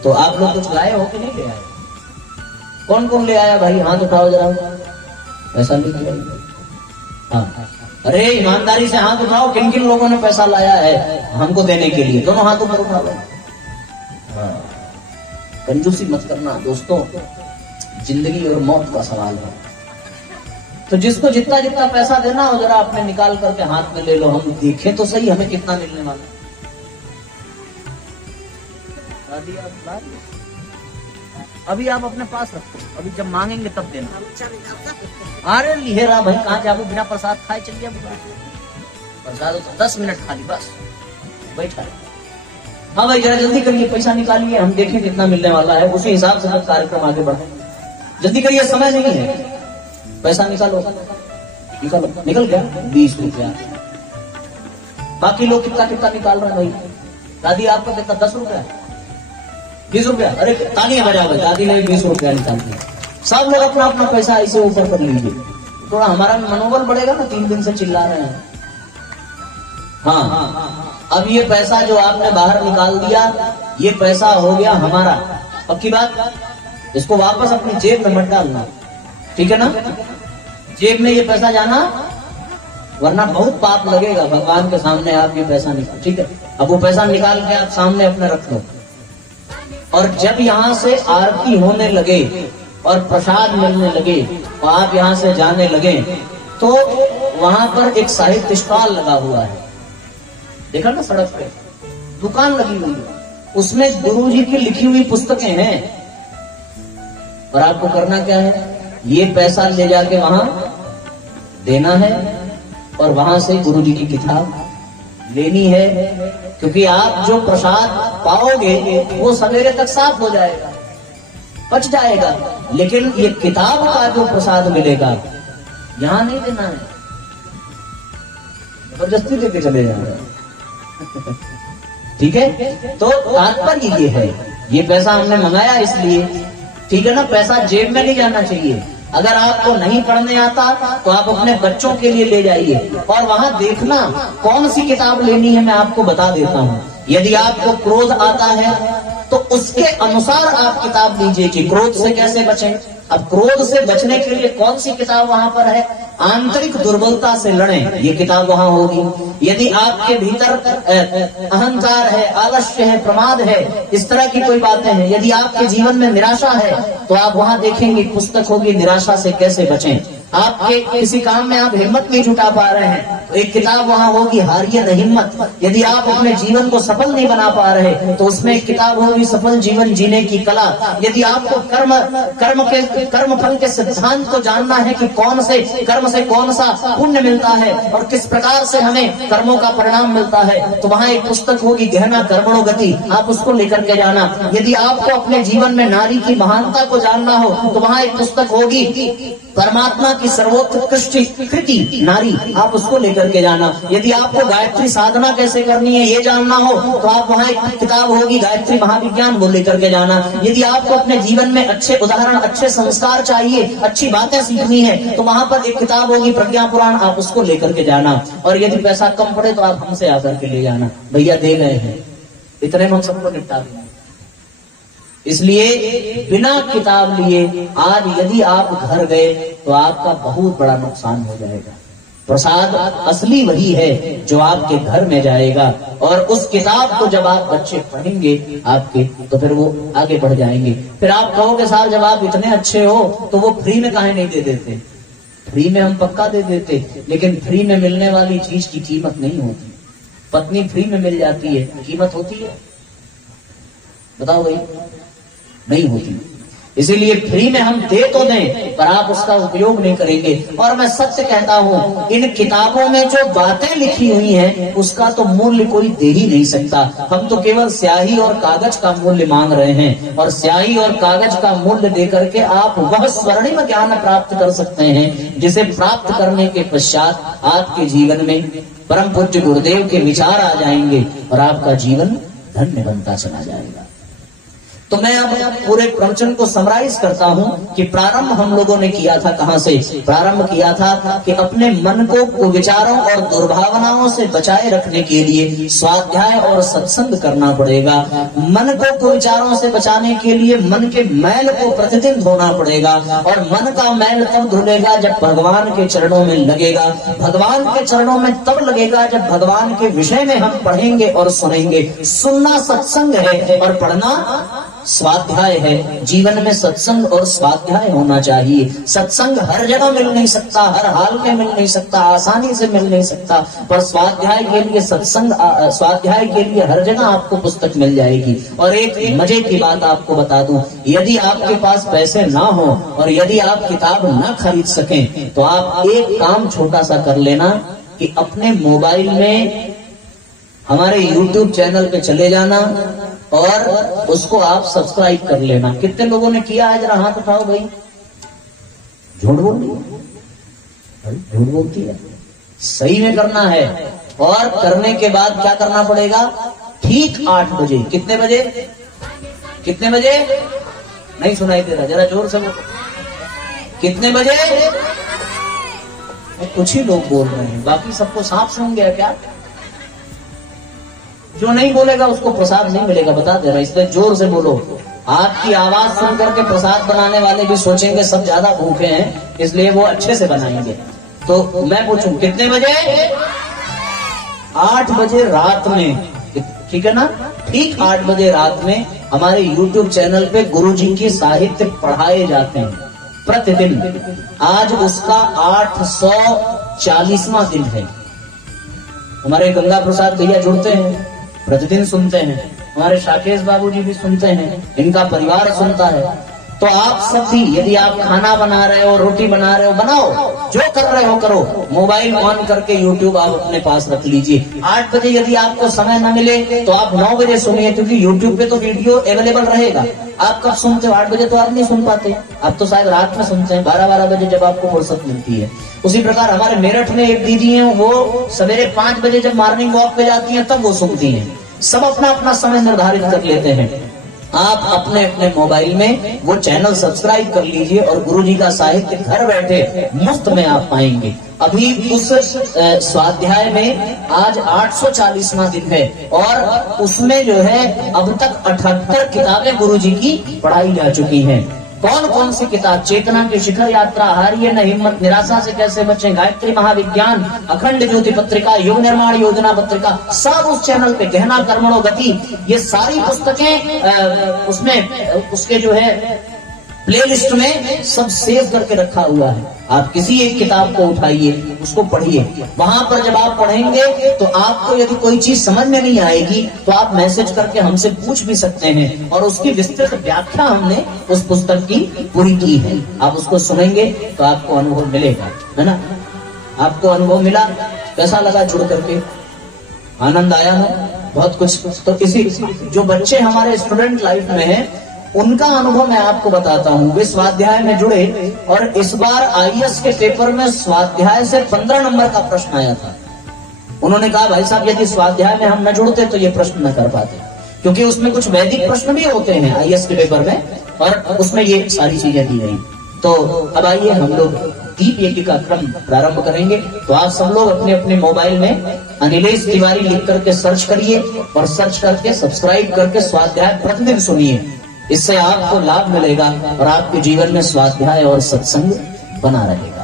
तो आप लोग कुछ लाए हो कि नहीं ले आए? कौन कौन ले आया भाई? हाथ उठाओ जरा। पैसा लेके आइए। हाँ, अरे ईमानदारी से हाथ उठाओ, किन किन लोगों ने पैसा लाया है हमको देने के लिए, दोनों हाथों पर उठा लो। हाँ, कंजूसी मत करना दोस्तों, जिंदगी और मौत का सवाल है। तो जिसको जितना जितना पैसा देना हो जरा अपने निकाल करके हाथ में ले लो, हम देखें तो सही हमें कितना मिलने वाला। अभी आप अपने पास रखो, अभी जब मांगेंगे तब देना। अरे लिहेरा भाई कहाँ जाओ, बिना प्रसाद खाए चलिए। प्रसाद 10 मिनट खा ली बस, बैठा। हाँ भाई जरा जल्दी करिए, पैसा निकालिए, हम देखें कितना मिलने वाला है, उसी हिसाब से सब कार्यक्रम आगे बढ़े। जल्दी करिए, समय नहीं है। पैसा निकालो, निकालो, निकल गया 20 रुपया। बाकी लोग कितना कितना निकाल रहे हैं भाई। दादी आपका कितना 10 रुपया, 20 रुपया। अरे तालियां बजाओ भाई, दादी ने 20 रुपया निकाल दिया। सब लोग अपना अपना पैसा ऐसे ऊपर कर लीजिए, थोड़ा हमारा मनोबल बढ़ेगा ना। 3 दिन से चिल्ला रहे हैं। हाँ, अब ये पैसा जो आपने बाहर निकाल दिया, ये पैसा हो गया हमारा। पक्की बात, इसको वापस अपनी जेब में मत डालना, ठीक है ना। जेब में ये पैसा जाना, वरना बहुत पाप लगेगा भगवान के सामने। आप ये पैसा निकाल, ठीक है। अब वो पैसा निकाल के आप सामने अपने रख लो, और जब यहाँ से आरती होने लगे और प्रसाद मिलने लगे और आप यहाँ से जाने लगे, तो वहां पर एक साहित्य स्टॉल लगा हुआ है, देखा ना, सड़क पे दुकान लगी हुई है, उसमें गुरुजी की लिखी हुई पुस्तकें हैं। और आपको करना क्या है, ये पैसा ले जाके वहां देना है और वहां से गुरुजी की किताब लेनी है, क्योंकि आप जो प्रसाद पाओगे वो सवेरे तक साफ हो जाएगा, पच जाएगा। लेकिन ये किताब का जो प्रसाद मिलेगा यहां नहीं देना है, जबरदस्ती लेके चले जाना। ठीक है, तो तात्पर्य ये है, ये पैसा हमने मंगाया इसलिए, ठीक है ना। पैसा जेब में नहीं जाना चाहिए। अगर आपको नहीं पढ़ने आता तो आप अपने बच्चों के लिए ले जाइए, और वहां देखना कौन सी किताब लेनी है, मैं आपको बता देता हूँ। यदि आपको क्रोध आता है तो उसके अनुसार आप किताब लीजिए कि क्रोध से कैसे बचें। अब क्रोध से बचने के लिए कौन सी किताब वहां पर है, आंतरिक दुर्बलता से लड़ें, ये किताब वहां होगी। यदि आपके भीतर अहंकार है, आलस्य है, प्रमाद है, इस तरह की कोई बातें हैं, यदि आपके जीवन में निराशा है, तो आप वहां देखेंगे पुस्तक होगी निराशा से कैसे बचें। आपके किसी काम में आप हिम्मत नहीं जुटा पा रहे हैं, तो एक किताब वहां होगी हारिए न हिम्मत। यदि आप अपने जीवन को सफल नहीं बना पा रहे तो उसमें एक किताब होगी सफल जीवन जीने की कला। यदि आपको कर्म फल के सिद्धांत को जानना है कि कौन से कर्म से कौन सा पुण्य मिलता है और किस प्रकार से हमें कर्मों का परिणाम मिलता है, तो वहां एक पुस्तक होगी गहना कर्मणो गति, आप उसको लेकर के जाना। यदि आपको अपने जीवन में नारी की महानता को जानना हो तो वहां एक पुस्तक होगी परमात्मा की सर्वोत्कृष्ट कृति नारी, आप उसको लेकर के जाना। यदि आपको गायत्री साधना कैसे करनी है ये जानना हो तो आप वहां एक किताब होगी गायत्री महाविज्ञान, वो लेकर के जाना। यदि आपको अपने जीवन में अच्छे उदाहरण, अच्छे संस्कार चाहिए, अच्छी बातें सीखनी है, तो वहां पर एक किताब होगी प्रज्ञा पुराण, आप उसको लेकर के जाना। और यदि पैसा कम पड़े तो आप हमसे आकर के ले जाना, भैया दे गए हैं, इतने में हम सबको निपटा देंगे। इसलिए बिना किताब लिए आज यदि आप घर गए तो आपका बहुत बड़ा नुकसान हो जाएगा। प्रसाद असली वही है जो आपके घर में जाएगा, और उस किताब को जब आप बच्चे पढ़ेंगे आपके, तो फिर वो आगे बढ़ जाएंगे। फिर आप कहोगे साहब जब आप इतने अच्छे हो तो वो फ्री में काहे नहीं दे देते। फ्री में हम पक्का दे देते, लेकिन फ्री में मिलने वाली चीज की कीमत नहीं होती। पत्नी फ्री में मिल जाती है, कीमत होती है? बताओ भाई, नहीं होती। इसीलिए फ्री में हम दे तो दें पर आप उसका उपयोग नहीं करेंगे। और मैं सत्य कहता हूं, इन किताबों में जो बातें लिखी हुई हैं उसका तो मूल्य कोई दे ही नहीं सकता। हम तो केवल स्याही और कागज का मूल्य मांग रहे हैं, और स्याही और कागज का मूल्य देकर के आप वह स्वर्णिम ज्ञान प्राप्त कर सकते हैं जिसे प्राप्त करने के पश्चात आपके जीवन में परम पूज्य गुरुदेव के विचार आ जाएंगे और आपका जीवन धन्य बनता चला जाएगा। तो मैं अब पूरे प्रवचन को समराइज करता हूं कि प्रारंभ हम लोगों ने किया था कहां से। प्रारंभ किया था कि अपने मन को कुविचारों और दुर्भावनाओं से बचाए रखने के लिए स्वाध्याय और सत्संग करना पड़ेगा। मन को कुविचारों से बचाने के लिए मन के मैल को प्रतिदिन धोना पड़ेगा, और मन का मैल तब धुलेगा जब भगवान के चरणों में लगेगा। भगवान के चरणों में तब लगेगा जब भगवान के विषय में हम पढ़ेंगे और सुनेंगे। सुनना सत्संग है और पढ़ना स्वाध्याय है। जीवन में सत्संग और स्वाध्याय होना चाहिए। सत्संग हर जगह मिल नहीं सकता, हर हाल में मिल नहीं सकता, आसानी से मिल नहीं सकता, पर स्वाध्याय के लिए सत्संग, स्वाध्याय के लिए हर जगह आपको पुस्तक मिल जाएगी। और एक मजे की बात आपको बता दूं, यदि आपके पास पैसे ना हो और यदि आप किताब ना खरीद सकें तो आप एक काम छोटा सा कर लेना कि अपने मोबाइल में हमारे YouTube चैनल पे चले जाना और उसको आप सब्सक्राइब कर लेना। कितने लोगों ने किया है, जरा हाथ उठाओ भाई। झूठ बोल रही है, झूठ बोलती है। सही में करना है। और करने के बाद क्या करना पड़ेगा, ठीक 8 बजे। कितने बजे? कितने बजे? नहीं सुनाई दे रहा, जरा जोर से बोलो। कितने बजे? कुछ ही लोग बोल रहे हैं, बाकी सबको सांप सूंघ गया क्या? जो नहीं बोलेगा उसको प्रसाद नहीं मिलेगा, बता दे रहा, इसलिए जोर से बोलो। आपकी आवाज सुन करके प्रसाद बनाने वाले भी सोचेंगे सब ज्यादा भूखे हैं, इसलिए वो अच्छे से बनाएंगे। तो मैं पूछूं कितने बजे? 8 बजे रात में, ठीक है ना? ठीक 8 बजे रात में हमारे YouTube चैनल पे गुरुजी की साहित्य पढ़ाए जाते हैं प्रतिदिन। आज उसका 840वां दिन है। हमारे गंगा प्रसाद भैया जुड़ते हैं, प्रतिदिन सुनते हैं। हमारे शाकेश बाबूजी भी सुनते हैं, इनका परिवार सुनता है। तो आप सब भी, यदि आप खाना बना रहे हो, रोटी बना रहे हो, बनाओ, जो कर रहे हो करो। मोबाइल ऑन करके YouTube आप अपने पास रख लीजिए। 8 बजे यदि आपको समय न मिले तो आप 9 बजे सुनिए, क्योंकि YouTube पे तो वीडियो अवेलेबल रहेगा। आप कब सुनते हो? 8 बजे तो आप नहीं सुन पाते, आप तो शायद रात में सुनते हैं, 12-12 बजे जब आपको फुर्सत मिलती है। उसी प्रकार हमारे मेरठ में एक दीदी हैं, वो सवेरे 5 बजे जब मॉर्निंग वॉक पे जाती हैं तब वो सुनती हैं। सब अपना अपना समय निर्धारित कर लेते हैं। आप अपने अपने मोबाइल में वो चैनल सब्सक्राइब कर लीजिए और गुरुजी का साहित्य घर बैठे मुफ्त में आप पाएंगे। अभी उस स्वाध्याय में आज 840वां दिन है और उसमें जो है अब तक 78 किताबें गुरुजी की पढ़ाई जा चुकी हैं। कौन कौन सी किताब? चेतना की शिखर यात्रा, हारिए न हिम्मत, निराशा से कैसे बचें, गायत्री महाविज्ञान, अखंड ज्योति पत्रिका, युग निर्माण योजना पत्रिका, सब उस चैनल पे, गहना कर्मणो गति, ये सारी पुस्तकें उसमें उसके जो है प्लेलिस्ट में सब सेव करके रखा हुआ है। आप किसी एक किताब को उठाइए, उसको पढ़िए। वहां पर जब आप पढ़ेंगे तो आपको यदि कोई चीज समझ में नहीं आएगी तो आप मैसेज करके हमसे पूछ भी सकते हैं, और उसकी विस्तृत व्याख्या हमने उस पुस्तक की पूरी की है। आप उसको सुनेंगे तो आपको अनुभव मिलेगा, है ना? आपको अनुभव मिला? कैसा लगा जुड़ करके? आनंद आया ना? बहुत कुछ। तो इसी जो बच्चे हमारे स्टूडेंट लाइफ में हैं उनका अनुभव मैं आपको बताता हूँ। वे स्वाध्याय में जुड़े और इस बार IAS के पेपर में स्वाध्याय से 15 नंबर का प्रश्न आया था। उन्होंने कहा भाई साहब यदि स्वाध्याय में हम न जुड़ते तो ये प्रश्न न कर पाते, क्योंकि उसमें कुछ वैदिक प्रश्न भी होते हैं IAS के पेपर में, और उसमें ये सारी चीजें दी गई। तो अब आइए हम लोग दीप यज्ञ का क्रम प्रारंभ करेंगे। तो आप सब लोग अपने अपने मोबाइल में अनिलेश तिवारी लिख करके सर्च करिए और सर्च करके सब्सक्राइब करके स्वाध्याय प्रतिदिन सुनिए। इससे आपको लाभ मिलेगा और आपके जीवन में स्वाध्याय और सत्संग बना रहेगा।